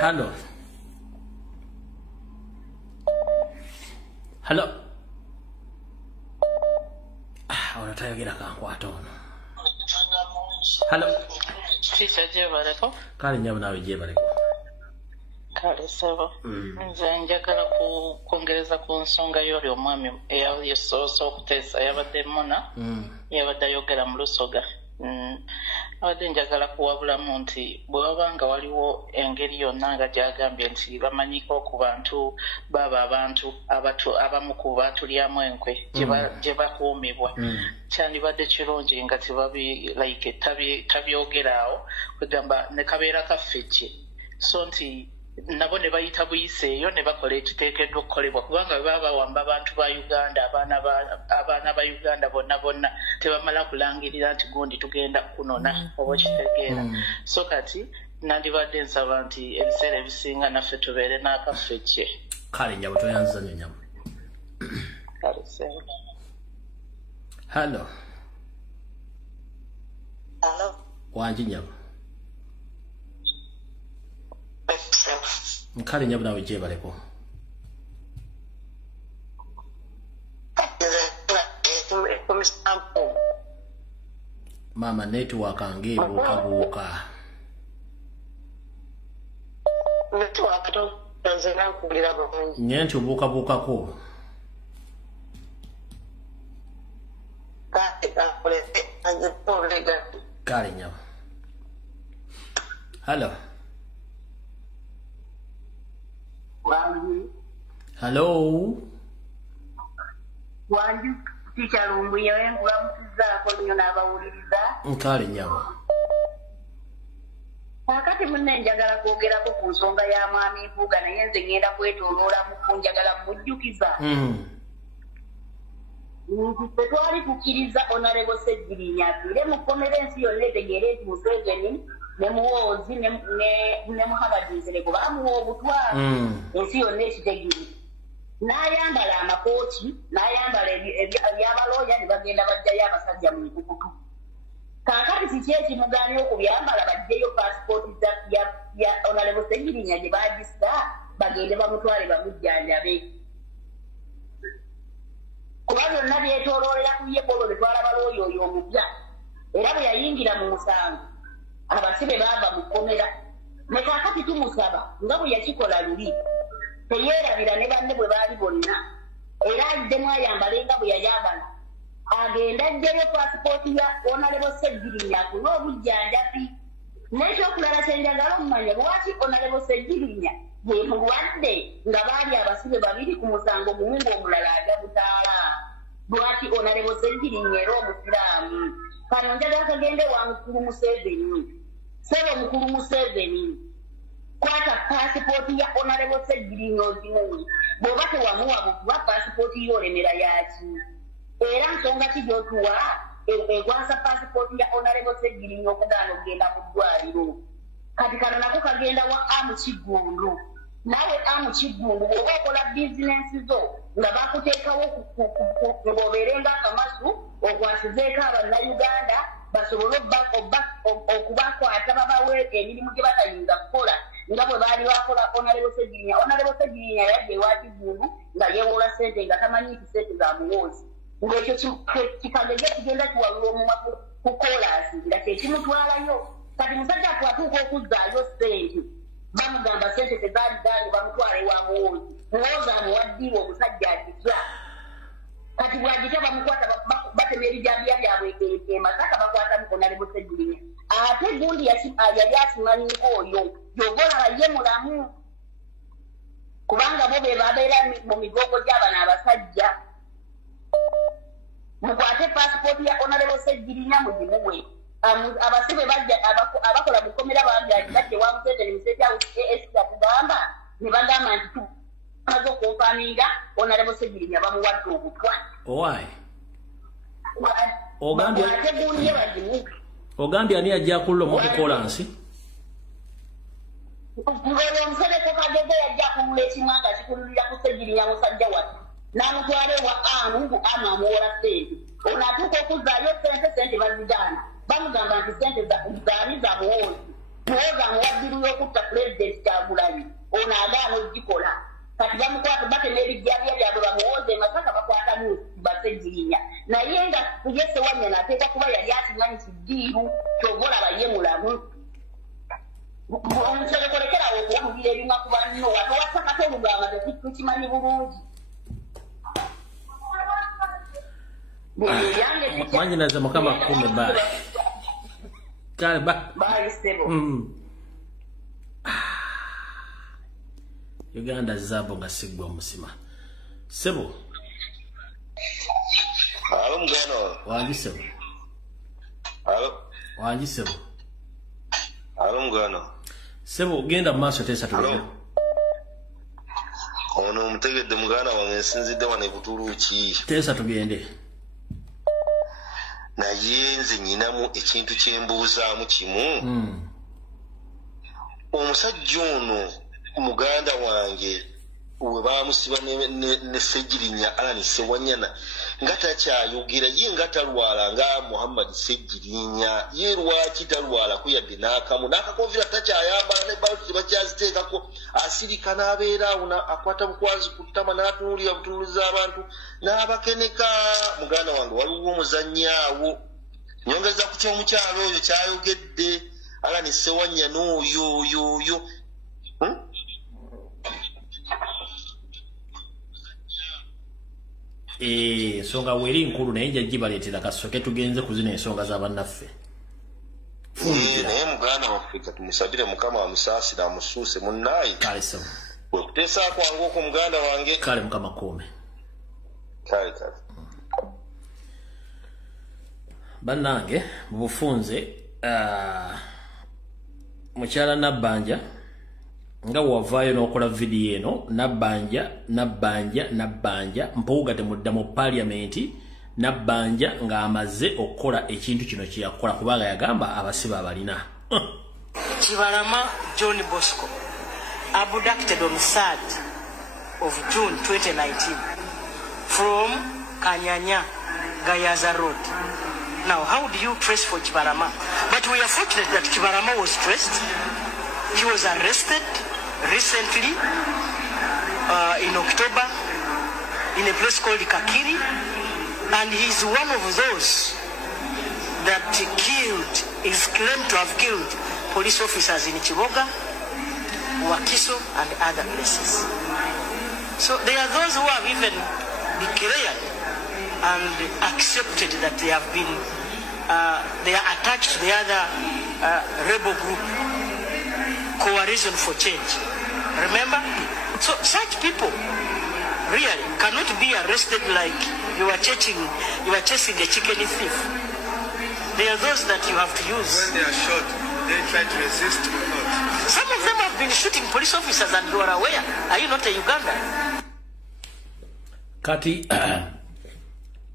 Hello. Tayogera kankwata ono. Hello. Kisa jebaleko. Kale nyamu nawe jebaleko. Kale sebo. Nze njagala kwongereza ku nsonga y'oli omwami eyasoose okuteesa yabadde muna yabadde ayogera mu Lusoga. Abadde njagala kuwabulamu nti bwe wabanga waliwo engeri yonna nga gyagambye nti bamanyiko ku bantu baba abantu abamu ku baatulyamu enkwe gye bakuumibwa kyandibadde kirungi nga tabyogeraawo kwegamba ne kabeera kaffejje so nti nabo ne bayita buyiseeyo ne bakola ekiteekeddwa okukolebwa kubanga baba bawamba abantu ba Uganda abaana ba Uganda bonna tebamala kulangirira nti gundi tugenda kunona oba okitegeera so kati nandibadde nsaba nti ebiseera ebisinga naffe tubeere n'akaffejje kale njabo toyanziza nnyo nyama kale sebo Hello wanji nyabo Kale nyabu nawe jebaleko. Mama network ange buka. Network to tanzania kugira bonyi. Nyentu buka ko. Kale nyabu. Hello. Hello. Wanju teacher Lumbuye ngulamukizaako nnyo n'abawuliriza. Nkale nyawo. Kakati munne njagala kwogerako ku nsonga ya mwami Mpuga naye nze ngenda kwetooloola njagala mujjukiza. Tetwali tukkiriza Honorable Sseggirinya afiire mu kkomera ensi yonna etegeere nti Museveni ne Muhoozi ne Muhammad Nsereko bamuwa obutwa ensi yonna ekitegeere n'ayambala amakooti n'ayambala ebyabalooya ne bagenda bajjayo abasajja mu nkukutu kaakati kiki ekimugaanye okubyambala bajjeyo paasipooti ya Honorable Sseggirinya gye baagisa bagende bamutwale bamujjanjabe kuba byonna byetooloolera ku ye bolo betwala balooya oyo omupya era bwe yayingira mu musango abasibe baava mu kkomera ne kaakati tumusaba nga bwe yakikola luli teyeerabira ne banne bwe baali bonna era addemu ayambale nga bwe yayambala agenda ajjayo paasipooti ya Honorable Sseggirinya afune obujjanjabi n'ekyokulala kyenjagala omumanya lwaki Honorable Sseggirinya ye mulwadde nga baali abasibe babiri ku musango gumu ng'omulala ajja butaala lwaki Honorable Sseggirinya era omusiraamu kano njagala kagende wa mukulu Museveni sebo mukulu Museveni kwata passport ya honorable Segirinyo ozimunyi bw'oba tewamuwa bukuwa passport y'olemera yaki era nsonga ki gy'otuwa egwasa passport ya honorable Segirinyo okugaana okugenda mu ddwaliro kati kano nako kagenda wa Amukigundu nawe Amukigundu bw'oba okola bizinensi zo nga bakuteekawo ng'obeerenga akamasu ogwasizeeko abannayuganda basobole okubakwata babawe emirimu gye batayinza kukola nga bwe baali bakola Honorable Segirinya. Honorable Segirinya yadde ewa Kigundu nga yeewola ssente nga tamanyi nti ssente za muwoozi ng'ekyo kikagege kigenda kiwalula omumwa ku koolaasi nga kyekimutwalayo kati musajja atwatuuka okuzzaayo ssente bamugamba ssente tezaali gaani bamutwala ewa muwoozi muwoozi amuwaddiwa omusajja agitya kati bwagitya bamukwata batema ebijambiya byabwe emasaka bakwata Honorable Segirinya ate gundi yali akimanyiiko oyo yogola ye mulamu kubanga bo be babeera mu migongo gy'abana abasajja mukwate passport ya Honorable Segirinya mugimuwe abasibe bajja abakola mukomera bangi agitadde wa Museveni musajja atugamba ne bagamba nti tumaze okumfaninga Honorable Segirinya bamuwadde obutwa owaayi ogambye ani ajja kulula omukukola nsi omusereko kagege yajja kulula ekimwanga kikululira ku Segirinya musajja wati n'amutwala ewa amu amuwola ssente ono atuuka okuzzaayo ssente bazigaana bamugamba nti ssente zaani za muwoozi amuwaddiru y'okutta pulezidenti Kyagulanyi ono agaana ogikola kati bamukwata batema ebijjabya byabwe bamuwooze emasaka bakwatamu Basegirinya naye nga kugese wanyana ateeka kuba yali akimanyi kiddiiru kyova olaba ye mulamu omuserekolekerawo okuwulira ebimwa ku banno wano wasakate olugamba tetukimanyi bulungi mwanyinaza mukama kume baali kale baali sebo Uganda zabo nga sigwa omusima sebo alo mugano wangi sebo alo mugano sebo genda mu maaso teesa tulina ono omutegedde muganda wange nsinzidde wano e Butuluki teesa tugende naye nze nyinamu ekintu kyembuuzaamu kimu omusajja ono muganda wange we bamusiba ne Segirinya Alani Sewanyana nga takyayogera ye nga talwala nga Muhammad Segirinya ye lwaki talwala kuyadde n'akamu n'akakovira takyayambala ne baluti bakyaziteekako asirika n'abeera awo akwata bukwazi ku ttama n'atunuulira butunuulizi z'abantu n'abakeneka muganda wange waliwo omuzannyi awo nyongeza ku ky'omukyalo oyo kyayogedde Alani Sewanyana oyo ensonga weri nkulu naye nja gibaleetera kasoke tugenze kuzina ensonga z'abannaffe naye muganda waffe tumusabire mukama amusaasire amusuuse munnaayi kale sebo wekuteesa kwange okwo muganda wange kale mukama kuume kale bannange mu bufunze mukyala Nabbanja nga wavaayo n'okola vidiyo eno Nabbanja Mpuga temudda mu paliamenti Nabbanja ng'amaze okukola ekintu kino kye yakola kubanga yagamba abasibe abalina Kibalama John Bosco abducted on 3rd of June 2019 from Kanyanya Gayaza Road. Now, how do you trace for Kibalama? But we are fortunate that Kibalama was traced. He was arrested recently in October in a place called Kakiri, and he's one of those that is claimed to have killed police officers in Chiboga, Wakiso, and other places. So there are those who have even declared and accepted that they have been they are attached to the other rebel group, Coalition for Change. Remember? So such people really cannot be arrested like you are chasing a chicken thief. There are those that you have to use. When they are shot, they try to resist or not? Some of them have been shooting police officers and you are aware. Are you not a Uganda? Kati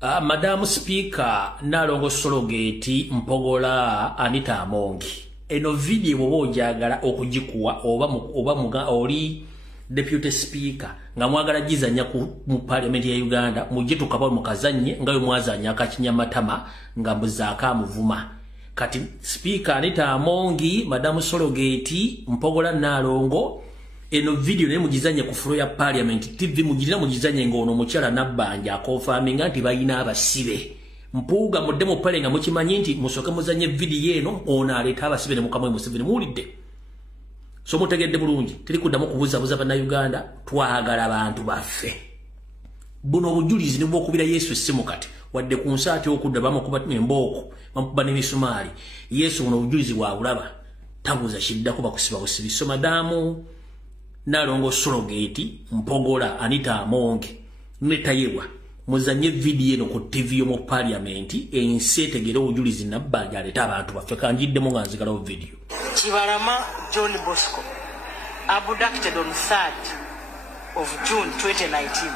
Madam Speaker Nalongo Sologeti Mpogola Anita Amongi. Eno video wojagala okujikuwa oba muga oli Deputy Speaker nga mwagala gizanya mu Parliament ya Uganda mujje tukaba mukazanye ngayo mwazanya akakinyamatama nga muzaka muvuma. Kati Speaker Anita Amongi Madam Sologeti Mpogola Nalongo eno video ne mugizanye ku floor ya Parliament TV mugizanye ngono mukyala nabbanja confirming nti bayina abasibe. Mpuga mudemo pale nga mukimanyi nti musoke muzanye video eno ona aleta abasibe ne mukamwe Museveni muwulidde. So mutegedde bulungi teri kuddamu kubuzabuza bana Uganda twagala abantu baffe. Buno obujulizi ne bwokubira Yesu simu kati wadde ku nsaati okudda bamukuba emboko bamukuba n'emisumaali. Yesu buno obujulizi bwa bulaba tabuza shiddako bakusiba busibi. So madamu Nalongo Sologeti Mpogola Anita Amongi netayewa muzanye video eno ku TV yo mu Parliament ensetegere obujulizi nabbanja aleta abantu baffe kanjiddemu nga nzigalawo video. Kibalama John Bosco abducted on 3rd of June 2019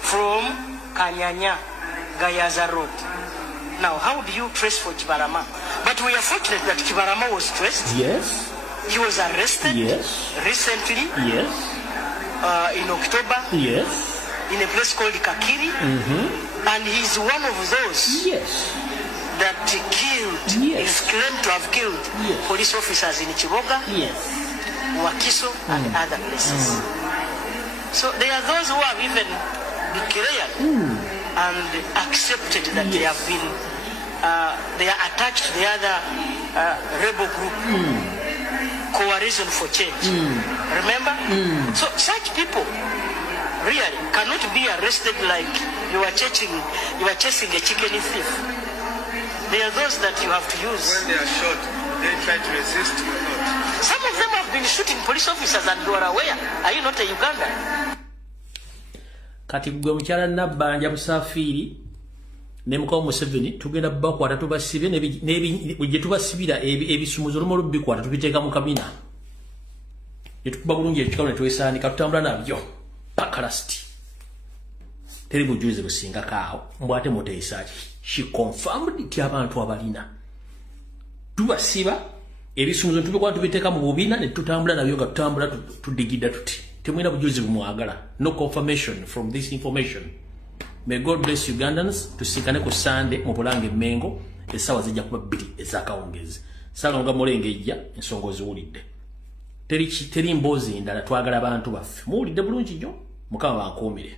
from Kanyanya Gayaza Road. Now, how do you trace for Kibalama? But we are fortunate that Kibalama was traced. Yes. He was arrested. Yes. Recently. Yes. In October. Yes. In a place called Kakiri. And he's one of those. Yes. That killed, is claimed to have killed police officers in Chiboga, Wakiso, and other places. So there are those who have even declared and accepted that they have been, they are attached to the other rebel group, Coalition for Change. Remember? So such people really cannot be arrested like you are chasing a chicken thief. There are those that you have to use. When they are shot, they try to resist or not? Some of them have been shooting police officers and you are aware. Are you not a Uganda? Kati gwe mukyala nabbanja Musafiri ne mukawo Museveni tugenda bakwata tubasibe ne tubasibira ebisumuzo lumo lubbikwata tubiteeka mu kabina. Ne tukuba bulungi ekikawo ne twesaanika tutambula nabyo pakalasti. Teri bujulizi businga kaawo mbwate muteesaki. She confirmed nti abantu abalina tubasiba ebisumuzo tubikwata tubiteeka mu bubina ne tutambula nabyo nga tutambula tudigida tuti temwina bujulizi bumwagala. No confirmation from this information. May God bless Ugandans. Tusikane ku Sunday mu Bulange Mengo esawa zijja kuba 2 ezakawongezi. Salonga mulengejja ensongo ziwulidde. Teri mboozi ndala twagala abantu baffe. Muwulidde bulungi jjo mukama bankuumire.